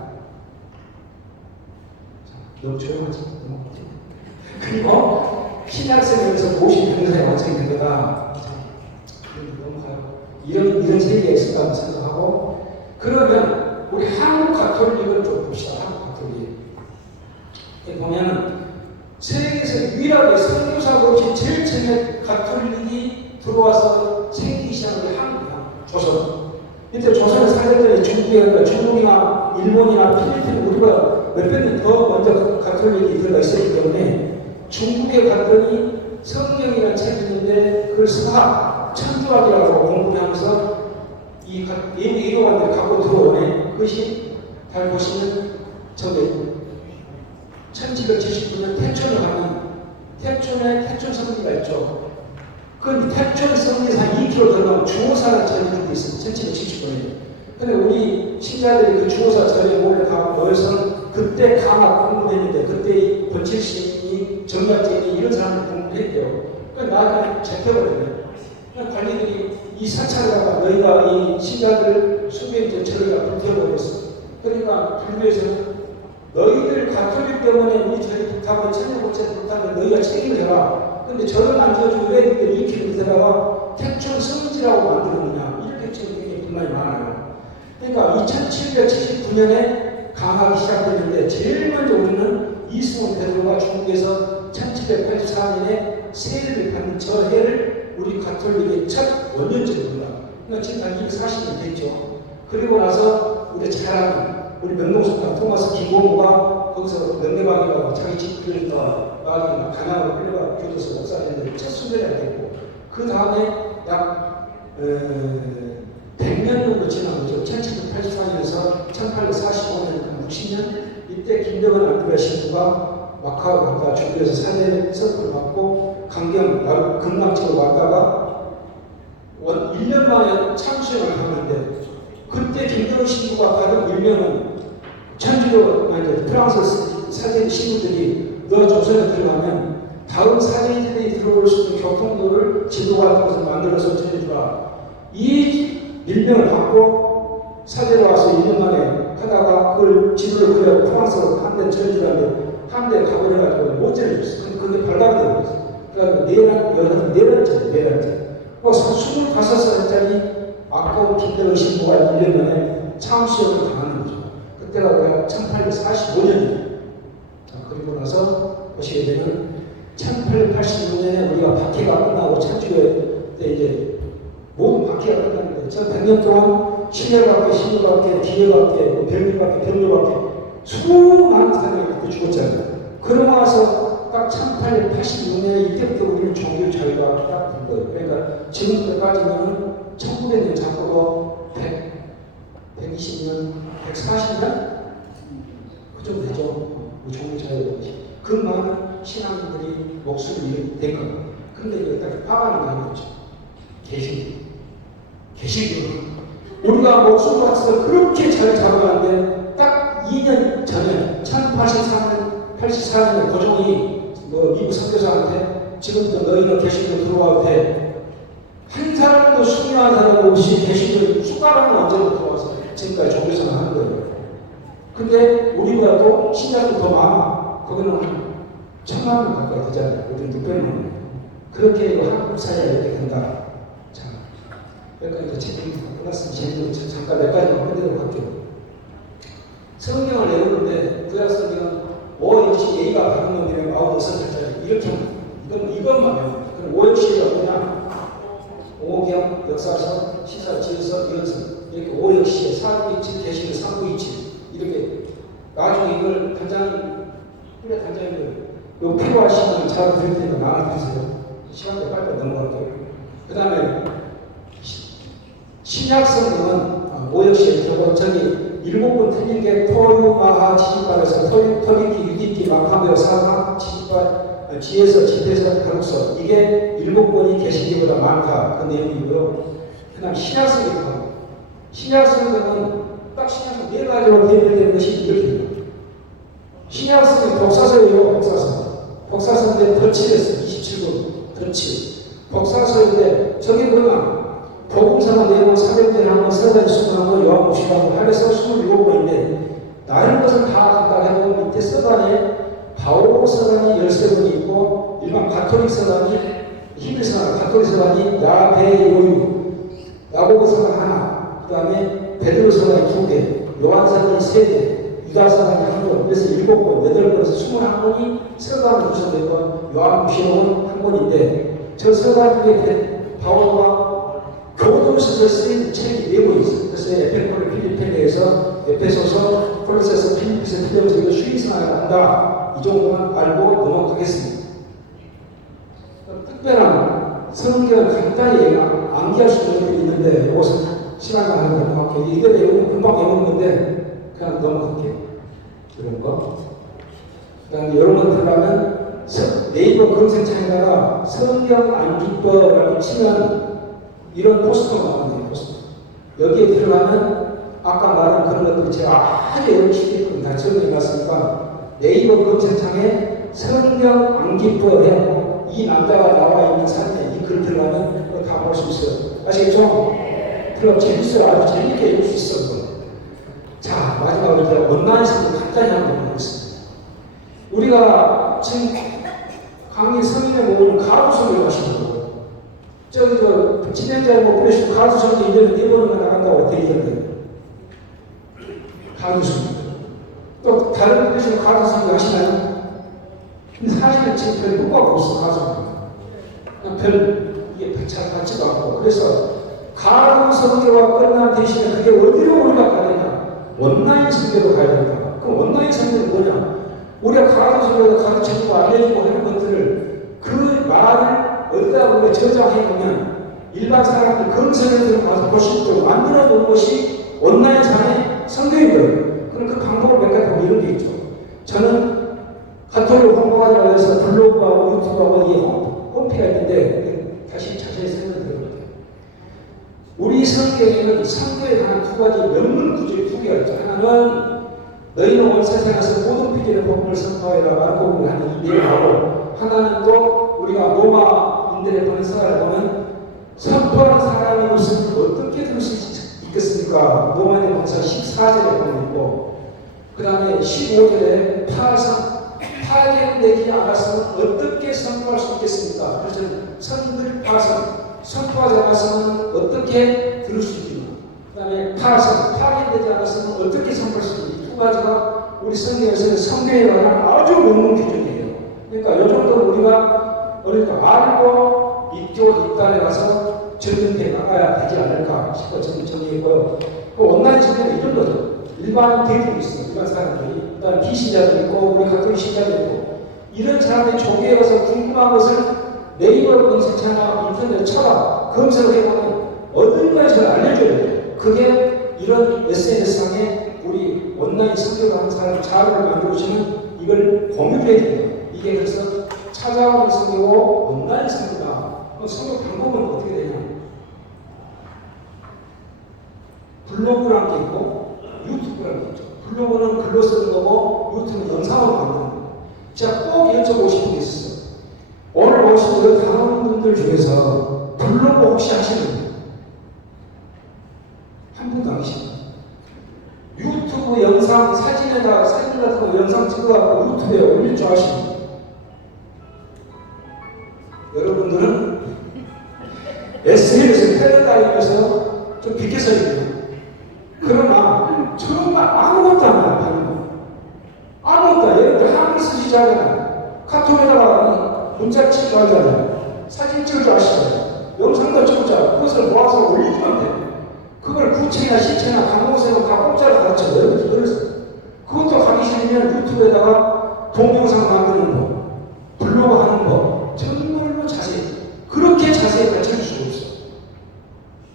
너무 조용하지? 그리고 신약 성경에서 50년 사이에 완성이 된 거다. 이런 세계가 있었다고 생각하고 그러면 우리 한국 가톨릭을 좀 봅시다. 한국 가톨릭 보면은 세계에서 유일하게 선교사가 없이 제일 처음에 가톨릭이 들어와서 생기기 시작한 게 한국이야. 조선. 이때 조선의 사람들이 중국이나 일본이나 필리핀 우리가 몇백 년 더 먼저 가톨릭이 들어가 있었기 때문에 중국에 갔더니 성경이라는 책이 있는데 그걸 서학 천주학이라고 공부하면서 이 예교관들이 갖고 들어오네. 그것이 잘 보시면 저기 1779년 태촌에 가면 태촌에 태촌 성리가 있죠. 그 태촌 성리에서 한 2km 들어가면 주호사라는 절이 돼 있어요. 1779년에. 근데 우리 신자들이 그 주호사 절에 몰래 가고 모여서 그때 강학 공부했는데 그때 번칠신이 정략제니 이런 사람들 공부했대요. 그러니까 나한테 잡혀버렸네. 관리들이 이 사찰에다가 너희가 이 신자들 수배인제 절에다 불태워버렸어. 그러니까 불교에서는 너희들 가톨릭 때문에 우리 절이 불타고 천년고체 불타면 너희가 책임을 져라. 근데 절은 안 지어주고 왜 너희들 이렇게 불태다가 태촌 성지라고 만들었느냐. 이렇게 지금 굉장히 불만이 많아요. 그러니까 2779년에 강하기 시작됐는데 제일 먼저 우리는 이승훈 베드로가 중국에서 1784년에 세례를 받는 저 해를 우리 가톨릭의 첫 원년절입니다. 그러니까 지금 한 240년 됐죠. 그리고 나서 우리 잘 아는 우리 명동석당 토마스 기고모가 거기서 명대방이라고 자기 집 끌려가 마을이나 가나으로 끌려가 교도소 목사님들 첫 순례를 하게 됐고 그 다음에 약 100년 정도 지난 거죠. 1784년에서 1845년 60년 이때 김정은 안드레아 신부가 마카오 갔다가 중국에서 사대 선포를 받고 강경 극락지로 왔다가 1년 만에 참수행을 하는데 그때 김정은 신부가 받은 일명은 천주교 프랑스 사제 신부들이 조선에 들어가면 다음 사제들이 들어올 수 있는 교통도를 지도 같은 것을 만들어서 전해주라. 이 밀명을 받고 사제로 와서 1년 만에 하다가 그걸 지도를 그려 프랑스로 한 대 전해주라는데 한 대 가버려가지고 못 전해줬어. 근데 그게 발각이 되어버렸어. 그러니까 내란죄. 25살짜리 아까운 김대원 신부가 1년 만에 참수형을 당하는 거죠. 그때가 1845년이에요. 그리고 나서 보시게 되면 1886년에 우리가 박해가 끝나고 천주교 때 이제 모든 박해가 끝났는데 100년 동안 신혈밖에 신료밖에 기회밖에 별료밖에 수많은 사람이 죽었잖아요. 그러고 나서 딱 1886년에 이때부터 우리는 종교 자유가 딱 된 거예요. 그러니까 지금까지는 1900년 잡고도 120년, 140년? 그 정도 되죠. 종교 자유가. 그 많은 신앙인들이 목숨을 잃게 된 겁니다. 그런데 이거 딱 빠가는 게 아니었죠. 개신교. 우리가 목숨 바쳐서 그렇게 잘 잡아왔는데 딱 2년 전에 1084년에 고종이 미국 선교사한테 지금부터 너희는 개신교 들어와도 돼. 한 사람도 순교한 사람 없이 개신교 숟가락은 언제부터 들어와서 지금까지 종교생활 하는 거예요. 근데 우리보다 또 신자도 더 많아. 거기는 한 1000만 명 가까이 되잖아요. 우리는 600만. 그렇게 한국 사회가 이렇게 된다. 자, 여기까지 책임 끝났으면 잠깐 몇 가지만 끝내도록 할게요. 성경을 내놓는데 구약 성경은 5역시 예의가 바른 놈이라면 96살짜리 이렇게 이것만 외워요. 그럼 5역시가 뭐냐? 오경, 역사서, 시사, 지어서, 이언서 이렇게 5역시에 사구이치, 계시는 삼구이치 이렇게 나중에 이걸 단장님들 이거 필요하시면 잘 드릴 테니까 나눠주세요. 시간대 빨리 넘어갈게요. 그 다음에 신약성경은 5역시에 저기 7권 틀린 게 토유, 마하, 지지발에서 토리기, 유디기, 마카베오, 사마, 지지발, 지에서, 집에서, 가룩서 이게 7권이 계시기보다 많다. 그 내용이고요. 그 다음 신약성경은 딱 신약성경 4가지로 대별되는 것이 이렇게 됩니다. 신약성경 복사서예요. 복사서인데 덧칠했어요. 27권 덧칠. 복사서인데 저게 뭐냐? 복음서가 내용 사병대를 한번 서자리 수문하고 요한복음하고 하면서 27권인데 다른 것을 다 갖다 해도 밑에 서단에 바오 서단이 13권이 있고 일반 가톨릭 서단이 히브리 서단, 가톨릭 서단이 야베요유 야고보 서단 하나, 그 다음에 베드로 서단이 2개, 요한 서단이 3개, 유다 서단이 1권, 그래서 7권, 8권에서 21권이 서단으로 구성되고 요한복음은 1권인데 저 서단 중에 바오가 교도소에서 쓰인 책이 4권 있어요. 그래서 에페콜 필리핀에서 에페소서, 콜로세서, 필리핀에서 필요해서 이거 수의사를 한다. 이 정도만 알고 넘어가겠습니다. 특별한 성경을 간단히 암기할 수 있는 게 있는데 이것은 시간이 안 하는 것 같아요. 이거 내용은 금방 외우는 건데 그냥 넘어갈게요. 이런 거. 그 다음에 여러분 들어가면 네이버 검색창에다가 성경 암기법이라고 치면 이런 포스터가 나오는데 포스터. 여기에 들어가면 아까 말한 그런 것들이 제가 아주 열심히 다 정리해놨으니까 네이버 검색창에 성경 암기법 해고 이 남자가 나와 있는 사진에 이 글 들어가면 그거 다 볼 수 있어요. 아시겠죠? 그럼 재밌어요. 아주 재밌게 읽을 수 있어요. 자, 마지막으로 제가 온라인에서 간단히 한번 보겠습니다. 우리가 지금 강의 성인에 모으는 가부성을 하시는 거예요. 저기 진행자의 목표에서 가수성이 1년에 4번이나 나간다고 되어 있던데 가수성 또 다른 곳에서 가수성이 하시나요? 근데 사실은 지금 별 효과가 없어. 가수성 별 이게 잘 받지도 않고 그래서 가수성교가 끝난 대신에 그게 어디로 우리가 가야 되냐? 온라인 성교로 가야 된다. 그럼 온라인 성교는 뭐냐? 우리가 가수성교에서 가르쳐주고 알려주고 하는 것들을 그 말을 어디다 우리가 저장해놓으면 일반 사람들 검색을 들어가서 볼 수 있도록 만들어 놓은 것이 온라인상의 성경인 거예요. 그럼 그 방법을 몇 가지 보면 이런 게 있죠. 저는 가톨릭 홍보하자고 해서 블로그하고 유튜브하고 이 홈페이지가 있는데 다시 자세히 설명드릴게요. 우리 성경에는 성경에 관한 2가지 명문 구절이 2개가 있죠. 하나는 너희는 온 세상에서 모든 피디의 복음을 선포하여라. 마르코복음 하는 이 내용하고 하나는 또 우리가 로마인들의 번서를 보면 선포하는 사람이 없으면 어떻게 들을 수 있겠습니까? 로마인의 번서 14절에 보면 있고 그 다음에 15절에 파견되지 않았으면 어떻게 선포할 수 있겠습니까? 그래서 선들 선포하지 않았으면 어떻게 들을 수 있겠나? 그 다음에 파견되지 않았으면 어떻게 선포할 수 있겠나? 두 가지가 우리 성경에서는 성경에 관한 아주 명문 기준이에요. 그러니까 이 정도 우리가 알고 믿고 입단에 가서 전문대에 나가야 되지 않을까 싶어 저는 정리했고요. 그 온라인 시대는 이런 거죠. 일반 대중이 있어요. 일반 사람들이. 그다음 비신자도 있고 우리 가톨릭 신자도 있고 이런 사람들이 종교에 가서 궁금한 것을 네이버 검색창이나 인터넷 쳐봐 검색해보면 어딘가에 잘 알려줘야 돼요. 그게 이런 SNS상에 우리 온라인 선교하는 사람 자료를 만들어주시면 이걸 공유해야 돼요. 이게 그래서 찾아오는 선교고 온라인 선교다. 선교 방법은 어떻게 되냐? 블로그라는 게 있고 유튜브라는 게 있죠. 블로그는 글로 쓰는 거고 유튜브는 영상으로 만드는 거예요. 제가 꼭 여쭤보고 싶은 게 있어요. 오늘 오신 우리 강원분들 중에서 블로그 혹시 하시는 분? 한 분도 안 계십니다. 유튜브 영상, 사진 같은 거 영상 찍어갖고 유튜브에 올릴 줄 아십니까? 여러분들은 SNS 패러다임에서 좀 비켜서 있는 그러나 정말 아무것도 안 해요. 아무것도 안 해요. 예를 들어 한글 쓰시지 않아요. 카톡에다가 문자 치지 말잖아요. 사진 찍을 줄 아시잖아요. 영상도 찍을 줄 알아요. 그것을 모아서 올리면 돼요. 그걸 구체나 시체나 강공세로 다 공짜로 가르쳐요. 그래서 그것도 하기 싫으면 유튜브에다가 동영상 만드는 거, 블로그 하는 거 정말로 자세히 그렇게 자세히 가르쳐줄 수가 없어요.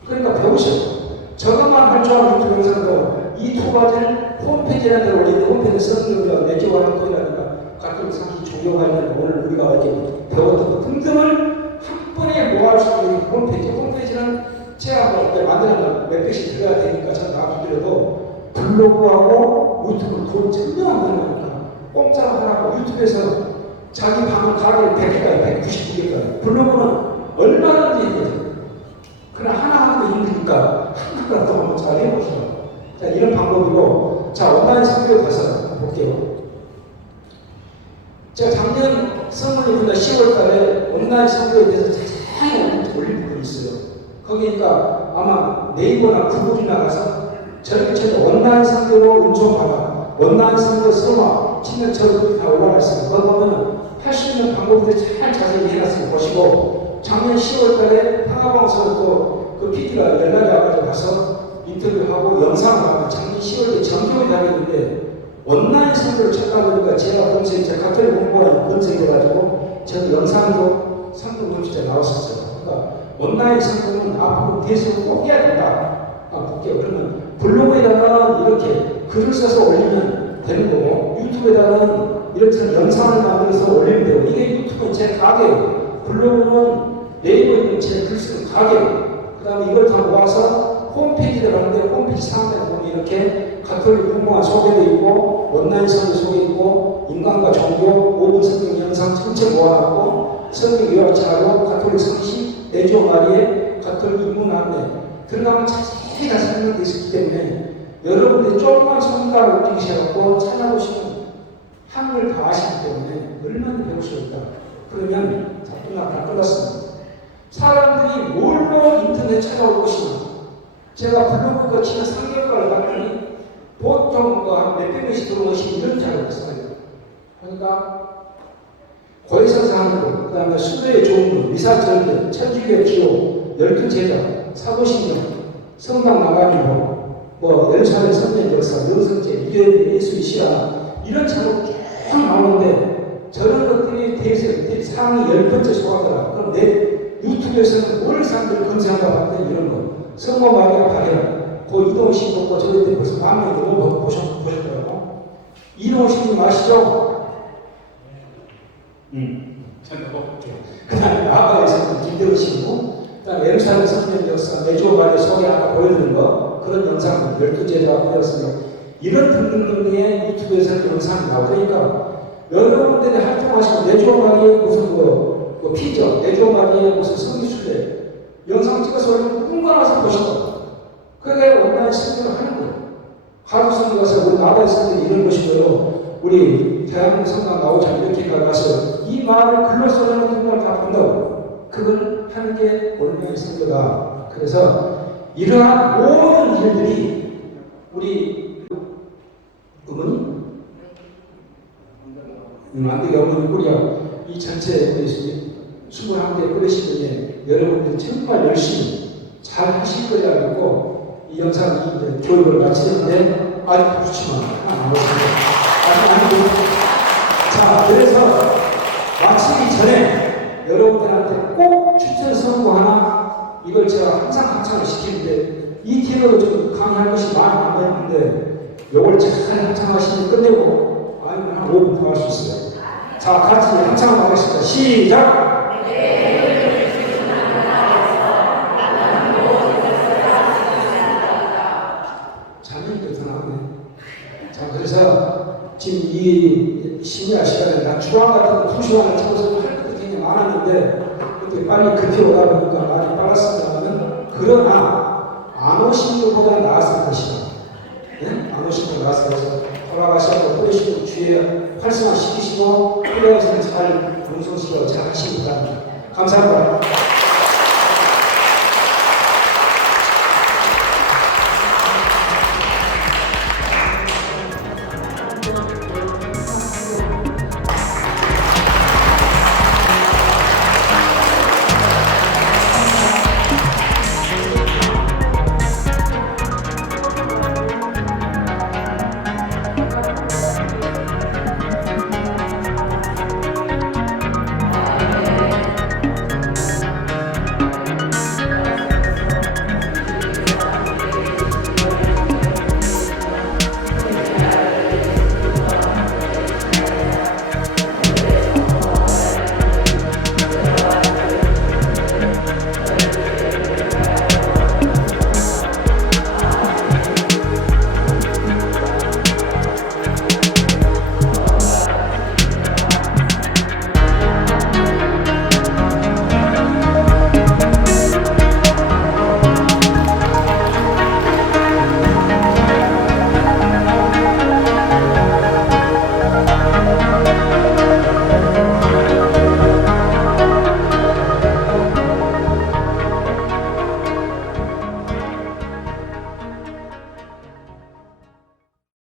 그러니까 배우셔요. 저것만 할 줄 아는 유튜브 영상도 이 두 가지를 홈페이지라는 데로 올리는데 홈페이지 쓰는 내지와는 거라든가 가끔 상시 종교 관련 오늘 우리가 이렇게 배웠던 것 등등을 한 번에 모아할 수 있는 홈페이지는 제가 뭐 만드는 몇00씩 들어야 되니까 저는 놔두더라도 블로그하고 유튜브를 돈 전혀 안 드는 거니까 공짜로 하라고 유튜브에서 자기 방을 가게를 100개가 199개가 블로그는 얼마든지 있거든요. 그러나 하나하나도 힘드니까 하나라도 한번 잘 해보시죠. 자, 이런 방법이고, 자, 온라인 선교에 가서 볼게요. 제가 작년 성모님보다 10월 달에 온라인 선교에 대해서 자세히 올린 부분이 있어요. 거기니까 아마 네이버나 구글이나 가서 저렇게 온라인 선교로 은총받아, 온라인 선교 설마, 친년처럼 다 올라가 있어요. 그거 보면 할 수 있는 방법들이 잘 자세히 해놨으니 보시고, 작년 10월 달에 평화방송을 또 그 PD가 연락이 와가지고 가서 인터뷰하고 영상을 하고 작년 10월에 정교에 다녔는데 온라인 선교를 찾다 보니까 제가 가톨릭 공부하는 검색해가지고 저는 영상도 선교 검색에 나왔었어요. 그러니까 온라인 선교는 앞으로 계속 꼭 해야 된다. 볼게요. 그러면 블로그에다가 이렇게 글을 써서 올리면 되는 거고 유튜브에다가는 이렇게 영상을 만들어서 올리면 되고 이게 유튜브는 제 가게예요. 블로그는 네이버에 있는 제 글 쓰는 가게예요. 그 다음에 이걸 다 모아서 홈페이지를 하는데 홈페이지 상단에 보면 이렇게 가톨릭 공무원 소개도 있고 온라인 선교 소개 있고 인간과 종교 5분 성경 영상 전체 모아놨고 성경 요약자료 가톨릭 성시 내조 마리에 가톨릭 입문 안내 들어가면 자세히가 설명되어 있기 때문에 여러분들이 조금만 손가락을 움직이셔서 찾아보시면 한글 다 아시기 때문에 얼마나 배울 수 있다. 그러면 자, 다 끝났습니다. 사람들이 뭘로 인터넷 찾아올 것이냐. 제가 블로그가 지난 3개월을 봤더니 보통 한 몇백 명씩 들어오신 이런 자료가 있어요. 그러니까 고해성사 하는 것, 그 다음에 수도의 좋은 것, 미사절대, 천주교 기호, 12제자, 사도신경, 성당 나가는 법, 뭐 예루살렘 선전 역사, 영성제, 유대인 예수의 시라 이런 자료가 쭉 나오는데 저런 것들이 대세 상위 10번째 속하더라. 그럼 내 유튜브에서는 뭘 사람들이 검색한가 봤더니 이런 거. 성모 마리아 발현, 그 이동훈 씨 보고 저희들 벌써 만 명이 너무 보셨더라고. 이동훈 씨님 아시죠? 그 다음에 나아가에서는 김대훈 씨고, 그 다음에 예루살렘 선전 역사, 내조 발의 소개 아까 보여드린 거, 그런 영상들 12제자가 보였으니 이런 등등등의 유튜브에서 영상이 나오니까 여러분들이 활동하시고 내주어마리에 무슨 뭐 피죠, 내주어마리에 무슨 성기순례 영상 찍어서 올리면 꿍가나서 보시고 그게 온라인 선교를 하는 거예요. 하루 선교 가서 우리 나라에 선교 이런 것이고요. 우리 대한민국 선교가 나오지 이렇게 가서 이 말을 글로 써내는 분들 다 본다고. 그걸 하는 게 온라인 선교다. 그래서 이러한 모든 일들이 우리 어머니? 안되게 어머니 꾸리하고 이 전체 우리 21개 꾸리신 분이 여러분들 정말 열심히 잘 하실 거라 믿고 이 영상 이제 교육을 마치는데 아직 그렇지만 하나 나오습니다. 아직 자, 그래서 마치기 전에 여러분들한테 꼭 추천 선거 하나 이걸 제가 항상 합창을 시키는데 이 테러를 좀 강의할 것이 많이 남아있는데 이걸 잘 합창하시면 끝내고 아니면 한 5분 더 할 수 있어요. 자, 같이 합창을 하겠습니다. 시작! 자, 그래서 지금 이 심야 시간에 난 주황 같은 2시간을 찍어서 할 것도 굉장히 많았는데 그때 빨리 급히 오다 보니까 많이 빨았습니다만 그러나 안 오신 것보다 나았을 것이다. 네? 안 오신 것 나았을 것이다. 돌아가시고 뿌리시고 주위에 활성화 시키시고 뿌려서 잘 분석시켜 잘 하시기 바랍니다. 감사합니다.